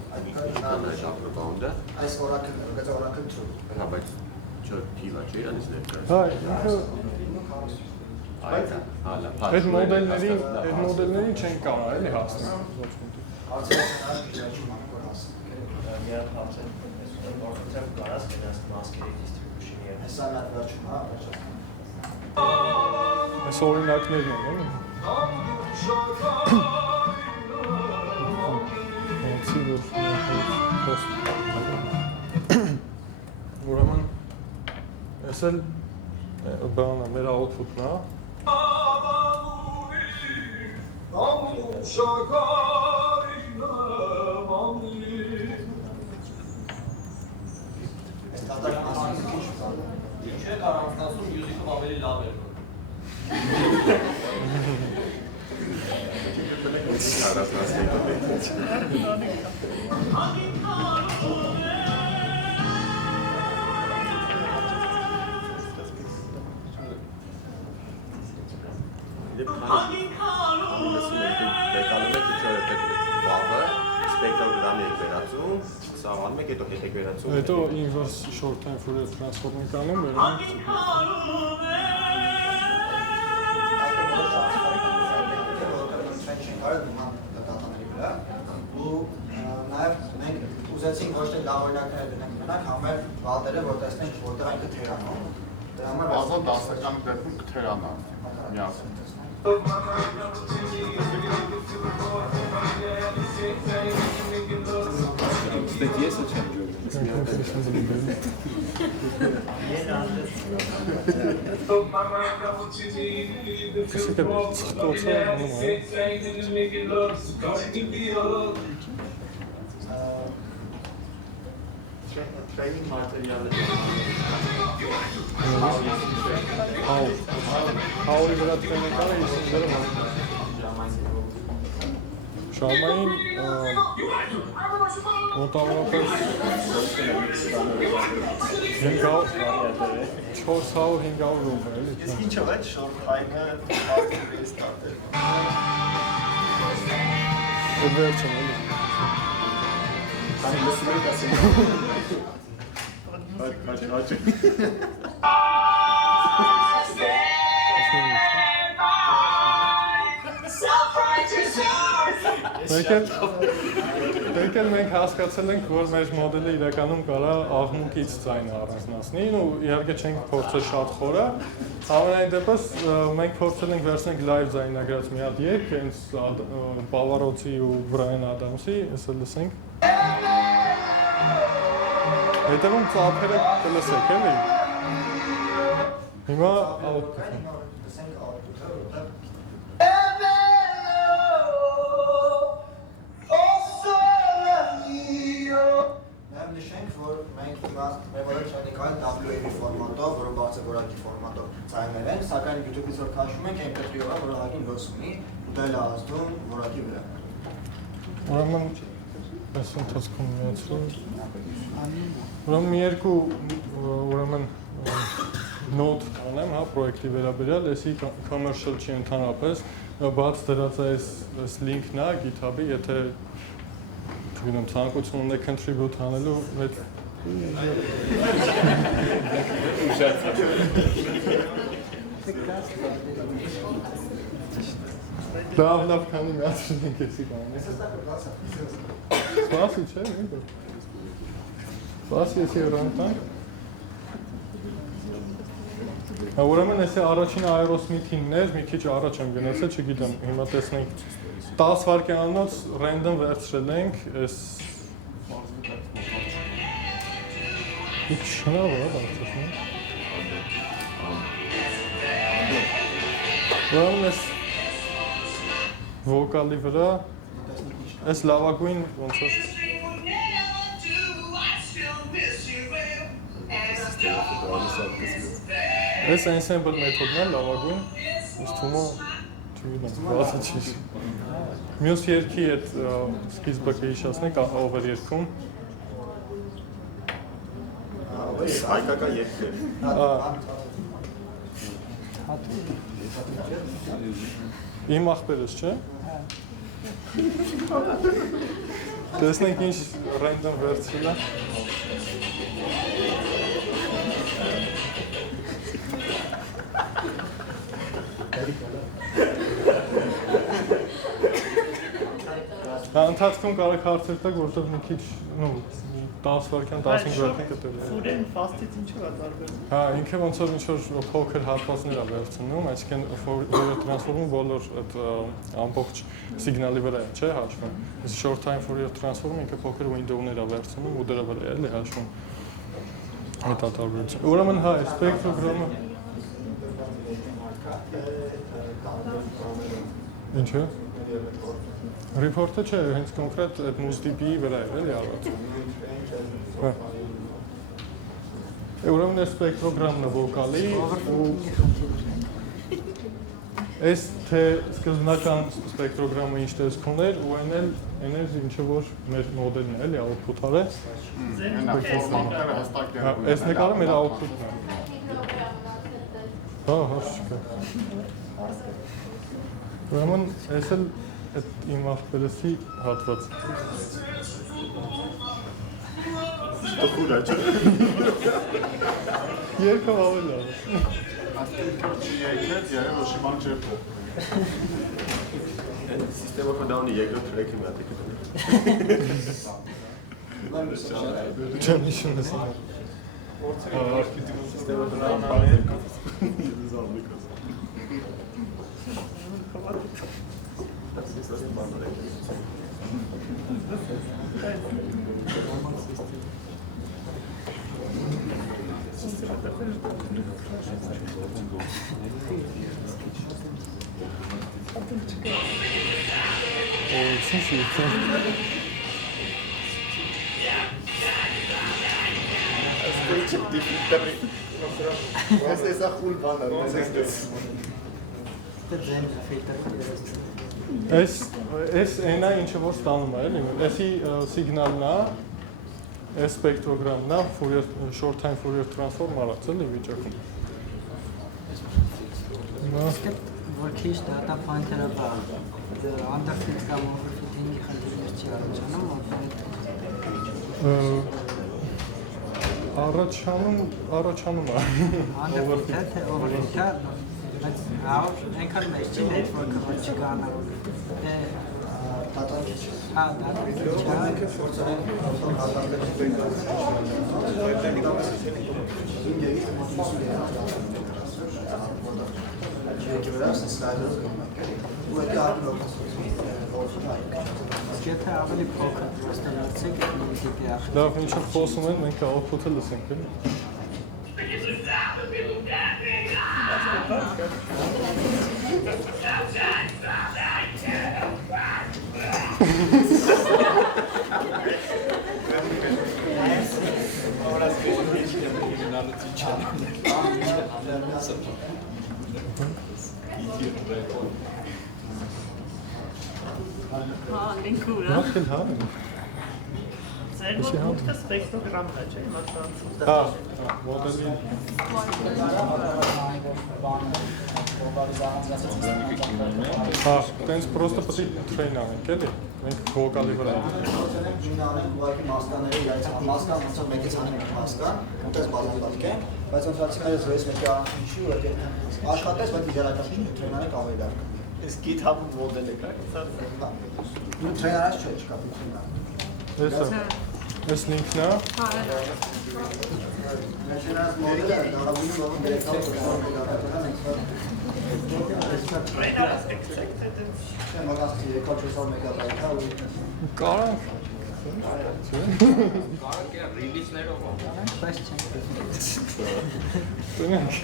Այս օրակը, բայց օրակը true։ Հա, բայց թիվա չէ, իրենից ներկայացնում։ Հա, ինքը այդ մոդելներին չեն կարող էլի հասնել։ Հարցերը գիժաճում անկոր հասնել։ Երբ հարցերը որտեղ կարաս կնաս մասկերի distribution-ի։ Հեսա նա վերջում, հա, վերջում։ Այս օրինակներն են, էլի։ Ուրեմն, ես էլ բանը, մեր output-ն է։ Ինչ է կարանցնասում մյուզիկում ավելի լավ էր։ Հետո inverse short time Fourier transform ենք անում, ու նաև մենք ուզեցինք ոչ թե լավ օրինակներ դնենք մենակ, համեր վալտերը, որ տեսնենք որտեղ այն կթերանում։ Դրա համար բազան դասական դեպքում կթերանա միասին։ Кстати, есть о чем Training material. How is that training Շամային մոտավորապես 400-500 րոպե էլի։ Իսկ ինչով այդ short time-ը հաստատել ստարտել։ Այդ վերջն էլի։ Քանի լսում եք ասեմ։ Հաճ։ Մենք հասկացել ենք, որ մեր մոդելը իրականում կարա աղմուկից ձայնը առանձնացնի ու իհարկե չենք փորձել շատ խորը։ Համենայն դեպս մենք փորձել ենք վերցնենք լայվ ձայնագրած մի հատ երգ, հենց Պավարոցի ու Բրայան Ադամսի, հեսը լսենք։ Հետևում ծափերը կլսեք, էլի։ Հիմա Oh, YouTube-ից որ քաշում ենք, MP3-ով որ ահագին լսում է, ու դա էլ ազդում որակի վրա։ Ուրեմն այս ընթացքում միացրու։ Ուրեմն մի երկու ուրեմն նոտ անեմ, հա, պրոյեկտի վերաբերյալ, էսի commercial չի ընդհանրապես, բաց դրած այս link-ն է GitHub-ի, եթե չգիտեմ, ցանկություն ունեք contribute անելու, այդ լավ քանի միացրին ենք էսի բանը։ Սպասի չէ, նույնը։ Սպասի էսի ռանտանք։ Ուրեմն էսի առաջին Aerosmith-ինն էր, մի քիչ առաջ եմ գնացել, չգիտեմ, հիմա տեսնենք 10 վայրկյանոց random վերցրել ենք, այս Ինչ շնավ է, բարձրացնում։ Ուրեմն ես վոկալի վրա, ես լավագույն ոնց որ Ես ensemble մեթոդն է լավագույն, ես թվում է, չգիտեմ, բացը չի։ Մյուս երկի այդ սկիզբը կհիշացնենք, ով էր երգում։ Հայկական երկեր։ Իմ ախպերս, չէ։ Տեսնենք ինչ random վերցրել է։ Ընթացքում կարող հարցեր տակ, որտեղ մի քիչ, 10 վայրկյան, 15 վայրկյան կտրել է։ Food and fast-ից ինչու է տարբեր։ Հա, ինքը ոնց որ ինչ-որ փոքր հատվածներ է վերցնում, այսինքն Fourier transform-ը բոլոր այդ ամբողջ սիգնալի վրա է, չէ, հաշվում։ Իսկ short time Fourier transform-ը ինքը փոքր window-ներ է վերցնում ու դրա վրա է էլի հաշվում։ Այդ տարբերությունը։ Ուրեմն հա, spectrogram-ը Ինչը։ Report-ը չէ, հենց կոնկրետ այդ MUSDB-ի վրա է, էլի առած։ Հա։ Ուրեմն է spectrogramն է վոկալի ու այս թե սկզբնական spectrogramը ինչ տեսք ուներ ու այն էլ ինչը որ մեր մոդելն է, էլի output-ը։ Այս նկարը մեր output-ն է։ Հա, հաշկա։ Ուրեմն այս էլ այդ իմ ախպերեսի հատված։ Տխուր է, չէ։ Երկով ավել լավ։ Աստիքոր չի եկեց, երև որ շիման չէ փող։ Սիստեմը կդավնի երկրոտ տրեքի մատի կտներ։ Չեմ իշում ես ամար։ Սիստեմը դրան Essa full banda, Այս այնա ինչը որ ստանում է, էլի, էսի սիգնալն է, այս սպեկտրոգրամն է, short time Fourier transform արած, էլի վիճակում։ Որ քիչ data pointer-ը բա, underfit կամ overfitting-ի խնդիրներ չի առաջանում է։ Underfit-ը թե overfit-ը, բայց այնքան մեծ չի network-ը, որ չկանա։ Հա, Եթե ավելի փոքր պրոստը լցեք, մի դեպի ախտ։ Լավ, ինչով խոսում են, մենք output-ը լսենք, էլի։ Ahora es que yo no entiendo que no te echan. Լինքուրը։ Նախքել հա։ Ձեր մոտ սպեկտրոգրամն է, չէ՞, մատանց։ Հա, մոդելի։ Հա, տենց պրոստը պետք է թրեյն անենք, էլի։ Մենք վոկալի վրա ենք։ Ջին անենք ուղղակի մասկաների, մասկան ոնց որ մեկից անենք մասկան, ուտես բազմապատիկ է, բայց ոնց ասացիքները զրոյից մեկի ինչի ու աշխատես, բայց իդեալական չի, թրեյն անենք ավելի լավ։ Իսկ GitHub-ում մոդել է կա, ու թրեյն արած չէ, չկա Էսա։ Այս լինքն է։ Հա, Մեջենաս մոդելը դարավույնի ողում դերեկավ Trainers expected. Չեմ մագասի 2-4 մեգաբայթ է ու Կարանք։ Կարանք է ռիլիզներով անենք։ Բայց չեմ։ Տնենք։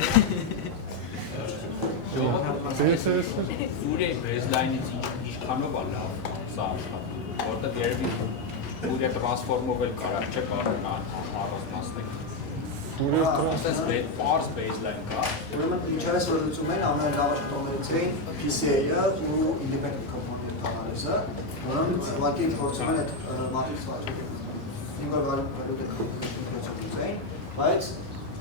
Ուրի բեզլայնից ինչքանով է լավ սա աշխատում, որտեղ երևի ուրի տրանսֆորմով էլ կարակ չէ կարող առանձնացնել։ Ուրի տրանսֆորմով parse baseline կա։ Ուրեմն ինչպես որ լուծում են ամենալավ աշխատողներից էին PCA-ը ու independent component analysis-ը, որոնք ուղղակի փորձում են այդ matrix single value processing էին, բայց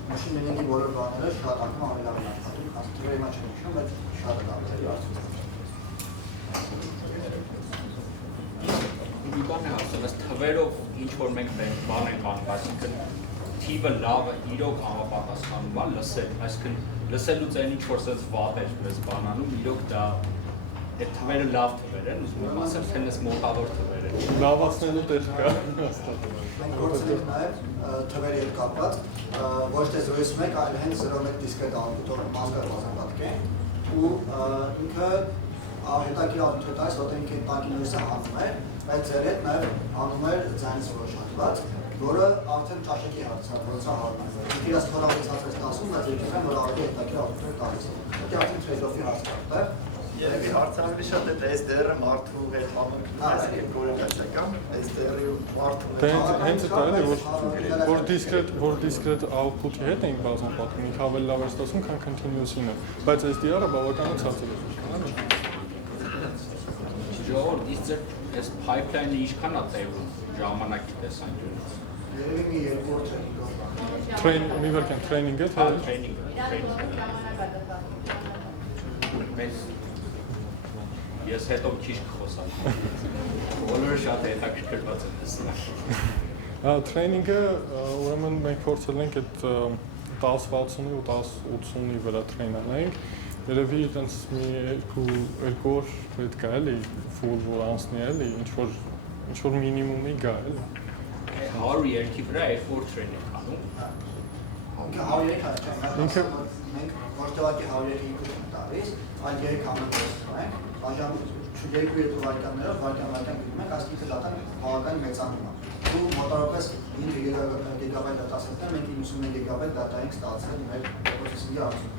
machine learning-ի բոլոր բաները շատ անգամ ավելի լավ են աշխատում, քան թվերի մեջ չեմ հիշում, բայց շատ լավ է արդյունքը։ Մի բան է ասել, այս թվերով ինչ որ մենք բան ենք անում, այսինքն թիվը լավը իրոք համապատասխանում է լսել, այսինքն լսելուց այն ինչ որ sense վատ էր մեզ բանանում, իրոք դա այդ թվերը լավ թվեր են, ուզում եմ ասել, թե նես մոտավոր թվեր են։ Լավացնելու տեղ կա։ Մենք գործել ենք նաև թվերի հետ կապված, ոչ թե 0.1, այլ հենց 0.1 դիսկրետ output-ով մասկար բազմապատիկ է, ու ինքը հետաքրքիր output է, որտեղ ինքը տանկինորիսը հանում է, բայց ձեր հետ նաև հանում էր ձայնից որոշակված, որը արդեն ճաշակի հարցավորца հանում է։ Ինքը իրաց խորավից հացրեց 10, բայց եկել են, որ արդեն հետաքրքիր output-ը տալիս։ Դա արդեն trade-off-ի հարց կա։ Երևի հարցանալի շատ է SDR-ը մարդու հետ համընկնում է եւ կորելացիական SDR-ի մարդու հետ։ Հենց դա է, որ discrete output-ի հետ էին բազմապատկում, ինքը ավելի լավ է ստացվում, քան continuous-ինը, բայց SDR-ը բավականին ցածր է։ Ժողովուրդ, իսկ այս pipeline-ը ինչքան է տևում ժամանակի տեսանկյունից։ Երևի մի 2 օր Train, մի վարքան training-ը, թե Մենք ես հետո քիչ կխոսամ։ Բոլորը շատ հետաքրքրված են լսել։ Training-ը ուրեմն մենք փորձել ենք այդ 1060-ի ու 1080-ի վրա train անենք։ Երևի այտենց մի 2 օր պետք է էլի full որ անցնի էլի, ինչ որ մինիմումի գա էլի։ 102-ի վրա F4 train ենք անում։ Ինքը 103 չէ, մենք ոչ թվակի 103-ի ինքնություն տալիս, այլ 3 համընկնում ենք, բաժան 2-3 վայրկյաններով վայրկյան գնում ենք, այսինքն դատան բավական մեծանում է։ Ու մոտավորապես 5 գիգաբայթ դատասետներ մենք 91 գիգաբայթ դատա ենք ստացել մեր processing-ի արդյունքում։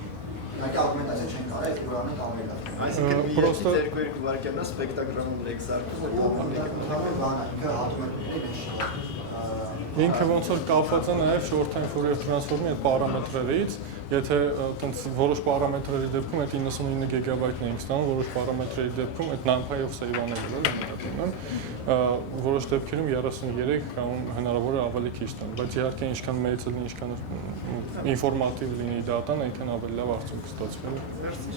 Իհարկե ակումուլյացիա չենք արել, այդ ուրանը ավելի լավ։ Այսինքն մի 2 վայրկյանա սպեկտրագրամում էքսարկում ինքը հատում է Ինքը ոնց որ կապված է նաև short-time Fourier transform-ի այդ պարամետրերից, եթե այտենց որոշ պարամետրերի դեպքում այդ 99 գիգաբայթն ենք ստանում, որոշ պարամետրերի դեպքում այդ NumPy-ով save-անել են, որոշ դեպքերում 33 կամ հնարավոր է ավելի քիչ տան, բայց իհարկե ինչքան մեծ լինի, ինչքան ինֆորմատիվ լինի դատան, այնքան ավելի լավ արդյունք կստացվի։ Մերսի։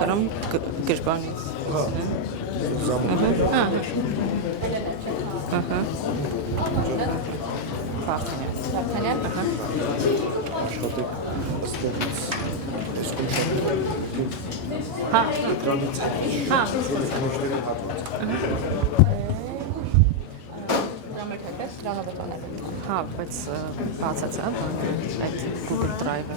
կրում գրպանից։ Վարդանյան։ Աշխատեք ստեղից Հա։ Հա։ Հա, բայց բացացա այդ Google Drive-ը։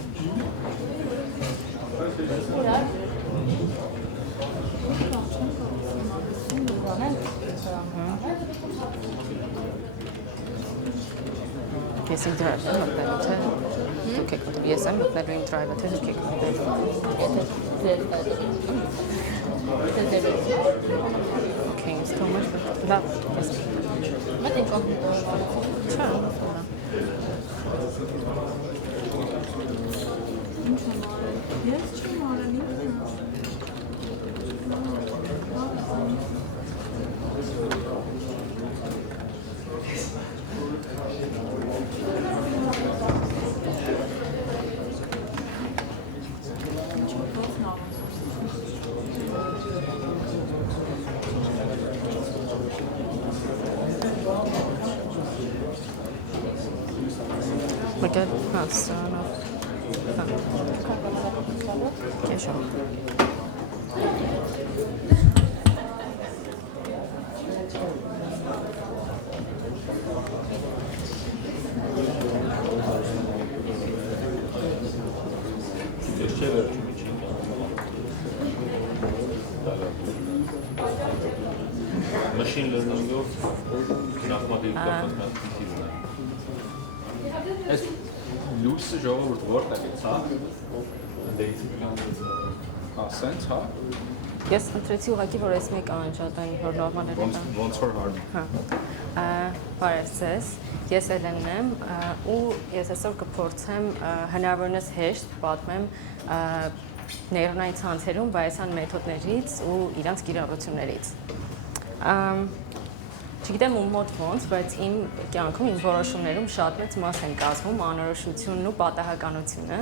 Ես իմ Drive-ը մտնելու, թե դուք եք մտնելու, ես եմ մտնելու իմ Drive-ը, թե դուք եք մտնելու։ Okay, ինձ թվում էր, լավ, ես մտենք Չէ, Ես չեմ արանի։ Մեկը հասանով։ Կեշո։ Machine learning-ով նախմատիկ կապակցություն։ Այս լույսը ժողովուրդ որտեղ է, հա? Դեից ասենց, հա? Ես ընտրեցի ուղղակի, որ այս մեկ անջատային, որ նորմաները կան։ Ոնց որ հարմ։ Հա։ Բարև ձեզ, ես Էլենն եմ ու ես այսօր կփորձեմ հնարավորինս հեշտ պատմեմ նեյրոնային ցանցերում բայեսյան մեթոդներից ու իրանց կիրառություններից։ Չգիտեմ ում մոտ ոնց, բայց իմ կյանքում, իմ որոշումներում շատ մեծ մաս են կազմում անորոշությունն ու պատահականությունը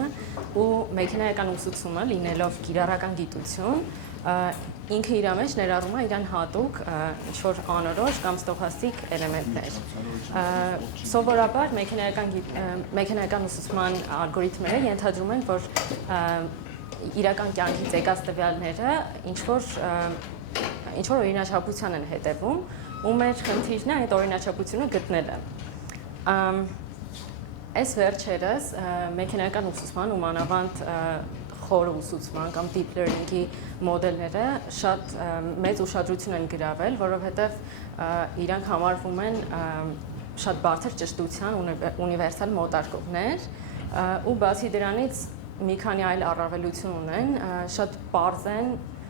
ու մեքենայական ուսուցումը լինելով կիրառական գիտություն, ինքը իր մեջ ներառում է իրան հատուկ ինչ-որ անորոշ կամ ստոխաստիկ էլեմենտներ։ Սովորաբար մեքենայական ուսուցման ալգորիթմները ենթադրում են, որ իրական կյանքից եկած տվյալները ինչ-որ օրինաչափության են հետևում, ու մեր խնդիրն է այդ օրինաչափությունը գտնելը։ Այս վերջերս մեքենայական ուսուցման ու մանավանդ խորը ուսուցման կամ deep learning-ի մոդելները շատ մեծ ուշադրություն են գրավել, որովհետև իրանք համարվում են շատ բարձր ճշտության ունիվերսալ մոտարկողներ ու բացի դրանից մի քանի այլ առավելություն ունեն, շատ պարզ են,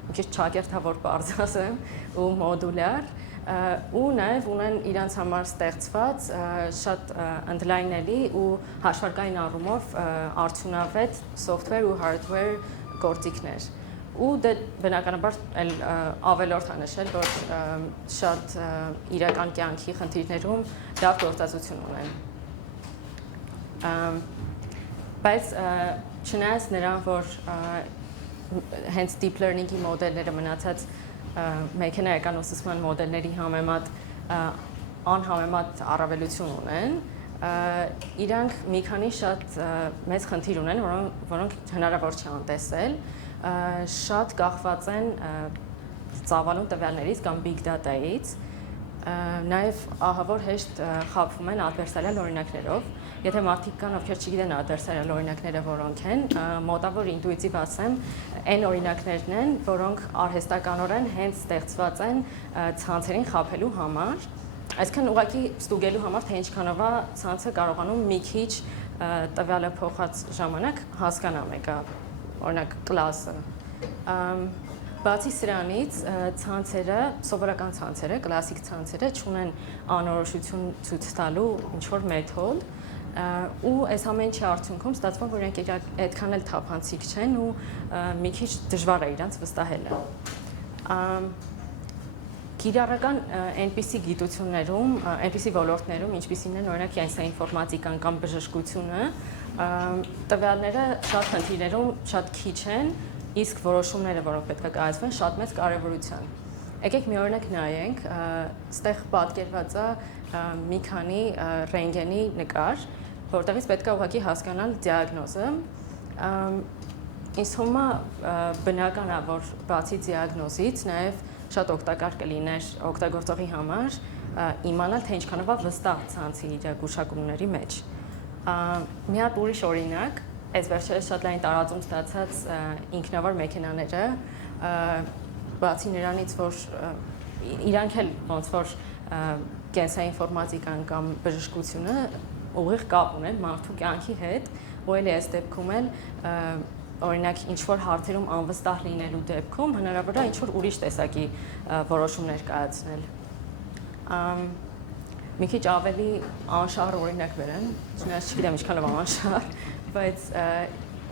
մի քիչ չակերտավոր պարզ ասեմ, ու մոդուլյար ու նաև ունեն իրանց համար ստեղծված շատ ընդլայնելի ու հաշվարկային առումով արդյունավետ software ու hardware գործիքներ։ Ու դե բնականաբար ավելորդ է նշել, որ շատ իրական կյանքի խնդիրներում լավ գործածություն ունեն։ Բայց չնայած նրան, որ հենց deep learning-ի մոդելները մնացած մեքենայական ուսուցման մոդելների համեմատ անհամեմատ առավելություն ունեն, իրանք մի քանի շատ մեծ խնդիր ունեն, որոնք հնարավոր չի անտեսել, շատ կախված են ծավալուն տվյալներից կամ big data-ից, նաև ահավոր հեշտ խաբվում են ադվերսարիալ օրինակներով, եթե մարդիկ կան, ովքեր չգիտեն ադվերսարիալ օրինակները որոնք են, մոտավոր ինտուիտիվ ասեմ, այն օրինակներն են, որոնք արհեստականորեն հենց ստեղծված են ցանցերին խաբելու համար, այսինքն ուղղակի ստուգելու համար, թե ինչքանով է ցանցը կարողանում մի քիչ տվյալը փոխած ժամանակ հասկանա մեկը, օրինակ կլասը։ Բացի սրանից ցանցերը, սովորական ցանցերը, կլասիկ ցանցերը չունեն անորոշություն ցույց տալու ինչ-որ մեթոդ, ու այս ամենի արդյունքում ստացվում որ իրենք այդքան էլ թափանցիկ չեն ու մի քիչ դժվար է իրանց վստահելը։ Կիրառական այնպիսի գիտություններում, այնպիսի ոլորտներում, ինչպիսին են օրինակ կենսաինֆորմատիկան կամ բժշկությունը, տվյալները շատ խնդիրներում շատ քիչ են իսկ որոշումները, որոնք պետք է կայացվեն, շատ մեծ կարևորության։ Եկեք մի օրինակ նայենք, այստեղ պատկերված է մի քանի ռենտգենի նկար, որտեղից պետք է ուղղակի հասկանալ դիագնոզը։ Ինձ թվում է բնական է, որ բացի դիագնոզից նաև շատ օգտակար կլիներ օգտագործողի համար իմանալ, թե ինչքանով է վստահ ցանցի իր գուշակումների մեջ։ Մի հատ ուրիշ օրինակ, այս վերջերս շատ լայն տարածում ստացած ինքնավար մեքենաները, բացի նրանից, որ իրանք էլ ոնց որ կենսաինֆորմատիկան կամ բժշկությունը ուղիղ կապ ունեն մարդու կյանքի հետ, ու էլի այս դեպքում էլ օրինակ ինչ-որ հարցերում անվստահ լինելու դեպքում հնարավոր է ինչ-որ ուրիշ տեսակի որոշումներ կայացնել։ Մի քիչ ավելի անշահ օրինակ վերեմ, չնայած չգիտեմ ինչքանով անշահ, բայց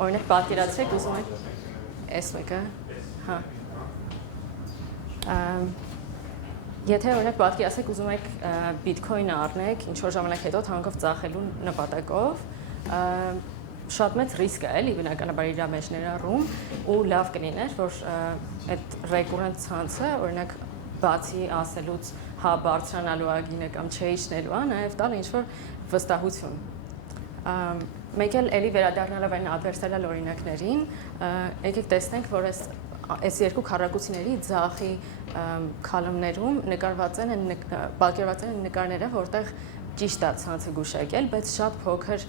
օրինակ պատկերացրեք ուզում եք այս մեկը, հա։ Եթե օրինակ պատկերացրեք ուզում եք բիթքոյնը առնեք ինչ-որ ժամանակ հետո թանկով ծախելու նպատակով, շատ մեծ ռիսկ է էլի բնականաբար իր մեջ ներառում ու լավ կլիներ, որ այդ ռեկուրենտ ցանցը օրինակ բացի ասելուց հա բարձրանալու է գինը կամ չեիչնելու է, նաև տալ ինչ-որ վստահություն։ Մեկ էլ էլի վերադառնալով այն ադվերսալիալ օրինակներին, եկեք տեսնենք, որ այս երկու քառակուսիների ձախի քալմներում պատկերված են նկարները, որտեղ ճիշտ է ցանցը գուշակել, բայց շատ փոքր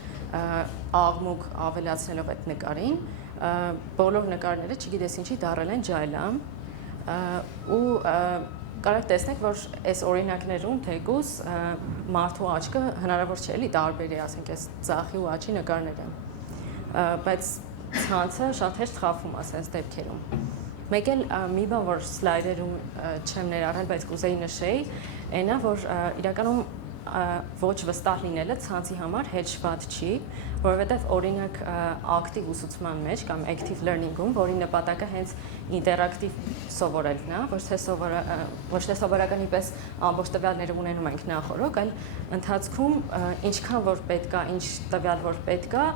աղմուկ ավելացնելով այդ նկարին, բոլոր նկարները չգիտես ինչի դառել են ջայլամ ու կարող տեսնեք, որ այս օրինակներում թեկուզ մարդու աչքը հնարավոր չէ էլի տարբերի, ասենք, այս ձախի ու աչքի նկարները, բայց ցանցը շատ հեշտ խախվում է այս դեպքերում։ Մեկ էլ մի բան, որ սլայդերում չեմ ներառել, բայց կուզեի նշեի, այն է, որ իրականում ոչ վստահ լինելը ցանցի համար հեշտ չի, որովհետև օրինակ ակտիվ ուսուցման մեջ կամ active learning-ում, որի նպատակը հենց ինտերակտիվ սովորելն է, ոչ թե սովորականի պես ամբողջ տվյալները ունենում ենք նախորոք, այլ ընթացքում ինչքան որ պետք է, ինչ տվյալ որ պետք է,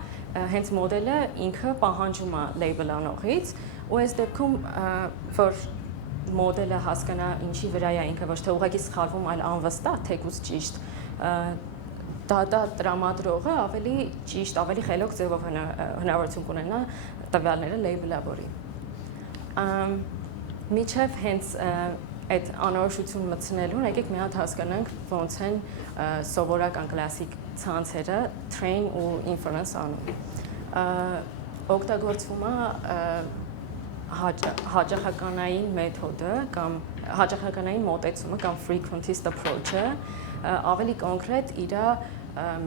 հենց մոդելը ինքը պահանջում է label անողից, ու այս դեպքում որ մոդելը հասկանա ինչի վրա է ինքը ոչ թե ուղղակի սխալվում, այլ անվստահ, թեկուզ ճիշտ, դա տրամադրողը ավելի ճիշտ, ավելի խելոք ձևով հնարավորություն կունենա տվյալները label-ավորի։ Միջև հենց այդ անորոշություն մտցնելուն, եկեք մի հատ հասկանանք ոնց են սովորական կլասիկ ցանցերը train ու inference անում։ Օգտագործվում է հաճախականային մեթոդը կամ հաճախականային մոտեցումը կամ frequentist approach-ը, ավելի կոնկրետ իր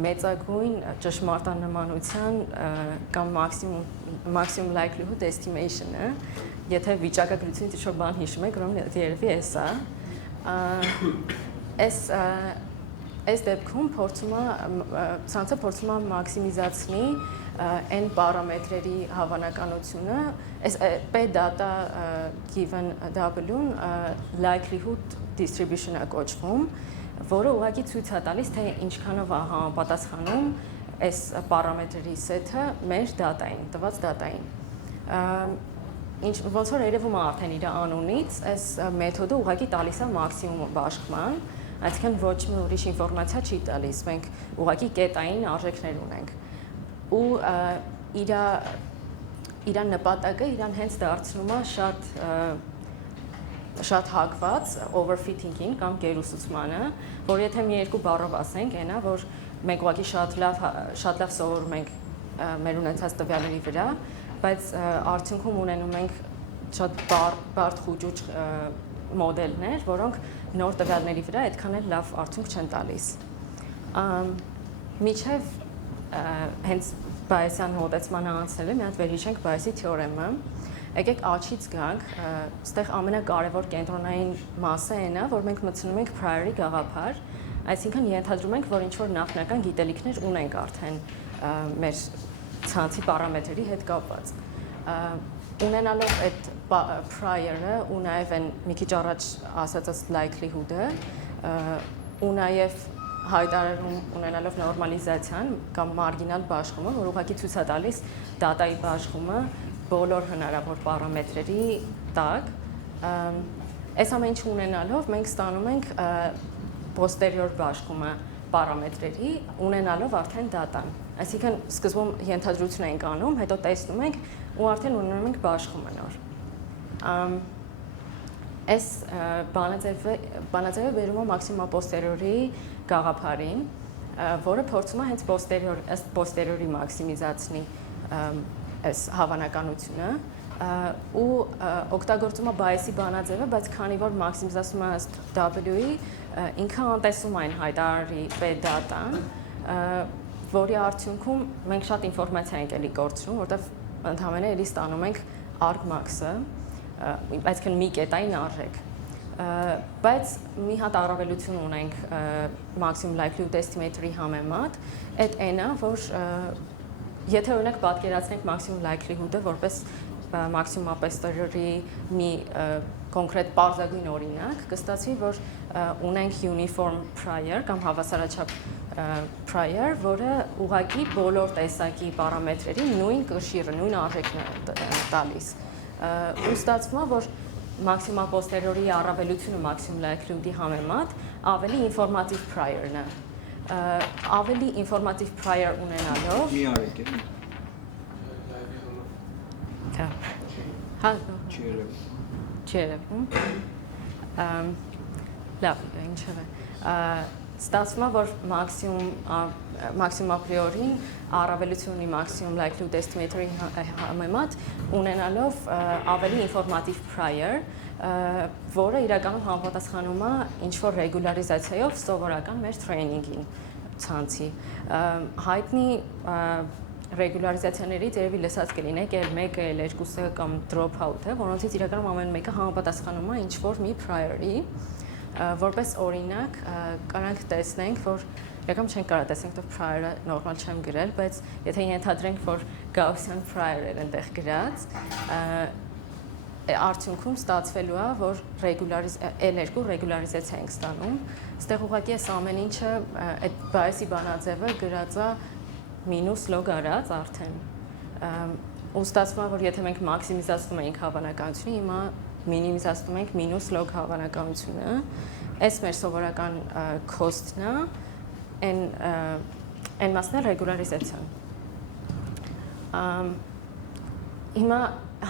մեծագույն ճշմարտանմանության կամ maximum likelihood estimation-ը, եթե վիճակագրությունից ինչ-որ բան հիշում եք, ուրեմն երևի էսա։ Այս դեպքում ցանցը փորձում է մաքսիմիզացնի n պարամետրերի հավանականությունը, p data given w-ն likelihood distribution-ը կոչվում, որը ուղղակի ցույց է տալիս, թե ինչքանով է համապատասխանում այս պարամետրերի սեթը մեր դատային, տված դատային։ Ոնց որ երևում է արդեն իր անունից, այս մեթոդը ուղղակի տալիս է մաքսիմում բաշխման, այսինքն ոչ մի ուրիշ ինֆորմացիա չի տալիս, մենք ուղղակի կետային արժեքներ ունենք։ Ու իր նպատակը իրան հենց դարձնում է շատ հակված overfitting-ին կամ գերուսուցմանը, որ եթե մի երկու բառով ասենք, այնա, որ մենք ուղղակի շատ լավ սովորում ենք մեր ունեցած տվյալների վրա, բայց արդյունքում ունենում ենք շատ բարդ խուճուճ մոդելներ, որոնք նոր տվյալների վրա այդքան էլ լավ արդյունք չեն տալիս։ Միջև հենց Բայեսյան մոտեցմանը անցնելը մի հատ վերհիշենք Բայեսի թեորեմը, եկեք աչից գանք, ստեղ ամենակարևոր կենտրոնային մասը այն է, որ մենք մտցնում ենք priori գաղափար, այսինքն ենթադրում ենք, որ ինչ-որ նախնական գիտելիքներ ունենք արդեն մեր ցանցի պարամետրերի հետ կապված։ Ունենալով այդ prior-ը ու նաև այն մի քիչ առաջ ասածած likelihood-ը ու նաև հայտարարում ունենալով նորմալիզացիան կամ մարգինալ բաշխումը, որ ուղղակի ցույց է տալիս դատայի բաշխումը բոլոր հնարավոր պարամետրերի տակ այս ամեն ինչը ունենալով մենք ստանում ենք posterior բաշխումը պարամետրերի ունենալով արդեն դատան։ Այսինքն սկզբում ենթադրություն ենք անում, հետո տեսնում ենք ու արդեն ունենում ենք բաշխումը նոր։ Այս բանաձևը բերում է մաքսիմա posterior-ի գաղափարին, որը փորձում է հենց posterior-ի մաքսիմիզացնի այս հավանականությունը ու օգտագործում է bias-ի բանաձևը, բայց քանի որ մաքսիմիզացում է ըստ W-ի, ինքը անտեսում այն հայտարարի p-դատան, որի արդյունքում մենք շատ ինֆորմացիա ենք էլի կորցնում, որտեղ ընդհանրապես էլի ստանում ենք argmax-ը, այսինքն մի կետային արժեք։ Բայց մի հատ առավելություն ունենք maximum likelihood estimator-ի համեմատ, այդ n-ը, որ եթե օրինակ պատկերացնենք maximum likelihood-ը որպես maximum posterior-ի մի կոնկրետ պարզագույն օրինակ, կստացվի, որ ունենք uniform prior կամ հավասարաչափ prior, որը ուղղակի բոլոր տեսակի պարամետրերի նույն կշիռը, նույն արժեքն է տալիս։ Ու ստացվում է, որ maximum posterior-ի առավելությունը maximum likelihood-ի համեմատ ավելի ինֆորմատիվ prior-ն է։ Ավելի ինֆորմատիվ prior ունենալով մի արեք է։ Հա, չերևում։ Լավ, ինչև է։ Ստացվում է, որ maximum a priori-ին առավելություն ունի maximum likelihood estimator-ի համեմատ ունենալով ավելի ինֆորմատիվ prior, որը իրականում համապատասխանում է ինչ-որ ռեգուլարիզացիայով սովորական մեր տրեյնինգին ցանցի։ Հայտնի ռեգուլարիզացիաներից երևի լսած կլինեք L1-ը, L2-ը կամ drop-out-ը, որոնցից իրականում ամեն մեկը համապատասխանում է ինչ-որ մի prior-ի, որպես օրինակ կարանք տեսնենք, որ իրականում չենք կարող տեսնենք, որ prior-ը նորմալ չեմ գրել, բայց եթե ենթադրենք, որ Gaussian prior-եր այնտեղ գրած, արդյունքում ստացվելու է, որ L2 ռեգուլարիզացիա ենք ստանում, այստեղ ուղղակի այս ամեն ինչը այդ bias-ի բանաձևը գրած է մինուս լոգ արած արդեն։ Ու ստացվում է, որ եթե մենք մաքսիմիզացնում ենք հավանականությունը, հիմա մինիմիզացնում ենք մինուս լոգ հավանականությունը, այս մեր սովորական cost-ն է, այն մասն է ռեգուլարիզացիան։ Հիմա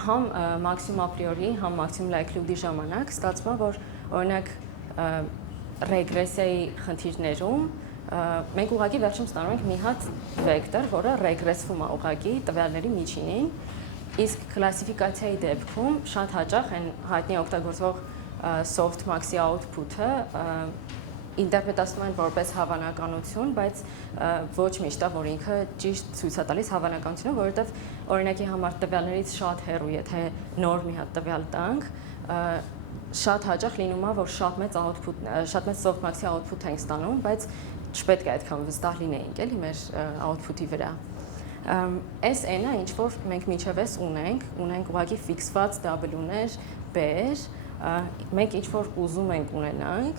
համ maximum a priori, համ maximum likelihood-ի ժամանակ ստացվում է, որ օրինակ ռեգրեսիայի խնդիրներում մենք ուղղակի վերջում ստանում ենք մի հատ վեկտոր, որը ռեգրեսվում է ուղղակի տվյալների միջինին, իսկ կլասիֆիկացիայի դեպքում շատ հաճախ այն հայտնի օգտագործվող softmax-ի output-ը ինտերպրետացնում են որպես հավանականություն, բայց ոչ միշտ է, որ ինքը ճիշտ ցույց է տալիս հավանականությունը, որովհետև օրինակի համար տվյալներից շատ հեռու, եթե նոր մի հատ տվյալ տանք, շատ հաճախ լինում է, որ շատ մեծ softmax-ի output ենք ստանում, բայց չպետք է այդքան վստահ լինեինք, էլի մեր output-ի վրա։ Այս n-ը ինչ որ մենք միջև էս ունենք ուղղակի ֆիքսված W-ներ, B-եր, մենք ինչ որ ուզում ենք ունենանք,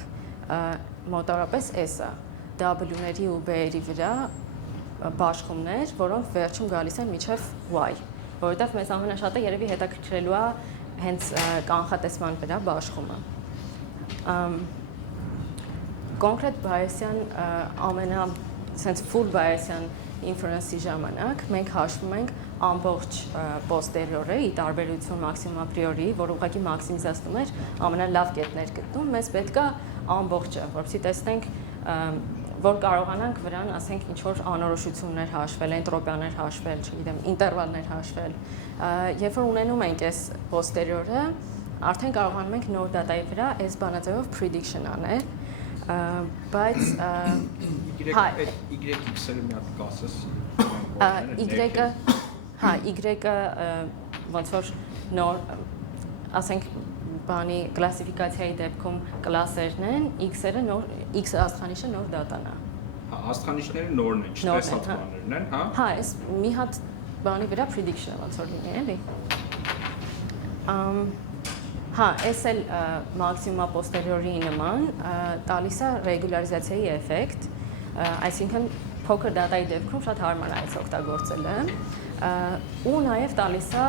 մոտավորապես S-ը W-ների ու B-երի վրա բաշխումներ, որոնք վերջում գալիս են միջև Y, որովհետև մեզ ամենաշատը երևի հետաքրքրելու է հենց կանխատեսման վրա բաշխումը։ Կոնկրետ Bayesian sense full Bayesian inference-ի ժամանակ մենք հաշվում ենք ամբողջ posterior-ը, ի տարբերություն maximum a priori, որ ուղղակի մաքսիմիզացնում էր ամենալավ կետներ գտնում, մեզ պետք է ամբողջը, որպեսզի տեսնենք, որ կարողանանք վրան, ասենք, ինչ-որ անորոշություններ հաշվել, էնտրոպիաներ հաշվել, չգիտեմ, ինտերվալներ հաշվել։ Երբ որ ունենում ենք այս posterior-ը, արդեն կարողանում ենք նոր դատայի վրա այս բանաձևով prediction անել, բայց Y-X-ը մի հատ կասես։ Y-ը, հա, Y-ը ոնց որ նոր, ասենք, բանի կլասիֆիկացիայի դեպքում կլասերն են, X-երը նոր, X աստղանիշը նոր դատան է։ Հա, աստղանիշները նորն են, չտեսած բաներն են, հա։ Հա, այս մի հատ բանի վրա prediction-ը ոնց որ լինի, էլի։ Հա, այս էլ maximum a posteriori նման տալիս է ռեգուլարիզացիայի էֆեկտ, այսինքն փոքր դատայի դեպքում շատ հարմար է այս օգտագործելը, ու նաև տալիս է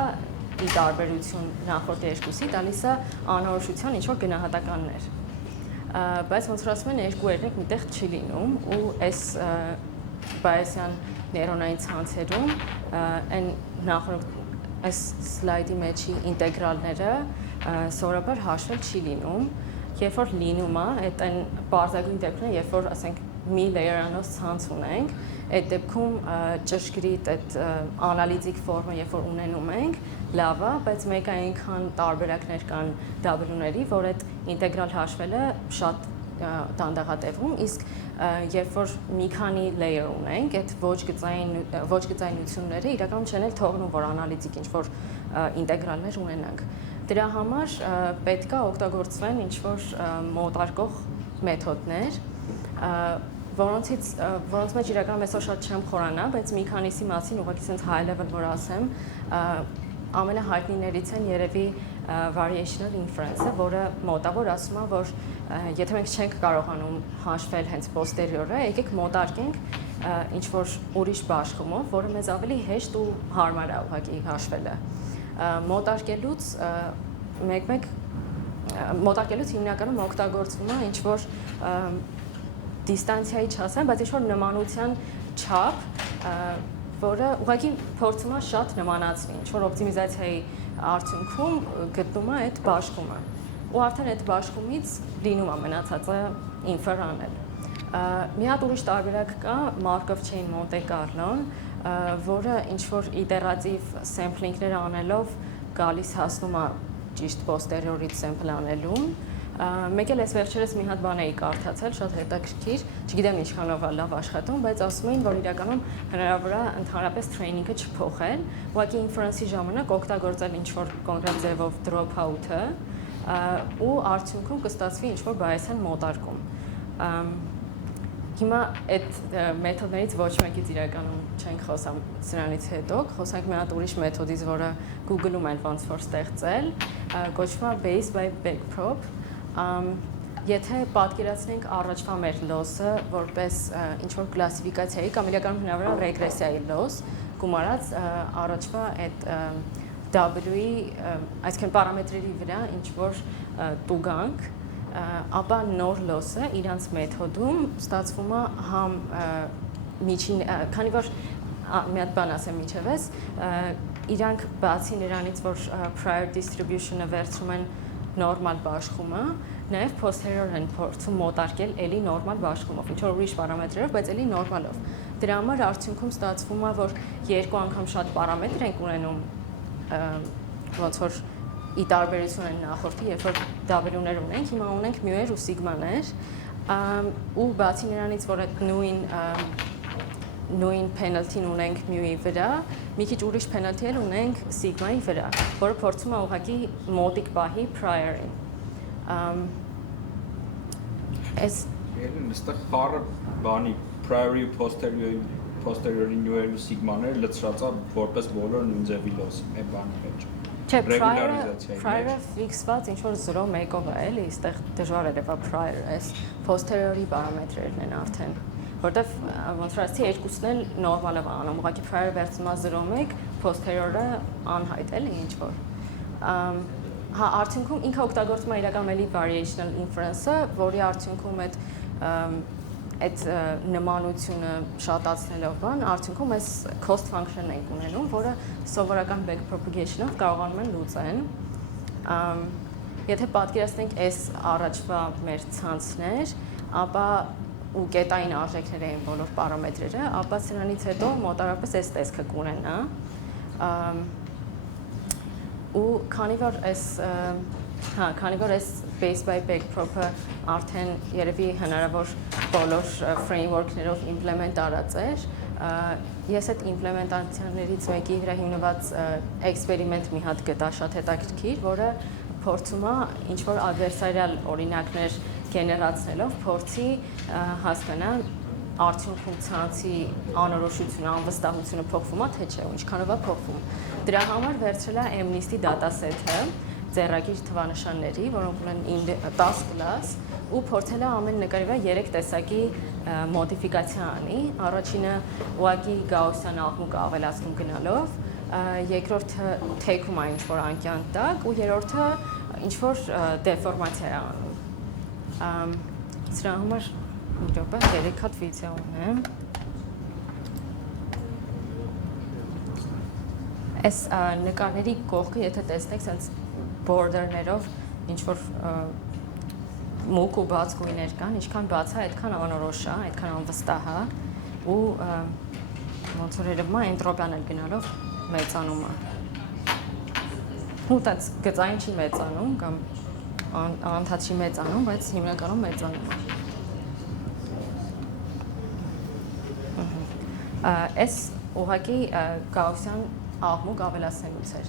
ի տարբերություն նախորդ երկուսի տալիս է անորոշության ինչ-որ գնահատականներ։ Բայց ոնց որ ասում են, երկու երնեք միտեղ չի լինում ու այս Bayesian նեյրոնային ցանցերում այն նախորդ այս սլայդի մեջի ինտեգրալները սովորաբար հաշվել չի լինում, երբ որ լինում է, այդ այն բարձրագույն դեպքն է, երբ որ ասենք մի layer-անոց ցանց ունենք, այդ դեպքում ճշգրիտ այդ անալիզիկ ֆորմը երբ որ ունենում ենք, լավ է, բայց մեկ այնքան տարբերակներ կան W-ների, որ այդ ինտեգրալ հաշվելը շատ դանդաղատևում, իսկ երբ որ մի քանի layer ունենք, այդ ոչ գծայնությունները իրականում չեն էլ թողնում, որ անալիզիկ ինչ-որ ինտեգրալներ ունենանք։ Դրա համար պետք է օգտագործվեն ինչ-որ մոտարկող մեթոդներ, որոնց մեջ իրականում այսօր շատ չեմ խորանա, բայց մի քանիսի մասին ուղղակի sense high level որ ասեմ, ամենահայտնիներից են երևի variational inference-ը, որը մոտավոր ասում է, որ եթե մենք չենք կարողանում հաշվել հենց posterior-ը, եկեք մոտարկենք ինչ-որ ուրիշ բաշխումով, որը մեզ ավելի հեշտ ու հարմար է ուղղակի հաշվելը։ Մոտարկելուց հիմնականում օգտագործվում է ինչ-որ դիստանցիայի չասեմ, բայց ինչ-որ նմանության չափ, որը ուղղակի փորձում է շատ նմանացնի, ինչ-որ օպտիմիզացիայի արդյունքում գտնում է այդ բաշխումը։ Ու արդեն այդ բաշխումից լինում է մնացածը ինֆեր անել։ Մի հատ ուրիշ տարբերակ կա Markov chain Monte Carlo-ն, որը ինչ-որ իտերատիվ սեմփլինգներ անելով գալիս հասնում է ճիշտ posterior-ից sample անելուն։ Մեկ էլ այս վերջերս մի հատ բան էի կարդացել, շատ հետաքրքիր, չգիտեմ ինչքանով է լավ աշխատում, բայց ասում էին, որ իրականում հնարավոր է ընդհանրապես training-ը չփոխել, ուղղակի inference-ի ժամանակ օգտագործել ինչ-որ կոնկրետ ձևով drop-out-ը ու արդյունքում կստացվի ինչ-որ Bayesian մոտարկում։ Հիմա այդ մեթոդներից ոչ մեկից իրականում չենք խոսամ սրանից հետո, խոսանք մի հատ ուրիշ մեթոդից, որը Google-ում են ոնց որ ստեղծել, կոչվում է Bayes by Backprop։ Եթե պատկերացնենք առաջվա մեր loss-ը որպես ինչ-որ կլասիֆիկացիայի կամ իրականում հնարավոր է ռեգրեսիայի loss, գումարած առաջվա այդ W-ի, այսինքն պարամետրերի վրա ինչ-որ տուգանք, ապա նոր loss-ը իրանց մեթոդում ստացվում է համ միջին, քանի որ մի հատ բան ասեմ միջևես, իրանք բացի նրանից, որ prior distribution-ը վերցնում են նորմալ բաշխումը, նաև posterior են փորձում մոտարկել էլի նորմալ բաշխումով, ինչ որ ուրիշ պարամետրերով, բայց էլի նորմալով։ Դրա համար արդյունքում ստացվում է, որ երկու անգամ շատ պարամետր ենք ունենում, ոնց որ ի տարբերություն են նախորդի, երբ որ W-ներ ունենք, հիմա ունենք mu-եր ու sigma-ներ, ու բացի նրանից, որ այդ նույն penalty-ն ունենք mu-ի վրա, մի քիչ ուրիշ penalty էլ ունենք sigma-ի վրա, որը փորձում է ուղղակի մոտիկ պահի prior-ին։ Այս այստեղ խառը բանի prior-ի ու posterior-ի mu-եր ու sigma-ներ լցրած է որպես բոլոր նույն ձևի loss է բանի մեջ։ Չէ, prior-ը ֆիքսված ինչ-որ 0-1-ով է, էլի, այստեղ դժվար է դեպա prior, այս posterior-ի պարամետրերն են արդեն, որտեվ ոնց որ ասեցի, երկուսն էլ նորմալով անում, ուղղակի prior-ը վերցնում է 0-1, posterior-ը անհայտ, էլի, ինչ-որ։ Հա, արդյունքում ինքը օգտագործում է իրական էլի variational inference-ը, որի արդյունքում այդ նմանությունը շատացնելով բան, արդյունքում այս cost function-ն ենք ունենում, որը սովորական backpropagation-ով կարողանում են լուծեն։ Եթե պատկերացնենք այս առաջվա մեր ցանցներ, ապա ու կետային արժեքներ էին բոլոր պարամետրերը, ապա սրանից հետո մոտարապես այս տեսքը կունենա։ Ու քանի որ այս Bayes by Backprop-ը արդեն երևի հնարավոր բոլոր framework-ներով implement արած էր, ես այդ implementation-ներից մեկի վրա հիմնված experiment մի հատ գտա շատ հետաքրքիր, որը փորձում է ինչ-որ adversarial օրինակներ գեներացնելով փորձի հասկանա արդյունքում ցանցի անորոշությունը, անվստահությունը փոխվում է, թե չէ, ու ինչքանով է փոխվում։ Դրա համար վերցրել է MNIST dataset-ը, ձեռագիր թվանշանների, որոնք ունեն 10 կլաս, ու փորձել է ամեն նկարի վրա 3 տեսակի մոդիֆիկացիա անի։ Առաջինը ուղղակի գաուսյան աղմուկ ավելացնում գնալով, երկրորդը թեքում է ինչ-որ անկյան տակ ու երրորդը ինչ-որ դեֆորմացիա է անում։ Սրա համար մի րոպե 3 հատ վիդեո ունեմ։ Այս նկարների կողքը, եթե տեսնեք, sense border-ներով ինչ-որ մուկ ու բաց գույներ կան, ինչքան բաց է, այդքան անորոշ է, այդքան անվստահ է ու ոնց որ երևում է էնտրոպիան էլ գնալով մեծանում է։ Ու դա գծային չի մեծանում կամ անընդհատ չի մեծանում, բայց հիմնականում մեծանում է։ Այս ուղղակի գաուսյան աղմուկ ավելացնելուց էր։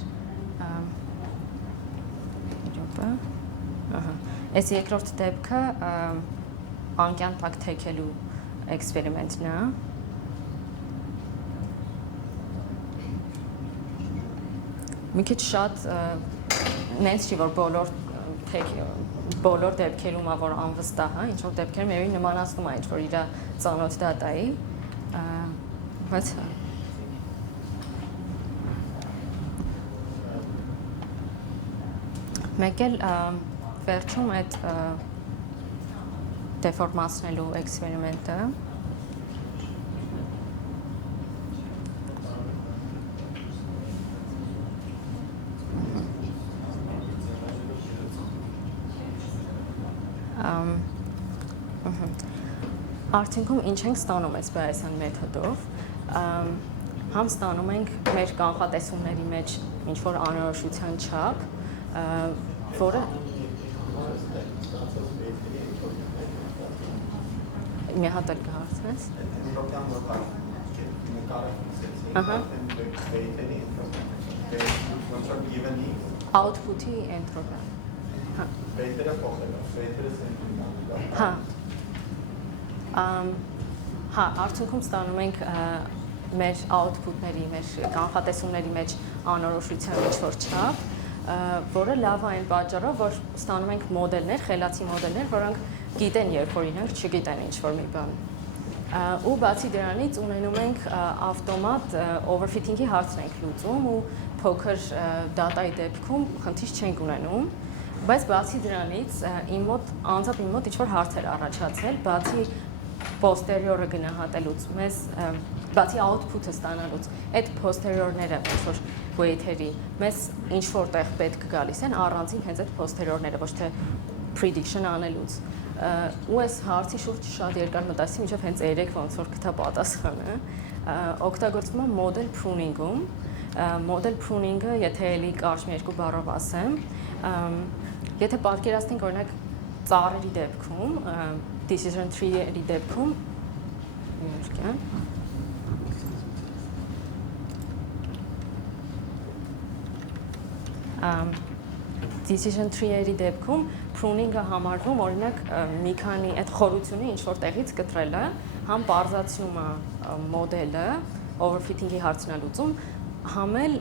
Այս երկրորդ դեպքը անկյան տակ թեքելու էքսպերիմենտն է։ Մի քիչ շատ նենց չի, որ բոլոր դեպքերում է, որ անվստահ է, ինչ-որ դեպքերում երևի նմանացնում է ինչ-որ իր ծանոթ դատայի, բայց մեկ էլ վերջում այդ դեֆորմացնելու էքսպերիմենտը արդյունքում ինչ ենք ստանում այս Bayesian մեթոդով, համ ստանում ենք մեր կանխատեսումների մեջ ինչ-որ անորոշության չափ, որը մի հատ էլ կհարցնես։ Output-ի էնտրոպիա։ Հա, արդյունքում ստանում ենք մեր output-ների, մեր կանխատեսումների մեջ անորոշության ինչ-որ չափ, որը լավ է այն պատճառով, որ ստանում ենք մոդելներ, խելացի մոդելներ, որոնք գիտեն, երբ որ իրենք չգիտեն ինչ-որ մի բան։ Ու բացի դրանից ունենում ենք ավտոմատ overfitting-ի հարցն ենք լուծում ու փոքր դատայի դեպքում խնդիր չենք ունենում, բայց բացի դրանից անձամբ իմ մոտ ինչ-որ հարցեր առաջացել, բացի posterior-ը գնահատելուց, բացի output-ը ստանալուց, այդ posterior-ները, ինչ-որ weight-երի, մեզ ինչ-որ տեղ պետք գալիս են առանձին հենց այդ posterior-ները, ոչ թե prediction անելուց։ Ու այս հարցի շուրջ շատ երկար մտածեցի, մինչև հենց երեք ոնց որ գտա պատասխանը, օգտագործվում է model pruning-ում։ Model pruning-ը, եթե էլի կարճ մի երկու բառով ասեմ, եթե պատկերացնենք օրինակ ծառերի դեպքում, decision tree-երի դեպքում, decision tree-երի դեպքում pruning-ը համարվում օրինակ մի քանի այդ խորությունը ինչ որ տեղից կտրելը, համ բարձրացնում է մոդելը overfitting-ի հարցնալուծում, համ էլ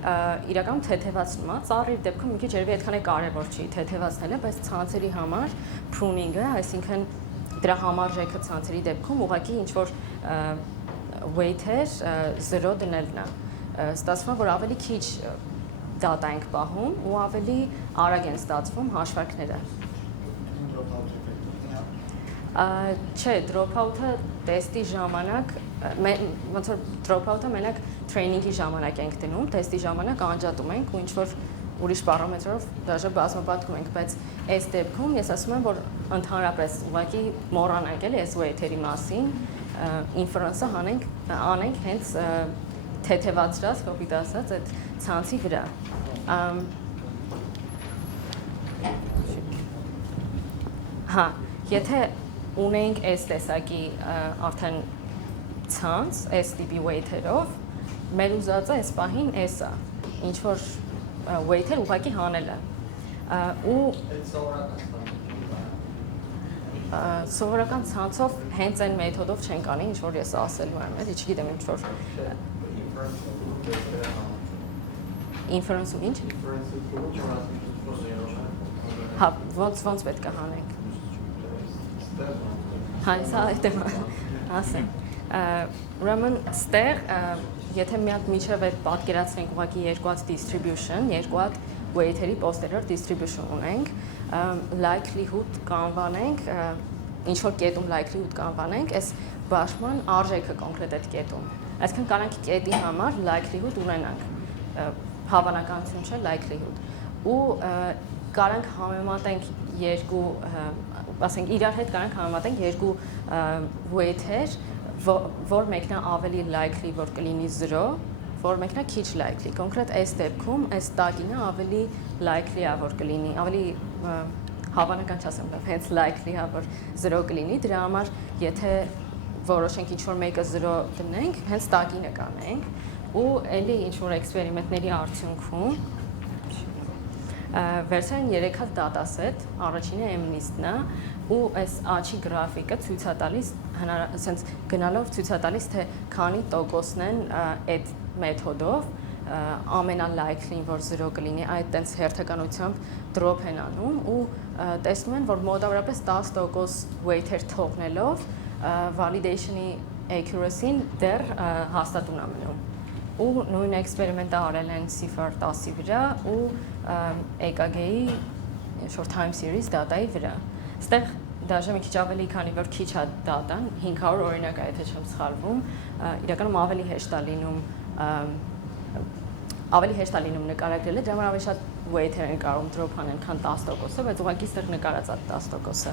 իրական թեթևացնում է, ծառերի դեպքում մի քիչ երևի այդքան է կարևոր չի թեթևացնելը, բայց ցանցերի համար pruning-ը, այսինքն դրա համարժեքը ցանցերի դեպքում ուղղակի ինչ որ weight-եր 0 դնելն է։ Ստացվում է, որ ավելի քիչ data ենք պահում ու ավելի արագ են ստացվում հաշվարկները։ Չէ, dropout-ը տեստի ժամանակ, ոնց որ dropout-ը մենակ training-ի ժամանակ ենք դնում, տեստի ժամանակ անջատում ենք ու ինչ-որ ուրիշ պարամետրով դաժե բազմապատկում ենք, բայց այս դեպքում ես ասում եմ, որ ընդհանրապես ուղղակի մոռանանք էլի այս weight-երի մասին, inference-ը անենք հենց թեթևացրած, կոպիտ ասած, այդ ցանցի վրա։ Հա, եթե ունենք այս տեսակի արդեն ցանց, այս տիպի weight-երով, մեր ուզածը այս պահին էսա, ինչ որ weight-եր ուղղակի հանելը։ Ու սովորական ցանցով հենց այն մեթոդով չենք անի, ինչ որ ես ասելու եմ, էլի չգիտեմ ինչ որ inference-ում ինչ։ Հա, ոնց պետք է հանենք։ Հա, սա այդ եմ ասեմ։ Ուրեմն ստեղ եթե մի հատ միջև այդ պատկերացնենք ուղղակի երկու հատ distribution, երկու հատ weight-երի posterior distribution ունենք, likelihood կանվանենք, ինչ որ կետում likelihood կանվանենք, այս բաշխման արժեքը կոնկրետ այդ կետում։ Այսինքն կարանք կետի համար likelihood ունենանք, հավանականություն չէ likelihood։ Ու կարանք համեմատենք երկու, ասենք իրար հետ կարանք համեմատենք երկու weight-եր, որ մեկն է ավելի likely որ կլինի 0, որ մեկն է քիչ likely։ Կոնկրետ այս դեպքում այս տագինը ավելի likely է որ կլինի, ավելի հավանական չասեմ, հենց likely է որ 0 կլինի, դրա համար եթե որոշենք ինչ որ մեկը 0 դնենք, հենց տագինը կանենք ու էլի ինչ որ էքսպերիմենտների արդյունքում վերցրեն 3 հատ դատասետ, առաջինը M-list-ն է ու այս աչի գրաֆիկը ցույց է տալիս հենց գնալով ցույց է տալիս թե քանի տոկոսն են այդ մեթոդով ամենալայքլին որ 0 կլինի, այդ տենց հերթականությամբ drop են անում ու տեսնում են որ մոտավորապես 10% weight-եր թողնելով validation-ի accuracy-ն դեռ հաստատուն է մնում։ Ու նույն էքսպերիմենտը արել են CIFAR 10-ի վրա ու EKG-ի short time series data-ի վրա։ Այստեղ դաժե մի քիչ ավելի քանի որ քիչ է data-ն, 500 օրինակ է, եթե չեմ սխալվում, իրականում ավելի հեշտ է լինում նկարագրելը, դրա համար ավելի շատ weight-եր են կարող drop անեն, քան 10%-ը, բայց ուղղակի այստեղ նկարած է 10%-ը։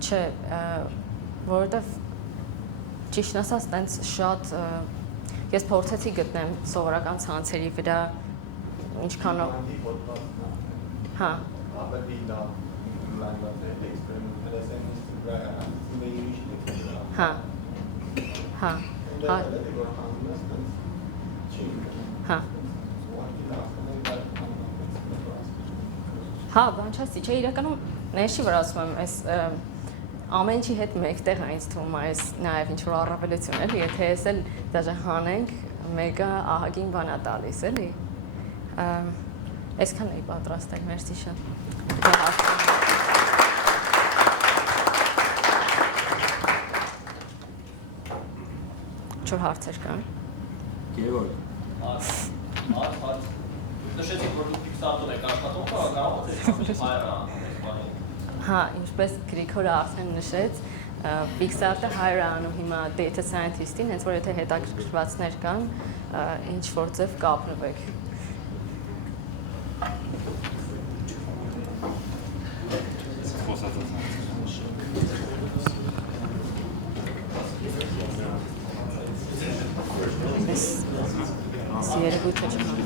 Չէ, որովհետև ճիշտ ասած, տենց շատ ես փորձեցի գտնեմ սովորական ցանցերի վրա ինչքանով հա հա հա հա հա բան չասի, չէ, իրականում ներշի վրա ասում եմ, այս ամեն ինչի հետ մեկտեղ է ինձ թվում այս նաև ինչ-որ առավելություն էլի, եթե ես էլ դաժե հանենք, մեկը ահագին բան է տալիս, էլի, այսքան էի պատրաստել, մերսի շատ։ Չոր հարցեր կան։ Գևորգ։ Նշեցիք, որ դուք Pixar-ում եք աշխատում, կարող եք Հա, ինչպես Գրիգորը արդեն նշեց, Pixar-ը hire անում հիմա data scientist-ին, հենց որ եթե հետաքրքրվածներ կան, ինչ որ ձև կապնվեք։ Երևույթը չկան։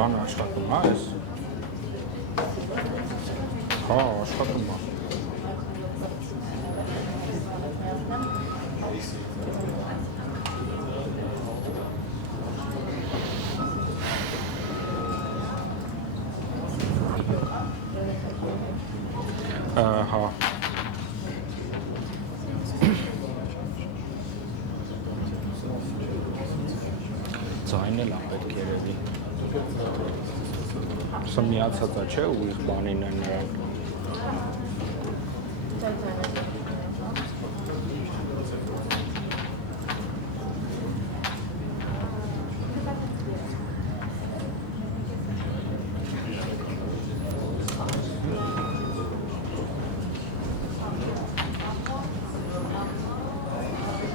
բանը աշխատում է, այս։ Հա, աշխատում է։ Հա։ Ձայնել է պետք երևի։ Սա միացած է, չէ, ու իր բանին է նրան։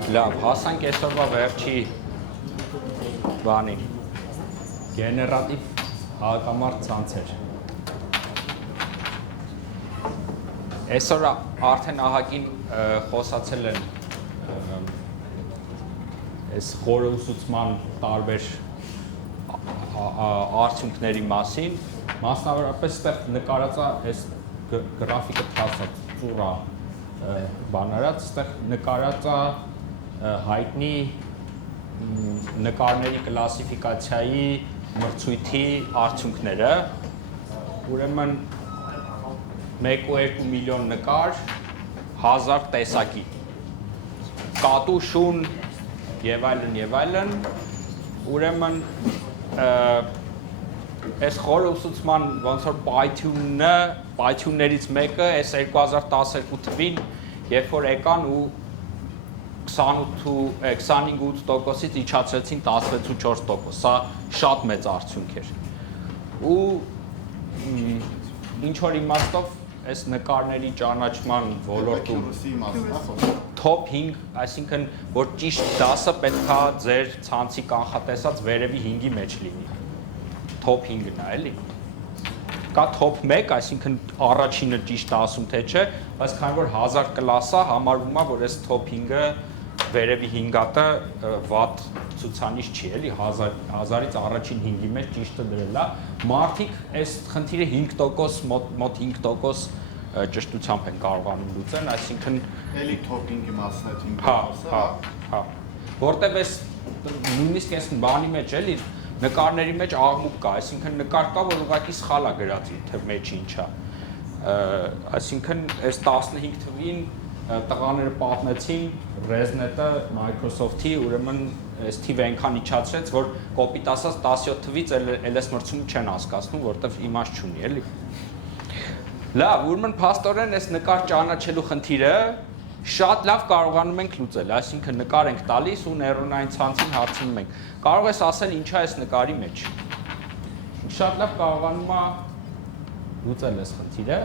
Լավ, հասանք այսօրվա վերջի բանին, գեներատիվ հակամարտ ցանցեր։ Այսօր արդեն ահագին խոսացել են այս խորը ուսուցման տարբեր արդյունքների մասին, մասնավորապես այստեղ նկարած է այս գրաֆիկը թասած ծուռա բանարած, այստեղ նկարած է հայտնի նկարների կլասիֆիկացիայի մրցույթի արդյունքները, ուրեմն 1.2 միլիոն նկար, 1000 տեսակի, կատու, շուն եւ այլն, ուրեմն այս խորը ուսուցման ոնց որ պայթյուններից մեկը այս 2012 թվին, երբ որ եկան ու 25.8%-ից իջացրեցին 16.4%, սա շատ մեծ արդյունք էր։ Ու ինչ որ իմաստով այս նկարների ճանաչման ոլորտում top 5, այսինքն որ ճիշտ դասը պետքա ձեր ցանցի կանխատեսած վերևի 5-ի մեջ լինի։ Top 5-ն է, էլի։ Կա top 1, այսինքն առաջինը ճիշտ ասում թե չէ, բայց քանի որ 1000 կլասա համարվում է, որ այս top 5-ը վերևի 5-ատը վատ ցուցանիշ չի, էլի 1000-ից առաջին 5-ի մեջ ճիշտը դրել է։ Մարդիկ այս խնդիրը 5%, մոտ 5% ճշտությամբ են կարողանում լուծել, այսինքն էլի top 5-ի մասն է 5%, հա։ Որտեւ այս նույնիսկ այս բանի մեջ էլի նկարների մեջ աղմուկ կա, այսինքն նկար կա, որ ուղղակի սխալ է գրած, թե մեջը ինչ է։ Այսինքն այս 15 թվին տղաները պատմեցին ResNet-ը Microsoft-ի, ուրեմն այս թիվը այնքան իջացրեց, որ կոպիտ ասած 17 թվից էլ այս մրցումը չեն հասկացնում, որտեվ իմաստ չունի, էլի։ Լավ, ուրեմն փաստորեն այս նկար ճանաչելու խնդիրը շատ լավ կարողանում ենք լուծել, այսինքն նկար ենք տալիս ու նեյրոնային ցանցին հարցնում ենք։ Կարող ես ասել ինչա այս նկարի մեջ։ Շատ լավ կարողանում է լուծել այս խնդիրը։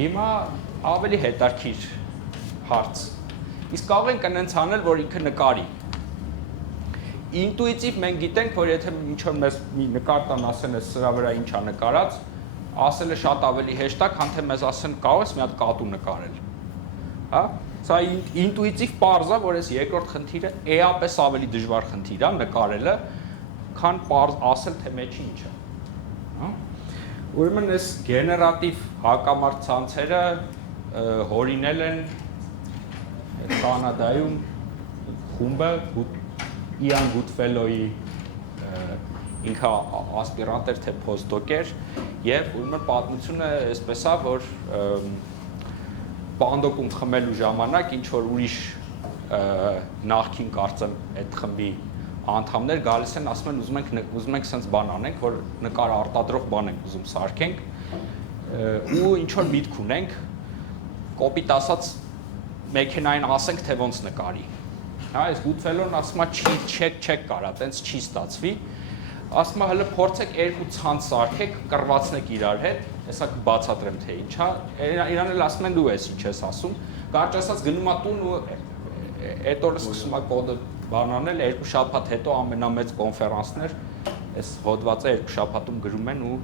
Հիմա ավելի հետաքրքիր հարց։ Իսկ կարող ենք այնց անել, որ ինքը նկարի։ Ինտուիտիվ մենք գիտենք, որ եթե ինչ-որ մեզ մի նկար տան ասեն, այս սրա վրա ինչ է նկարած, ասելը շատ ավելի հեշտ է, քան թե մեզ ասեն կարող ես մի հատ կատու նկարել։ Հա? Սա ինտուիտիվ պարզ է, որ այս երկրորդ խնդիրը էապես ավելի դժվար խնդիր է նկարելը, քան ասել թե մեջը ինչ է։ Հա? Ուրեմն այս գեներատիվ հակամարտ ցանցերը հորինել են Կանադայում խումբը Իան Գուդֆելոյի ինքը ասպիրանտ էր թե փոստդոկ էր եւ ուրեմն պատմությունը այսպես է որ պանդոկում խմելու ժամանակ ինչ որ ուրիշ նախքին կարծեմ այդ խմբի անդամներ գալիս են ասում են ուզում ենք sense բան անենք որ նկար արտադրող բան ենք ուզում սարքենք ու ինչ որ միտք ունենք կոպիտ ասած մեքենային ասենք թե ոնց նկարի հա այս Գուդֆելոն ասում է չեք կարա տենց չի ստացվի ասում է հələ փորձեք երկու ցանց սարքեք կռվածնեք իրար հետ հեսա կբացատրեմ թե ինչա իրան էլ ասում են դու ես ինչ ես ասում կարճ ասած գնում է տուն ու այդ օրը սկսում է կոդը բանանել երկու շաբաթ հետո ամենամեծ կոնֆերանսներ այս հոդվածը երկու շաբաթում գրում են ու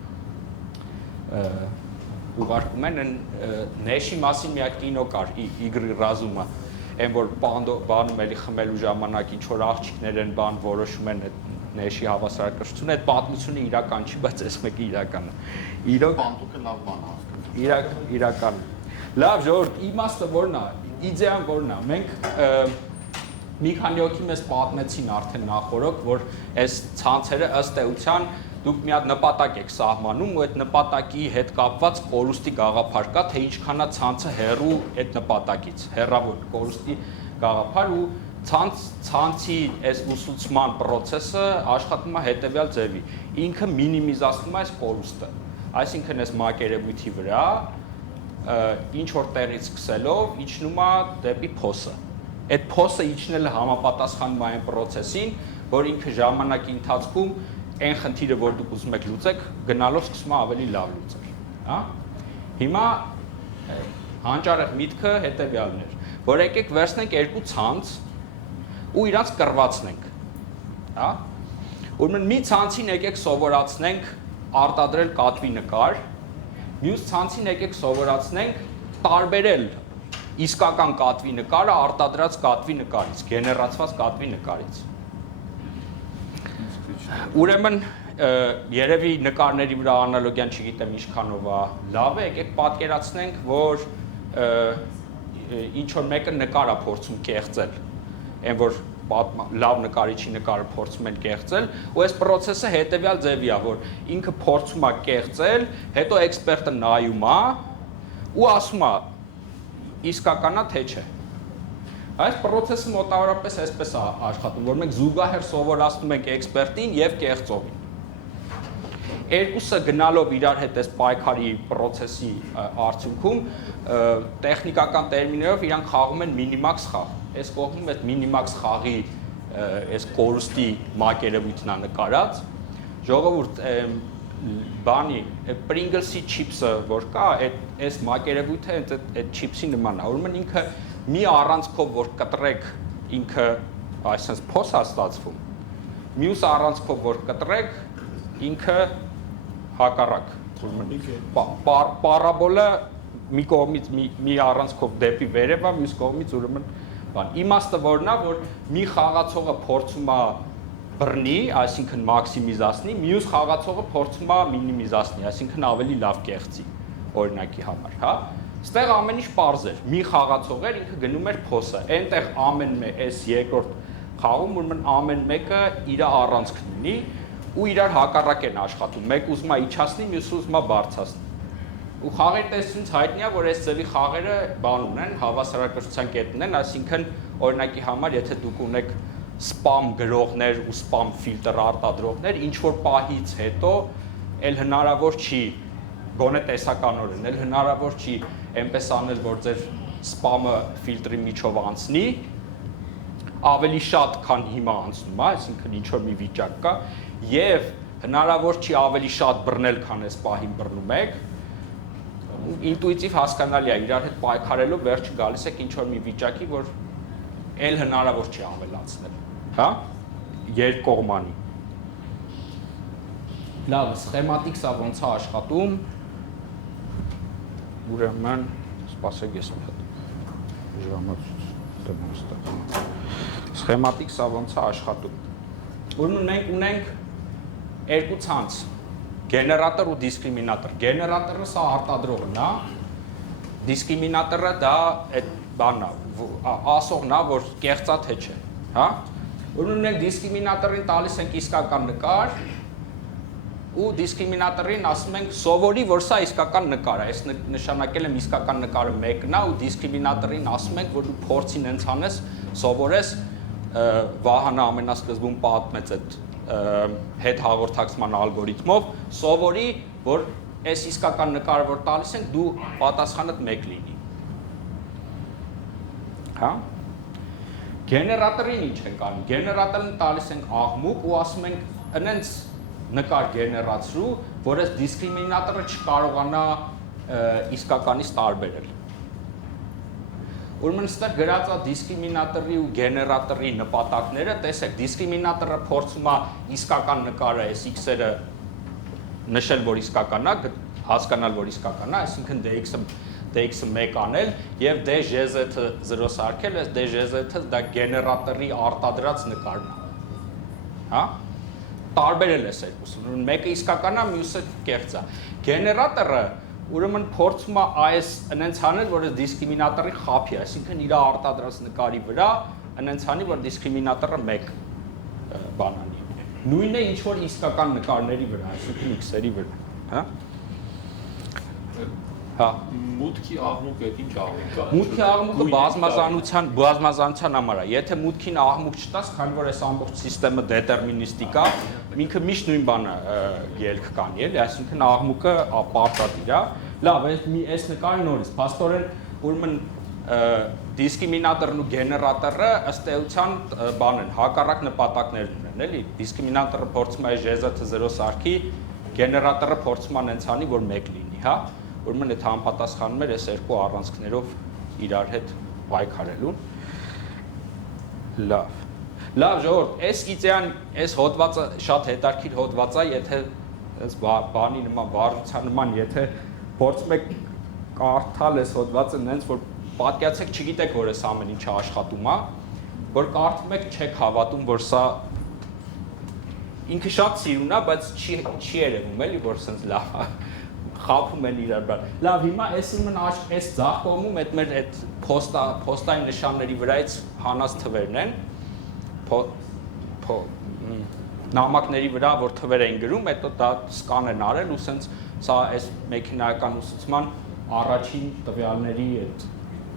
ուղարկում են Նեշի մասին մի հատ կինո կար Իգրի Ռազումը այն որ բանում էլի խմելու ժամանակ ինչ որ աղջիկներ են բան որոշում են Նեշի հավասարակշռությունը այդ պատմությունը իրական չի, բայց այս մեկը իրական է։ Իրոք բանտուկը լավ բան է։ Իրական։ Լավ, ժողովուրդ, իմաստը որն է, իդեան որն է։ Մենք մի քանի հոգի մեզ պատմեցին արդեն նախորդ, որ այս ցանցերը ըստ էության դուք մի հատ նպատակ եք սահմանում ու այդ նպատակի հետ կապված կորուստի գաղափար կա, թե ինչքան է ցանցը հեռու այդ նպատակից, հեռավոր կորուստի գաղափար ու ցանցի այս ուսուցման process-ը աշխատում է հետևյալ ձևի։ Ինքը մինիմիզացնում է այս կորուստը։ Այսինքն այս մակերևույթի վրա ինչ որ տեղից սկսելով իջնում է դեպի փոսը։ Այդ փոսը իջնելը համապատասխանում է այն process-ին, որ ինքը ժամանակի ընթացքում այն խնդիրը, որ դուք ուզում եք լուծեք, գնալով սկսում է ավելի լավ լուծել, հա։ Հիմա հանճարեղ միտքը հետևյալն էր, որ եկեք վերցնենք երկու ցանց ու իրանց կռվածնենք, հա։ Ուրեմն մի ցանցին եկեք սովորացնենք արտադրել կատվի նկար, մյուս ցանցին եկեք սովորացնենք տարբերել իսկական կատվի նկարը արտադրած կատվի նկարից, գեներացված կատվի նկարից։ Ուրեմն երևի նկարների վրա անալոգիան չգիտեմ ինչքանով է լավ է, եկեք պատկերացնենք, որ ինչ որ մեկը նկար է փորձում կեղծել, այն որ լավ նկարիչի նկարը փորձում են կեղծել, ու այս process-ը հետևյալ ձևի է, որ ինքը փորձում է կեղծել, հետո էքսպերտը նայում է ու ասում է իսկականա թե չէ։ Այս process-ը մոտավորապես այսպես է աշխատում, որ մենք զուգահեռ սովորացնում ենք էքսպերտին եւ կեղծողին։ Երկուսը գնալով իրար հետ այս պայքարի process-ի արդյունքում տեխնիկական տերմիններով իրանք խաղում են մինիմաքս խաղ։ Այս կողմում այդ մինիմաքս խաղի այս կորուստի մակերևույթն է նկարած։ Ժողովուրդ, բանի Pringles-ի չիփսը որ կա, այս մակերևույթը այդ չիփսի նման է։ Ուրեմն ինքը մի առանցքով որ կտրեք ինքը այսպես փոս է ստացվում։ Մյուս առանցքով որ կտրեք ինքը հակառակ։ Պարաբոլը մի կողմից մի առանցքով դեպի վերև է, մյուս կողմից ուրեմն բան։ Իմաստը որն է, որ մի խաղացողը փորձում է բռնի, այսինքն մաքսիմիզացնի, մյուս խաղացողը փորձում է մինիմիզացնի, այսինքն ավելի լավ կեղծի, օրինակի համար, հա։ Ստեղ ամեն ինչ պարզ էր, մի խաղացող էր, ինքը գնում էր փոսը, այնտեղ ամեն այս երկրորդ խաղում ուրեմն ամեն մեկը իր առանցքն ունի ու իրար հակառակ են աշխատում, մեկ ուզում է իջացնի, մյուսը ուզում է բարձրացնի։ Ու խաղերի տեսությունից հայտնի է, որ այս ձևի խաղերը բան ունեն, հավասարակշռության կետ ունեն, այսինքն օրինակի համար, եթե դուք ունեք spam գրողներ ու spam ֆիլտր արտադրողներ, ինչ որ պահից հետո էլ հնարավոր չի, գոնե տեսականորեն, էլ հնարավոր չի այնպես անել, որ ձեր spam-ը ֆիլտրի միջով անցնի, ավելի շատ, քան հիմա անցնում է, այսինքն ինչ որ մի վիճակ կա, եւ հնարավոր չի ավելի շատ բռնել, քան այս պահին բռնում եք, ինտուիտիվ հասկանալի է, իրար հետ պայքարելով վերջը գալիս եք ինչ որ մի վիճակի, որ էլ հնարավոր չի ավելացնել, հա, երկկողմանի։ Լավ, սխեմատիկսը ոնց է աշխատում, ուրեմն, սպասեք ես մի հատ ժամաց դեմ ստեղ։ Սխեմատիկսը ոնց է աշխատում։ Ուրեմն մենք ունենք երկու ցանց, գեներատոր ու դիսկրիմինատոր։ Գեներատորը սա արտադրողն է, դիսկրիմինատորը դա այդ բանն է, ասողն է, որ կեղծա թե չէ, հա։ Ուրեմն մենք դիսկրիմինատորին տալիս ենք իսկական նկար ու դիսկրիմինատորին ասում ենք սովորի, որ սա իսկական նկար է, այս նշանակել եմ իսկական նկարը մեկն է ու դիսկրիմինատորին ասում ենք, որ դու փորձին հենց անես, սովորես, Վահանը ամենասկզբում պատմեց այդ հետ հաղորդակցման ալգորիթմով, սովորի, որ այս իսկական նկարը որ տալիս ենք, դու պատասխանդ մեկ լինի։ Հա։ Գեներատորին ինչ ենք անում։ Գեներատորին տալիս ենք աղմուկ ու ասում ենք ընենց նկար գեներացրու, որ այս դիսկրիմինատորը չկարողանա իսկականից տարբերել։ Ուրեմն ստեղ գրած է դիսկրիմինատորի ու գեներատորի նպատակները, տեսեք, դիսկրիմինատորը փորձում է իսկական նկարը, այս x-երը նշել, որ իսկական է, հասկանալ, որ իսկական է, այսինքն dx-ը 1 անել եւ dgz-ը 0 սարքել, այս dgz-ը դա գեներատորի արտադրած նկարն է։ Հա։ տարբերել ես երկուսը։ Մեկը իսկական է, մյուսը կեղծ է։ Գեներատորը ուրեմն փորձում է այս այնց անել, որը դիսկրիմինատորի խափի, այսինքն իր արտադրած նկարի վրա այնց անի, որ դիսկրիմինատորը մեկ բան անի։ Նույնը ինչ որ իսկական նկարների վրա, այսինքն X-երի վրա, հա։ Հա, մուտքի աղմուկը ինչ աղմուկ է։ Մուտքի աղմուկը բազմազանության համար է։ Եթե մուտքին աղմուկ չտաս, քանի որ այս ամբողջ համակարգը դետերմինիստիկ է, ինքը միշտ նույն բանը ելք կանի, էլի, այսինքն աղմուկը պարտադիր է։ Լավ, այս նկարի նորից, փաստորեն ուրեմն դիսկրիմինատորն ու գեներատորը ըստ էության բան են, հակառակ նպատակներ ունեն, էլի։ Դիսկրիմինատորը փորձում է J0 սարքի, գեներատորը փորձում է այնց անի, որ մեկ լինի, հա։ Ուրեմն այդ համապատասխանում էր այս երկու առանցքներով իրար հետ պայքարելուն։ Լավ։ Լավ, ժողովուրդ, այս իդեան, այս հոդվածը շատ հետաքրքիր հոդված է, եթե այս բանի նման, վարժության նման, եթե փորձում եք կարդալ այս հոդվածը նենց, որ պատկերացեք, չգիտեք, որ այս ամեն ինչը աշխատում է, որ կարդում եք, չեք հավատում, որ սա ինքը շատ սիրուն է, բայց չի երևում, էլի, որ սենց լավ է։ Խափում են իրար բան։ Լավ, հիմա այս ուրեմն այս ձախ կողմում այդ մեր այդ փոստային նշանների վրայից հանած թվերն են։ Նամակների վրա, որ թվեր են գրում, հետո դա սկան են արել ու սենց սա այս մեքենայական ուսուցման առաջին տվյալների այդ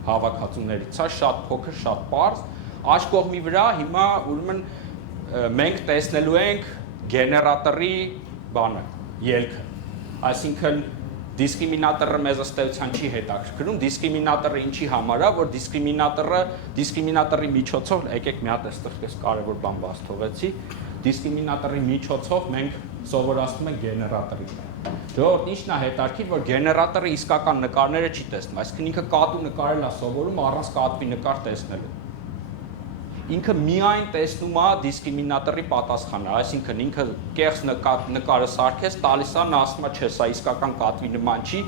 հավաքածուներից է, շատ փոքր, շատ պարզ։ Աջ կողմի վրա հիմա ուրեմն մենք տեսնելու ենք գեներատորի բանը, ելքը։ Այսինքն դիսկրիմինատորը մեզ ըստ էության չի հետաքրքրում, դիսկրիմինատորը ինչի համար է, որ դիսկրիմինատորի միջոցով, եկեք մի հատ այստեղ ես կարևոր բան բաց թողեցի, դիսկրիմինատորի միջոցով մենք սովորացնում ենք գեներատորին։ Ժողովուրդ, ինչն է հետաքրքիր, որ գեներատորը իսկական նկարները չի տեսնում, այսինքն ինքը կատու նկարել է սովորում առանց կատվի նկար տեսնելու։ Ինքը միայն տեսնում է դիսկրիմինատորի պատասխանը, այսինքն ինքը կեղծ նկարը սարքես, տալիս է, նա ասում է, չէ, սա իսկական կատվի նման չի,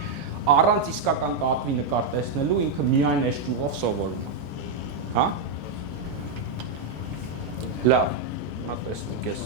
առանց իսկական կատվի նկար տեսնելու ինքը միայն այս ճյուղով սովորում է։ Հա? Լավ, նա տեսնենք ես։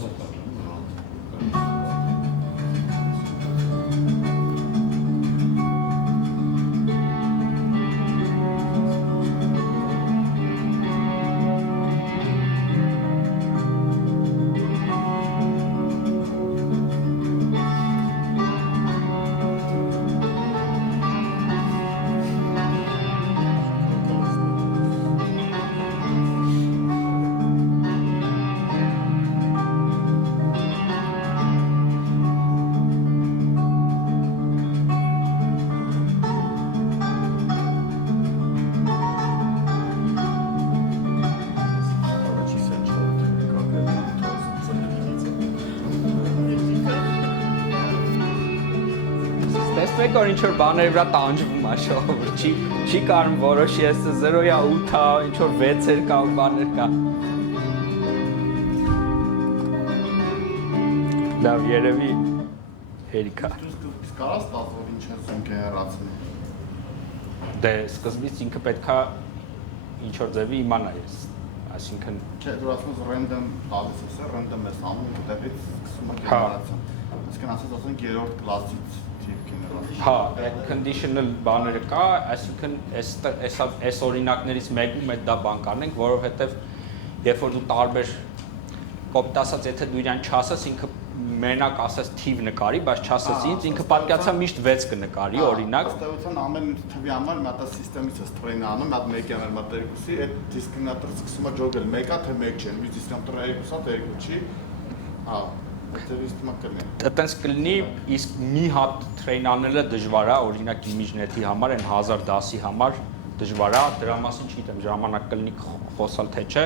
Որ ինչ որ բաների վրա տանջվում է շողովուրդ, չի կարում որոշի, ես 0-յա 8-ա, ինչ որ 6-եր կա ու բաներ կա։ Լավ, երևի հերիքա։ Դու կարաս տալ, որ ինչ ես զենքը հեռացնի։ Դե, սկզբից ինքը պետքա ինչ որ ձևի իմանա ես, այսինքն… Չէ, դու ասում ես random տալիս ես, random ես անում, ուտեղից սկսում է գեներացիան։ Այսինքն ասած ասենք երրորդ կլասից Հա, conditional բաները կա, այսինքն այս օրինակներից մեկում այդ դա բան կանենք, որովհետև երբ որ դու տարբեր կոպիտ ասած, եթե դու իրան չասես, ինքը մենակ ասես թիվ նկարի, բայց չասես ինձ, ինքը պատկացա միշտ 6 կնկարի, օրինակ։ Ըստ էության ամեն թվի համար մի հատ սիստեմից է սթրեյն անում, մի հատ մեկի անել, մի հատ երկուսի, այդ դիսկրիմինատորը սկսում է ջոգել, մեկա թե մեկ չէ, մի դիսկրիմինատորը երկուսա թե երկու չի։ Հա, Այդտենց կլինի, իսկ մի հատ թրեյն անելը դժվար է, օրինակ ImageNet-ի համար, այն 1000 դասի համար դժվար է, դրա մասին չգիտեմ, ժամանակ կլինի խոսալ թե չէ,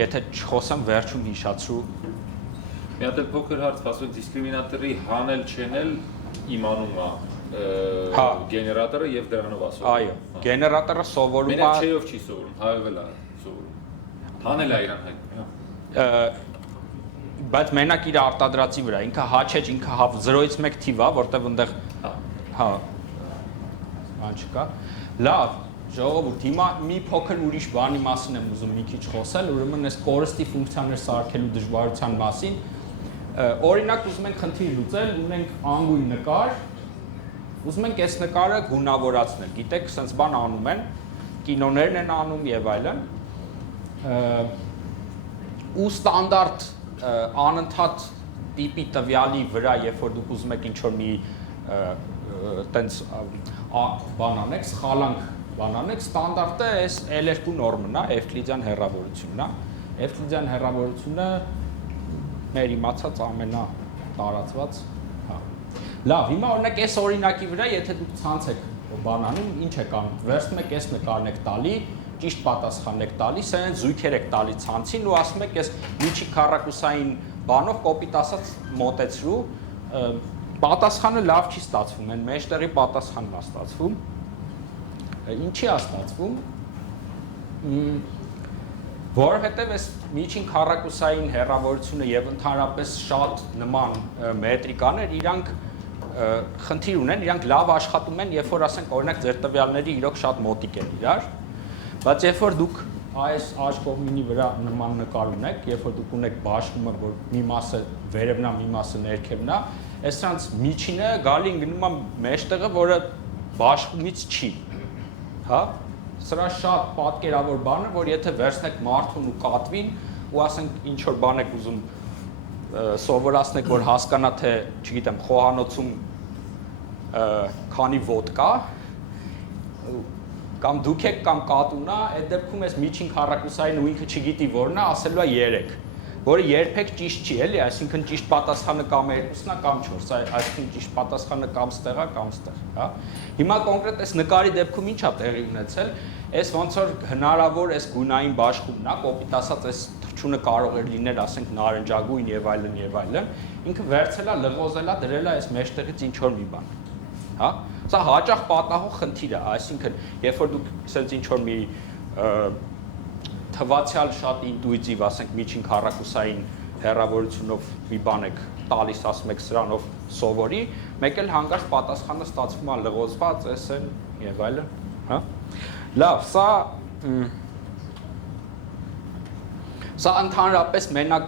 եթե չխոսեմ վերջում հիշացրու։ Մի հատ էլ փոքր հարց, ասում դիսկրիմինատորի հանել չենել իմանում է գեներատորը եւ դրանով ասում։ Այո, գեներատորը սովորում է… Մենակ չեով չի սովորում, հայով էլ է սովորում։ Հանել է իրան հայ։ Բայց մենակ իր արտադրածի վրա, ինքը հաչեջ, ինքը 0-ից 1 թիվ է, որտեղ այնտեղ հա բան չկա։ Լավ, ժողովուրդ, հիմա մի փոքր ուրիշ բանի մասին եմ ուզում մի քիչ խոսել, ուրեմն այս կորստի ֆունկցիաներ սարքելու դժվարության մասին։ Օրինակ ուզում ենք խնդիր լուծել, ունենք անգույն նկար, ուզում ենք այս նկարը գունավորացնել, գիտեք, սենց բան անում են, կինոներն են անում եւ այլն, ու ստանդարտ անընդհատ տիպի տվյալի վրա, երբ որ դուք ուզում եք ինչ-որ մի տենց բան անեք, սխալանք բան անեք, ստանդարտը այս L2 նորմն է, Էվկլիդյան հեռավորությունն է, Էվկլիդյան հեռավորությունը մեր իմացած ամենատարածված, հա։ Լավ, հիմա օրինակ այս օրինակի վրա, եթե դուք ցանց եք բանանում, ինչ եք անում, վերցնում եք այս նկարն եք տալի, ճիշտ պատասխան եք տալի, սենց զույգեր եք տալի ցանցին ու ասում եք այս միջի քառակուսային բանով կոպիտ ասած մոտեցրու, պատասխանը լավ չի ստացվում, այն մեջտեղի պատասխանն է ստացվում, ինչի է ստացվում, որովհետև այս միջին քառակուսային հեռավորությունը եւ ընդհանրապես շատ նման մետրիկաներ իրանք խնդիր ունեն, իրանք լավ աշխատում են, երբ որ ասենք օրինակ ձեր տվյալների իրոք շատ մոտիկ են իրար, բայց երբ որ դուք այս աջ կողմինի վրա նման նկար ունեք, երբ որ դուք ունեք բաշխումը, որ մի մասը վերևն է, մի մասը ներքևն է, այս սրանց միջինը գալի գնում է մեջտեղը, որը բաշխումից չի, հա, սրա շատ պատկերավոր բան է, որ եթե վերցնեք մարդուն ու կատվին ու ասենք ինչ որ բան եք ուզում սովորացնեք, որ հասկանա թե, չգիտեմ, խոհանոցում քանի ոտ կա, կամ դուք եք կամ կատունա, այդ դեպքում այս միջին քառակուսային ու ինքը չգիտի որն է, ասելու է 3, որը երբեք ճիշտ չի, էլի, այսինքն ճիշտ պատասխանը կամ 2-ն է կամ 4, այսինքն ճիշտ պատասխանը կամ ստեղ է կամ ստեղ, հա։ Հիմա կոնկրետ այս նկարի դեպքում ինչ է տեղի ունեցել, այս ոնց որ հնարավոր այս գունային բաշխումն է, կոպիտ ասած այս թռչունը կարող է լինել, ասենք նարնջագույն եւ այլն, ինքը վերցել է, լղոզել է, դրել է այս մեջտեղից ինչ որ մի բան, հա։ Սա հաճախ պատահող խնդիր է, այսինքն, երբ որ դուք սենց ինչ-որ մի թվացյալ շատ ինտուիտիվ, ասենք միջին քառակուսային հեռավորությունով մի բան եք տալիս, ասում եք սրանով սովորի, մեկ էլ հանկարծ պատասխանը ստացվում է լղոզված, էս են եւ այլն, հա։ Լավ, սա ընդհանրապես մենակ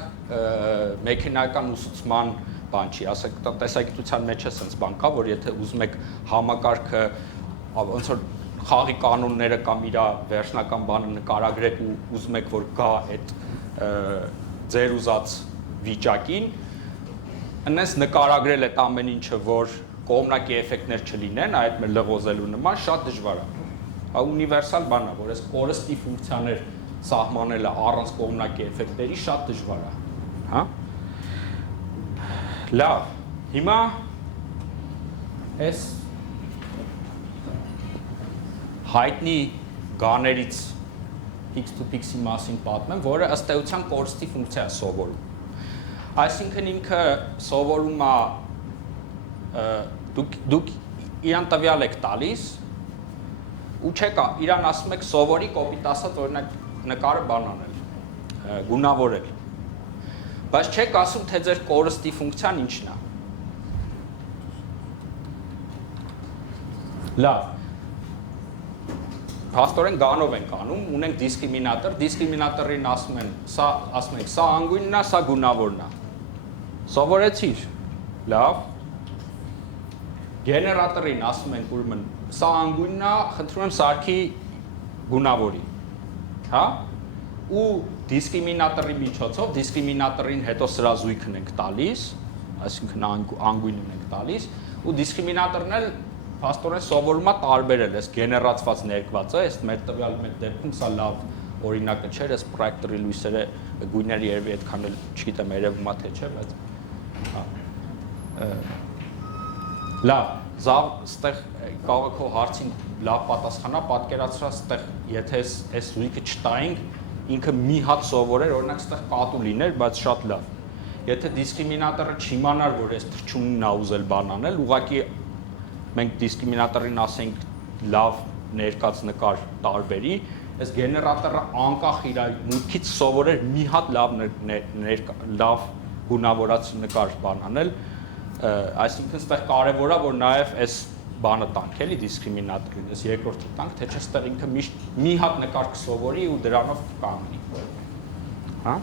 մեքենայական ուսուցման բան չի, ասեք տեսակետության մեջ է սենց բան կա, որ եթե ուզում եք համակարգը ոնց որ խաղի կանոնները կամ իր վերջնական բանը նկարագրեք ու ուզում եք որ գա այդ ձեր ուզած վիճակին, այնպես նկարագրել այդ ամեն ինչը, որ կողմնակի էֆեկտներ չլինեն, այդ մեր լղոզելու նման շատ դժվար է։ Հա ունիվերսալ բան է, որ այս կորստի ֆունկցիաներ սահմանելը առանց կողմնակի էֆեկտների շատ դժվար է, հա։ Լավ, հիմա այս հայտնի գաներից x2x-ի մասին պատմեմ, որը ըստ էության կորստի ֆունկցիա է սովորում։ Այսինքն ինքը սովորում է, դուք իրան տվյալ եք տալիս, ու չեք իրան ասում եք սովորի կոպիտ ասած օրինակ նկարը բան անել, գունավորել։ Բայց չեք ասում, թե ձեր կորստի ֆունկցիան ինչն է։ Լավ։ Հաստորեն գանով ենք անում, ունենք դիսկրիմինատոր, դիսկրիմինատորին ասում ենք, սա անգույնն է, սա գունավորն է։ Սովորեցիր։ Լավ։ Գեներատորին ասում ենք, ուրեմն, սա անգույնն է, խնդրում եմ սարքի գունավորի։ Հա։ Ու դիսկրիմինատորի միջոցով, դիսկրիմինատորին հետո սրա զույգն ենք տալիս, այսինքն անգույնն ենք տալիս, ու դիսկրիմինատորն էլ փաստորեն սովորում է տարբերել այս գեներացված ներկվածը, այս մեր տվյալ մեր դեպքում սա լավ օրինակը չէր, այս պրոյեկտորի լույսերը գույները երևի այդքան էլ չգիտեմ երևում է թե չէ, բայց լավ, ստեղ կարող է քո հարցին լավ պատասխանա, պատկերացրա ստեղ եթե այս զույգը չտայինք, ինքը մի հատ սովորեր, օրինակ ստեղ կատու լիներ, բայց շատ լավ։ Եթե դիսկրիմինատորը չիմանար, որ այս թռչունն է ուզել բան անել, ուղղակի մենք դիսկրիմինատորին ասենք լավ ներկած նկար տարբերի, այս գեներատորը անկախ իր մուտքից սովորեր մի հատ լավ գունավորած նկար բան անել, այսինքն ստեղ կարևոր է, որ նաև այս բանը տանք, էլի դիսկրիմինատորին, այս երկրորդը տանք, թե չէ ստեղ ինքը միշտ մի հատ նկար կսովորի ու դրանով կկանգնի։ Հա։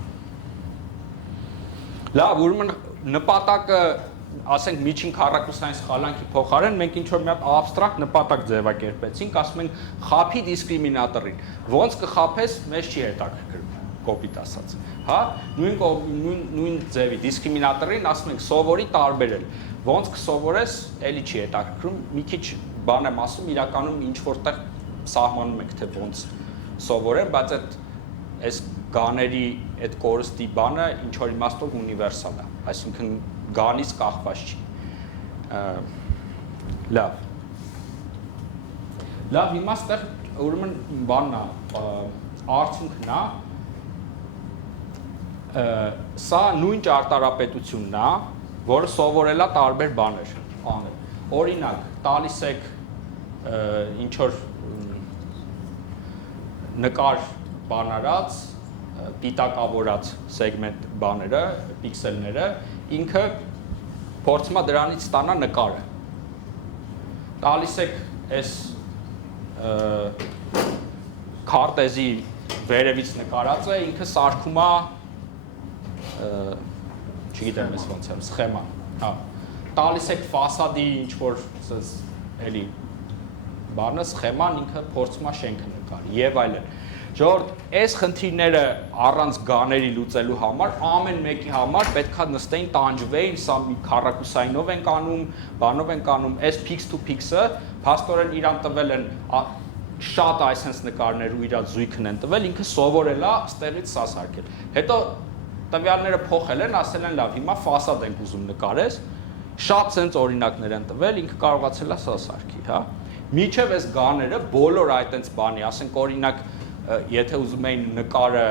Լավ, ուրեմն նպատակը ասենք միջին քառակուսային սխալանքի փոխարեն մենք ինչ որ մի հատ abstract նպատակ ձևակերպեցինք, ասում ենք խափի դիսկրիմինատորին։ Ոնց կխափես, մեզ չի հետաքրքրում, կոպիտ ասած։ Հա, նույն ձևի դիսկրիմինատորին ասում ենք սովորի տարբերել։ Ոնց կսովորես, էլի չի հետաքրքրում, մի քիչ բան եմ ասում, իրականում ինչ որտեղ սահմանում եք թե ոնց սովորեն, բայց այս գաների այդ կորստի բանը ինչ որ իմաստով ունիվերսալ է, այսինքն գանից կախված չի։ Լավ։ Լավ, հիմա ստեղ ուրեմն բանն է, արդյունքն է, սա նույն ճարտարապետությունն է, որը սովորել է տարբեր բաներ անել։ Օրինակ, տալիս եք ինչ որ նկար բանարած, պիտակավորած սեգմենտ բաները, պիքսելները, ինքը փորձում է դրանից ստանա նկարը։ Տալիս եք այս քարտեզի վերևից նկարածը, ինքը սարքում է, չգիտեմ ես ոնց եմ, սխեմա, հա։ Տալիս եք ֆասադի ինչ որ էլի բանը, սխեման, ինքը փորձում է շենքը նկարի եւ այլն։ Ժողովուրդ, այս խնդիրները առանց գաների լուծելու համար, ամեն մեկի համար պետք է նստեին, տանջվեին, սա մի քառակուսայինով ենք անում, բանով ենք անում, այս fix to fix-ը, փաստորեն իրան տվել են շատ այսպես նկարներ ու իր զույգն են տվել, ինքը սովորել է ստեղից սա սարքել։ Հետո տվյալները փոխել են, ասել են լավ, հիմա ֆասադ ենք ուզում նկարես, շատ sense օրինակներ են տվել, ինքը կարողացել է սա սարքի, հա։ Միջև այս գաները բոլոր այտենց բանի, ասենք օրինակ եթե ուզում էին նկարը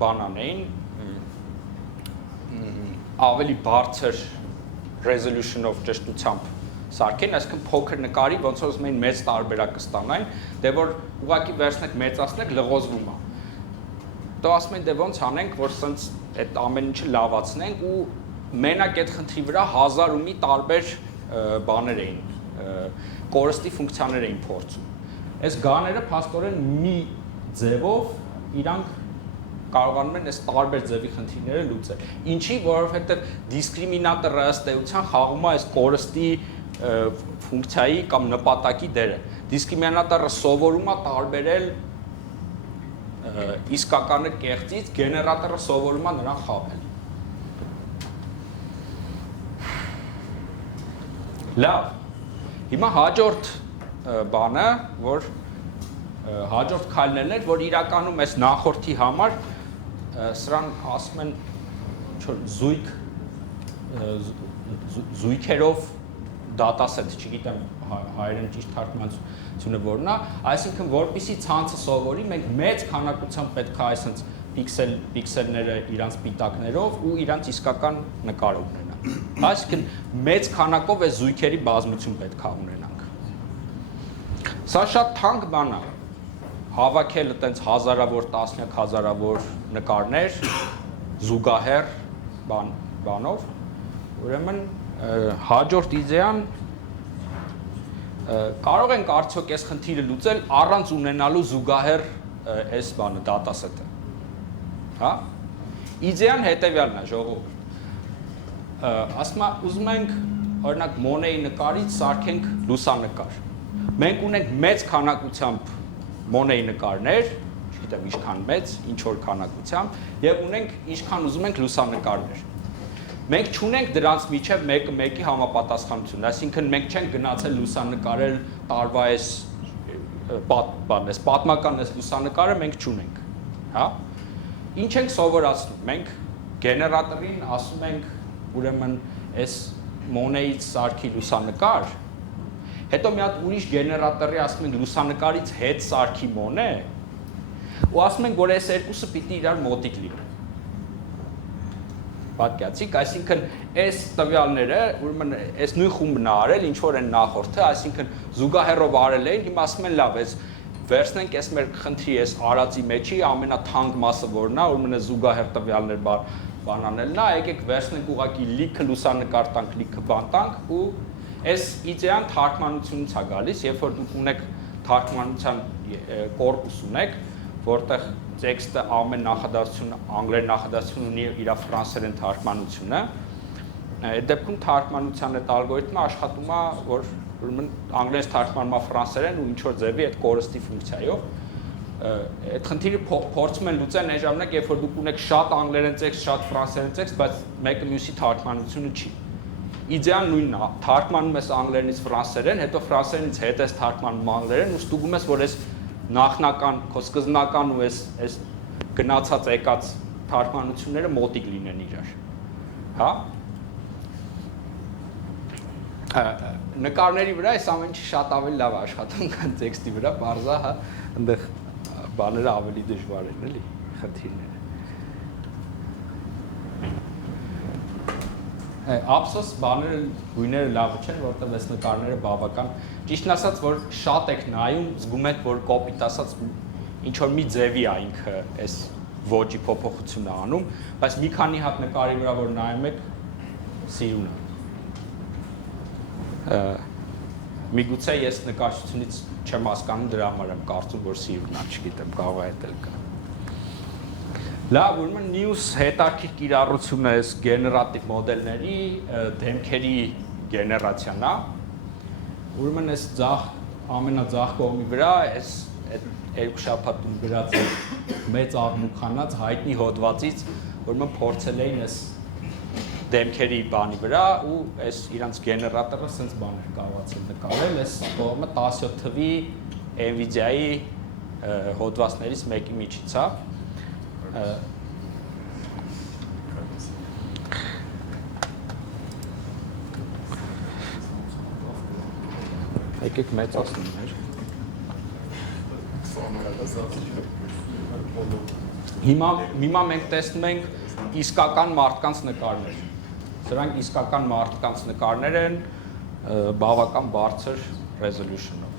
բան անեին, ավելի բարձր resolution-ով ճշտությամբ սարքեն, այսինքն փոքր նկարի, ոնց որ ուզում էին մեծ տարբերակը ստանային, դե որ ուղղակի վերցնեք մեծացնեք, լղոզվում է։ Դե ասում են դե ոնց անենք, որ սենց այդ ամեն ինչը լավացնենք ու մենակ այդ խնդրի վրա 1000 ու մի տարբեր բաներ էին, կորստի ֆունկցիաներ էին փորձում։ Այս գաները փաստորեն մի ձևով իրանք կարողանում են այս տարբեր ձևի խնդիրները լուծել։ Ինչի, որովհետև դիսկրիմինատորը ըստ էության խաղում է այս կորստի ֆունկցիայի կամ նպատակի դերը։ Դիսկրիմինատորը սովորում է տարբերել իսկականը կեղծից, գեներատորը սովորում է նրան խաբել։ Լավ, հիմա հաջորդ բանը, որ հաջորդ քայլն էր, որ իրականում այս նախորդի համար սրան ասում են զույգերով դատասետ, չգիտեմ հայերեն ճիշտ թարգմանությունը որն է, այսինքն որպեսզի ցանցը սովորի, մենք մեծ քանակությամբ պետք է այսպես պիքսելները իրանց պիտակներով ու իրանց իսկական նկարը ունենան։ Այսինքն մեծ քանակով այս զույգերի բազմություն պետք է ունենանք։ Սա շատ թանկ բան է։ Հավաքել այտենց հազարավոր, տասնյակ հազարավոր նկարներ զուգահեռ բանով, ուրեմն հաջորդ իդեան կարող ենք արդյոք այս խնդիրը լուծել առանց ունենալու զուգահեռ այս բանը դատասետը։ Հա? Իդեան հետևյալն է, ժողովուրդ։ Ասում եմ, ուզում ենք օրինակ Մոնեի նկարից սարքենք լուսանկար։ Մենք ունենք մեծ քանակությամբ Մոնեի նկարներ, չգիտեմ ինչքան մեծ, ինչ որ քանակությամբ, եւ ունենք ինչքան ուզում ենք լուսանկարներ։ Մենք չունենք դրանց միջև մեկը մեկի համապատասխանություն, այսինքն մենք չենք գնացել լուսանկարել տարվա այս պատմական այս լուսանկարը մենք չունենք, հա։ Ինչ ենք սովորացնում, մենք գեներատորին ասում ենք ուրեմն այս Մոնեից սարքի լուսանկար, հետո մի հատ ուրիշ գեներատորի ասում ենք լուսանկարից հետ սարքի Մոնե, ու ասում ենք, որ այս երկուսը պիտի իրար մոտիկ լինեն։ Պատկացիք, այսինքն այս տվյալները, ուրեմն այս նույն խումբն է արել, ինչ որ են նախորդը, այսինքն զուգահեռով արել էին, հիմա ասում են լավ, այս վերցնենք այս մեր խնդրի այս արածի մեջի ամենաթանկ մասը որն է, ուրեմն զուգահեռ տվյալներ բանանելն է, եկեք վերցնենք ուղղակի լիքը լուսանկար տանք, լիքը բան տանք ու այս իդեան թարգմանությունից է գալիս, երբ որ դուք ունեք թարգմանության կորպուս ունեք, որտեղ տեքստը ամեն նախադասություն անգլերեն նախադասություն ունի իր ֆրանսերեն թարգմանությունը, այդ դեպքում թարգմանության այդ ալգորիթմը աշխատում է, որ ուրեմն անգլերեն թարգմանում է ֆրանսերեն ու ինչ որ ձևի այդ կորստի ֆունկցիայով այդ խնդիրը փորձում են լուծել այն ժամանակ, երբ որ դուք ունեք շատ անգլերեն տեքստ, շատ ֆրանսերեն տեքստ, բայց մեկը մյուսի թարգմանությունը չի։ Իդեան նույնն է, թարգմանում ես անգլերենից ֆրանսերեն, հետո ֆրանսերենից հետ ես թարգմանում անգլերեն ու ստուգում ես, որ այս նախնական, քո սկզբնական ու այս գնացած եկած թարգմանությունները մոտիկ լինեն իրար։ Հա։ Նկարների վրա այս ամեն ինչը շատ ավելի լավ աշխատում քան տեքստի վրա, բարձա, հա, այնտեղ բաները ավելի դժվար են, էլի, խնդիրները։ Ափսոս բաները գույները լավը չեն, որտեղ այս նկարները բավական ճիշտն ասած, որ շատ եք նայում, զգում եք, որ կոպիտ ասած ինչ որ մի ձևի է ինքը այս ոճի փոփոխությունը անում, բայց մի քանի հատ նկարի վրա որ նայում եք, սիրուն է։ Միգուցե ես նկարչությունից չեմ հասկանում, դրա համար եմ կարծում, որ սիրուն է, չգիտեմ, կարող է էլ կա։ Լավ, ուրեմն մյուս հետաքրքիր կիրառությունը այս գեներատիվ մոդելների դեմքերի գեներացիան է։ Ուրեմն այս ամենաձախ կողմի վրա այս երկու շաբաթում գրած մեծ աղմուկանած հայտնի հոդվածից, ուրեմն փորձել էին այս դեմքերի բանի վրա ու այս իրանց գեներատորը սենց բաներ կարողացել նկարել, այս կողմը 17 թվի NVIDIA-ի հոդվածներից մեկի միջից է։ Եկեք մեծացնենք մեր։ Հիմա մենք տեսնում ենք իսկական մարդկանց նկարներ։ Սրանք իսկական մարդկանց նկարներ են բավական բարձր resolution-ով։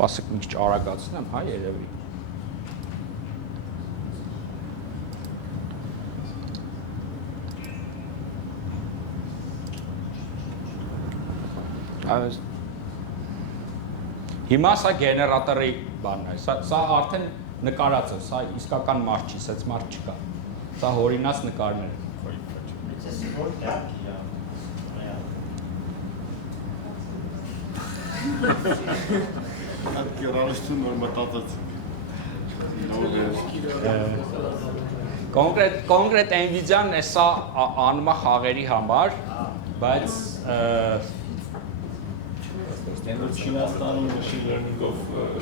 Պասեք մի քիչ արագացնեմ, հա, երևի։ Հիմա սա գեներատորի բանն է, սա արդեն նկարած է, սա իսկական մարդ չի, սենց մարդ չկա։ Սա հորինած նկարներ են։ Գերարություն որ մտածած կոնկրետ NVIDIA-ն է սա անում է խաղերի համար, բայց Չինաստանում machine learning-ով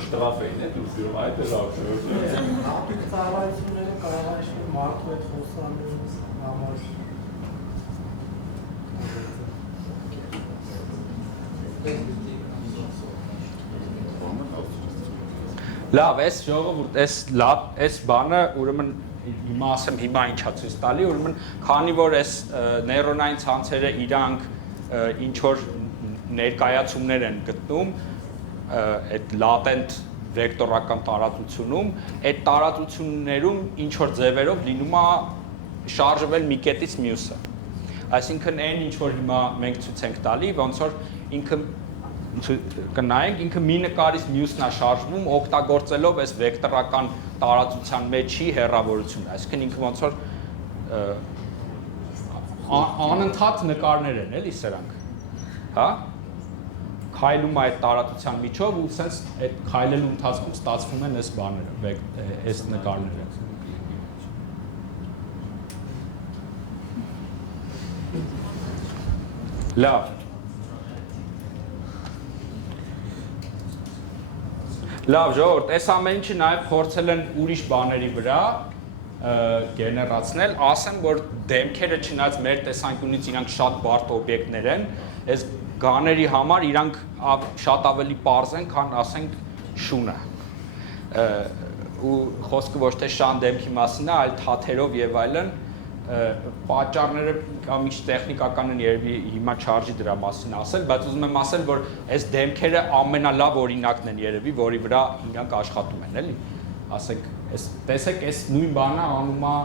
շտրաֆ էին է դուրս գնում, այդ է լավ շորտ։ Հատուկ ծառայությունները կարող է իշխել մարդու հետ խոսալու համար։ Լավ, այս ժողովուրդ, այս բանը, ուրեմն հիմա ասեմ հիմա ինչա ցույց տալի, ուրեմն քանի որ այս նեյրոնային ցանցերը իրանք ինչ որ ներկայացումներ են գտնում այդ լատենտ վեկտորական տարածությունում, այդ տարածություններում ինչ որ ձևերով լինում է շարժվել մի կետից մյուսը։ Այսինքն այն ինչ որ հիմա մենք ցույց ենք տալի, ոնց որ ինքը կնայենք ինքը մի նկարից մյուսն է շարժվում օգտագործելով այս վեկտորական տարածության մեջի հեռավորությունը, այսինքն ինքը ոնց որ անընդհատ նկարներ են, էլի սրանք, հա, քայլում է այդ տարածության միջով ու սենց այդ քայլելու ընթացքում ստացվում են այս բաները, այս նկարները։ Լավ։ Լավ, ժողովուրդ, այս ամեն ինչը նաև փորձել են ուրիշ բաների վրա գեներացնել, ասեմ, որ դեմքերը չնայած մեր տեսանկյունից իրանք շատ բարդ օբյեկտներ են, այս գաների համար իրանք շատ ավելի պարզ են, քան ասենք շունը։ Ու խոսքը ոչ թե շան դեմքի մասին է, այլ թաթերով եւ այլն, պատճառները կամ ինչ տեխնիկական են երևի հիմա չարժի դրա մասին ասել, բայց ուզում եմ ասել, որ այս դեմքերը ամենալավ օրինակն են երևի, որի վրա իրանք աշխատում են, էլի։ Ասենք, տեսեք, այս նույն բանը անում է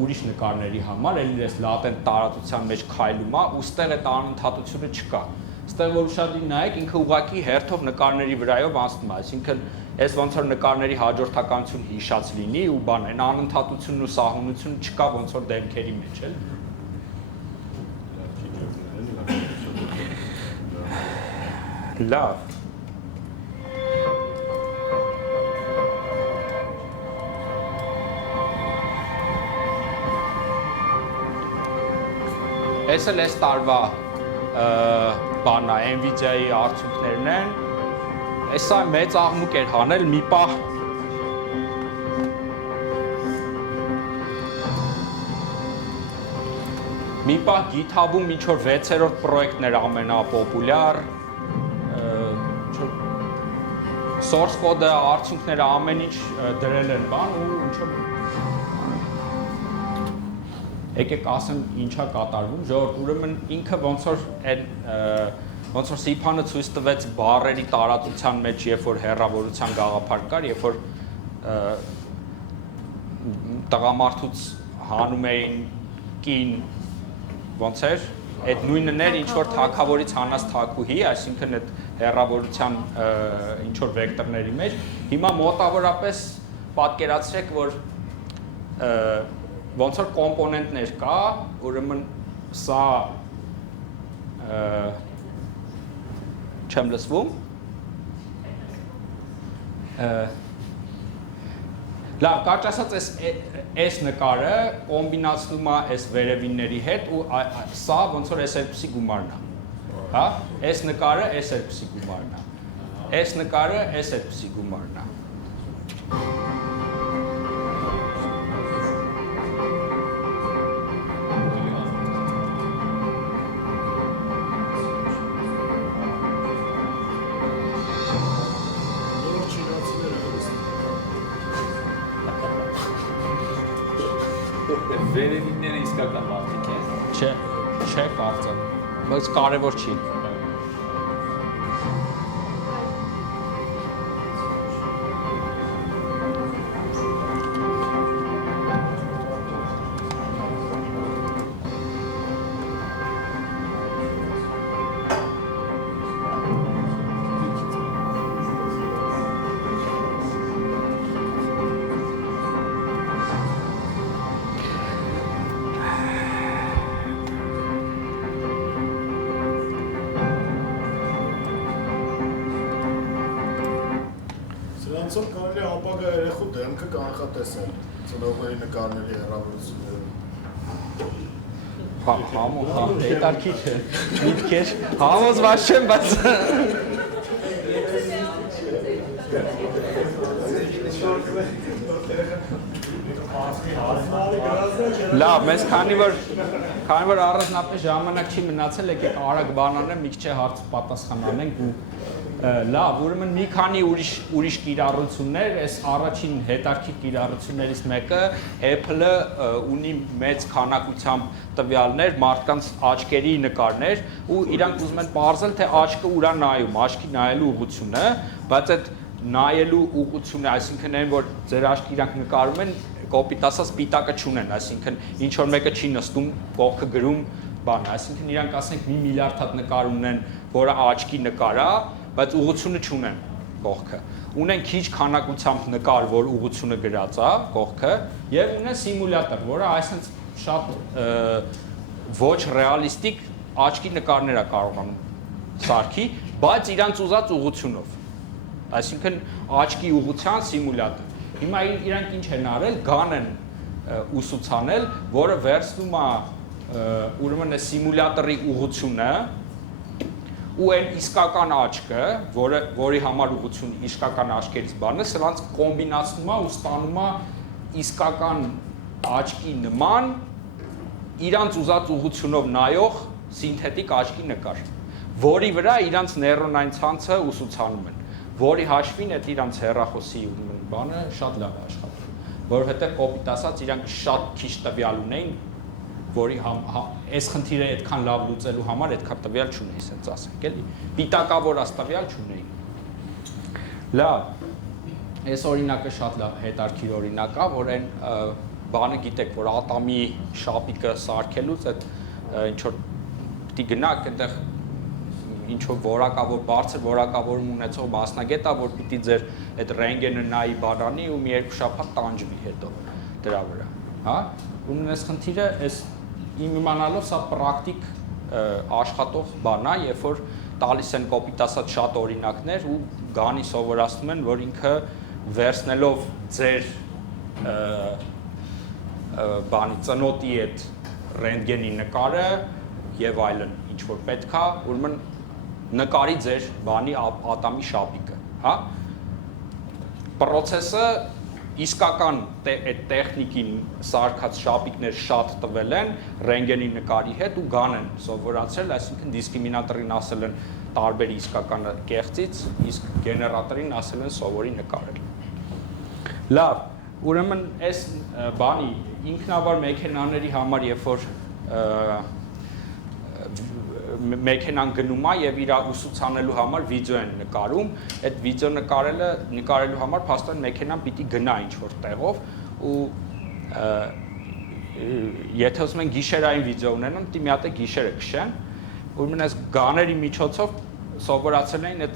ուրիշ նկարների համար, էլի այս լատենտ տարածության մեջ քայլում է, ու ստեղ այդ անընդհատությունը չկա։ Ստեղ որ ուշադիր նայեք, ինքը ուղղակի հերթով նկարների վրայով անցնում է, այսինքն այս ոնց որ նկարների հաջորդականություն հիշած լինի ու բան, այն անընդհատությունն ու սահունությունը չկա ոնց որ դեմքերի մեջ, էլ։ Լավ։ Այս էլ այս տարվա բանն է, NVIDIA-ի արդյունքներն են։ Այսա մեծ աղմուկ էր հանել մի պահ GitHub-ում ինչ որ 6-րդ պրոյեկտն էր ամենապոպուլյար, source code-ը, արդյունքները ամեն ինչ դրել են բան ու ինչ որ եկեք ասեմ ինչա կատարվում, ժողովուրդ, ուրեմն ինքը ոնց որ C-Pan-ը ցույց տվեց բառերի տարածության մեջ, երբ որ հեռավորության գաղափար կար, երբ որ տղամարդուց հանում էին կին ոնց էր, այդ նույնն էր ինչ որ թագավորից հանած թագուհի, այսինքն այդ հեռավորության ինչ որ վեկտորների մեջ, հիմա մոտավորապես պատկերացրեք, որ ոնց որ կոմպոնենտներ կա, ուրեմն սա չեմ լսվում։ Լավ, կարճ ասած այս նկարը կոմբինացնում է այս վերևինների հետ ու սա ոնց որ այս երկուսի գումարն է։ Հա, այս նկարը այս երկուսի գումարն է։ Այս նկարը այս երկուսի գումարն է։ Վերևինները իսկական մարդիկ են։ Չէ, կարծեմ, բայց կարևոր չի։ Սրանցով կարելի է ապագա երեխու դեմքը կանխատեսել, ծնողների նկարների հեռավորությունները։ Հետարքիչ է, միտքեր, համոզված չեմ, բայց լավ, մեզ քանի որ առանձնապես ժամանակ չի մնացել, եկեք արագ բան անենք, մի քիչ հարց պատասխան անենք ու լավ, ուրեմն մի քանի ուրիշ կիրառություններ, այս առաջին հետարքիր կիրառություններից մեկը Apple-ը ունի մեծ քանակությամբ տվյալներ, մարդկանց աչքերի նկարներ ու իրանք ուզում են պարզել, թե աչքը ուրա նայում, աչքի նայելու ուղղությունը, բայց այդ նայելու ուղղությունը, այսինքն այն, որ ձեր աչքի իրանք նկարում են, կոպիտ ասած պիտակը չունեն, այսինքն ինչ որ մեկը չի նստում, կողքը գրում, բան, այսինքն իրանք ասենք 1 միլիարդ հատ նկար ունեն, որը աչքի նկար է, բայց ուղղությունը չունեն կողքը։ Ունեն քիչ քանակությամբ նկար, որ ուղղությունը գրած է կողքը, եւ ունեն սիմուլյատոր, որը այսինքն շատ ոչ ռեալիստիկ աչքի նկարներ է կարողանում սարքի, բայց իրանց ուզած ուղղությունով։ Այսինքն աչքի ուղղության սիմուլյատոր։ Հիմա իրանք ինչ են արել, գան են ուսուցանել, որը վերցնում է ուրեմն է սիմուլյատորի ուղղությունը ու այն իսկական աչքը, որի համար ուղղություն իսկական աչքերից բանն է, սրանց կոմբինացնում է ու ստանում է իսկական աչքի նման իրանց ուզած ուղղությունով նայող սինթետիկ աչքի նկար, որի վրա իրանց նեյրոնային ցանցը ուսուցանում են, որի հաշվին այդ իրանց հեռախոսի բանը շատ լավ է աշխատում, որովհետև կոպիտ ասած իրանք շատ քիչ տվյալ ունեին, որի այս խնդիրը այդքան լավ լուծելու համար այդքան տվյալ չունեի, ասենց ասենք, էլի։ Պիտակավորած տվյալ չունեի։ Լավ։ Այս օրինակը շատ լավ հետարքիր օրինակ է, որ այն բանը գիտեք, որ ատամի շապիկը սարքելուց այդ ինչ որ պիտի գնաք, այնտեղ ինչ որ որակավոր բարձր որակավորում ունեցող մասնագետա, որ պիտի ձեր այդ ռենտգենը նայի բանանի ու մի երկու շաբաթ տանջվի հետո դրա վրա, հա? Ուրեմն այս խնդիրը այս իմանալով սա պրակտիկ աշխատող բան է, երբ որ տալիս են կոպիտ ասած շատ օրինակներ ու գանի սովորացնում են, որ ինքը վերցնելով ձեր բանի ծնոտի այդ ռենտգենի նկարը եւ այլն ինչ որ պետքա, ուրեմն նկարի ձեր բանի ատամի շապիկը, հա? Պրոցեսը իսկական այդ տեխնիկին սարքած շապիկներ շատ տվել են ռենտգենի նկարի հետ ու գան են սովորացրել, այսինքն դիսկրիմինատորին ասել են տարբեր իսկական կեղծից, իսկ գեներատորին ասել են սովորի նկարել։ Լավ, ուրեմն այս բանի ինքնավար մեքենաների համար, երբ որ մեքենան գնում է եւ իր ուսուցանելու համար վիդեո են նկարում, այդ վիդեո նկարելու համար փաստորեն մեքենան պիտի գնա ինչ-որ տեղով ու եթե ուզում են գիշերային վիդեո ունենան, պիտի մի հատ է գիշերը քշեն, ուրեմն այս գաների միջոցով սովորացել էին այդ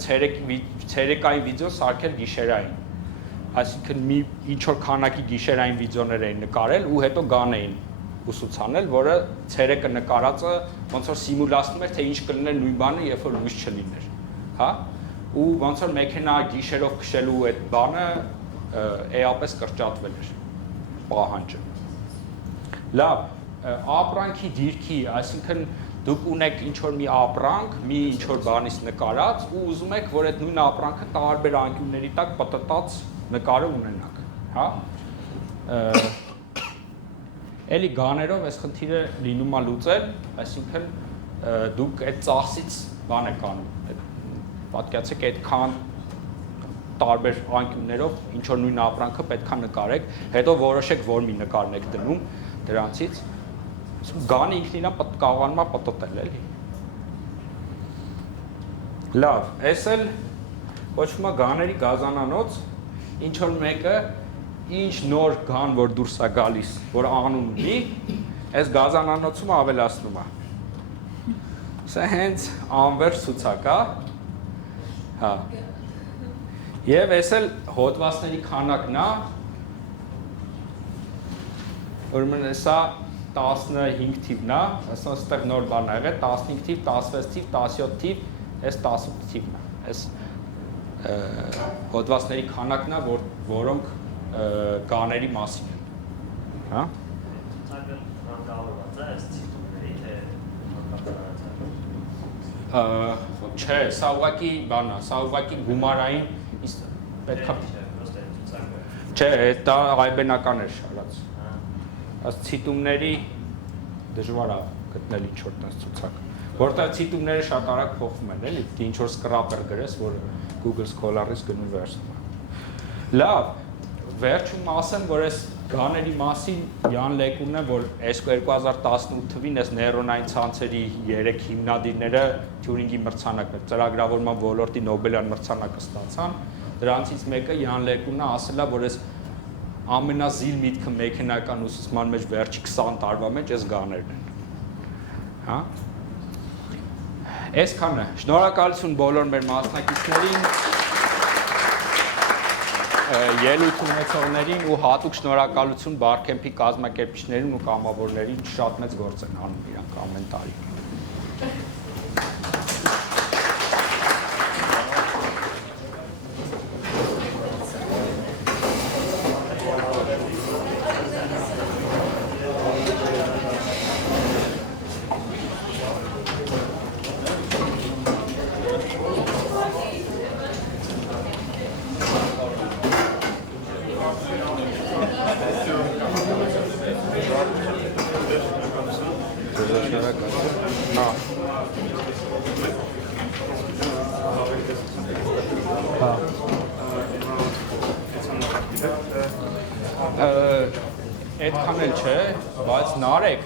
ցերեկային վիդեո սարքել գիշերային, այսինքն մի ինչ-որ քանակի գիշերային վիդեոներ էին նկարել ու հետո գան էին ուսուցանել, որը ցերեկը նկարածը ոնց որ սիմուլացնում էր, թե ինչ կլիներ նույն բանը, երբ որ լույս չլիներ, հա? Ու ոնց որ մեքենա գիշերով քշելու այդ բանը էապես կրճատվել էր պահանջը։ Լավ, ապրանքի դիրքի, այսինքն դուք ունեք ինչ որ մի ապրանք, մի ինչ որ բանից նկարած ու ուզում եք, որ այդ նույն ապրանքը տարբեր անկյունների տակ պատտած նկարը ունենաք, հա? Էլի գաներով այս խնդիրը լինում է լուծել, այսինքն դուք այդ ծախսից բան եք անում, պատկերացրեք այդքան տարբեր անկյուններով ինչ որ նույն ապրանքը պետք է նկարեք, հետո որոշեք որ մի նկարն եք դնում դրանցից, գանը ինքն իրան կարողանում է պատտել, էլի։ Լավ, այս էլ կոչվում է գաների գազանանոց, ինչ որ մեկը ինչ նոր գան, որ դուրս է գալիս, որ անուն ունի, այս գազանանոցումը ավելացնում է։ Սա հենց անվերջ ցուցակ է, հա։ Եվ այս էլ հոդվածների քանակն է, ուրեմն սա 15 թիվն է, ասա այստեղ նոր բան ա եղել, 15 թիվ, 16 թիվ, 17 թիվ, այս 18 թիվն է, այս հոդվածների քանակն է, որոնք գաների մասին են, հա? Չէ, սա ուղղակի բան է, սա ուղղակի գումարային պետք է։ Չէ, դա հայբենական էր շարած։ Այս ցիտումների դժվար է գտնել ինչ-որ տես ցուցակ։ Որտեղ ցիտումները շատ արագ փոխվում են, էլի, ինչ որ scrapper գրես, որ Google Scholar-ից գնում վերցնում։ Լավ, վերջում ասեմ, որ այս գաների մասին Յան Լեկունն է, որ 2018 թվին այս նեյրոնային ցանցերի 3 հիմնադիրները Թյուրինգի մրցանակը, ծրագրավորման ոլորտի Նոբելյան մրցանակը ստացան։ Դրանցից մեկը Յան Լեկունն ասել է, որ այս ամենազիլ միտքը մեքենական ուսուցման մեջ վերջի 20 տարվա մեջ այս գաներն են։ Հա? Այսքանը։ Շնորհակալություն բոլոր մեր մասնակիցներին, ելույթ ունեցողներին ու հատուկ շնորհակալություն Բարքեմփի կազմակերպիչներին ու կամավորներին, շատ մեծ գործ են անում իրանք ամեն տարի։ Այդքան էլ չէ, բայց նարեկ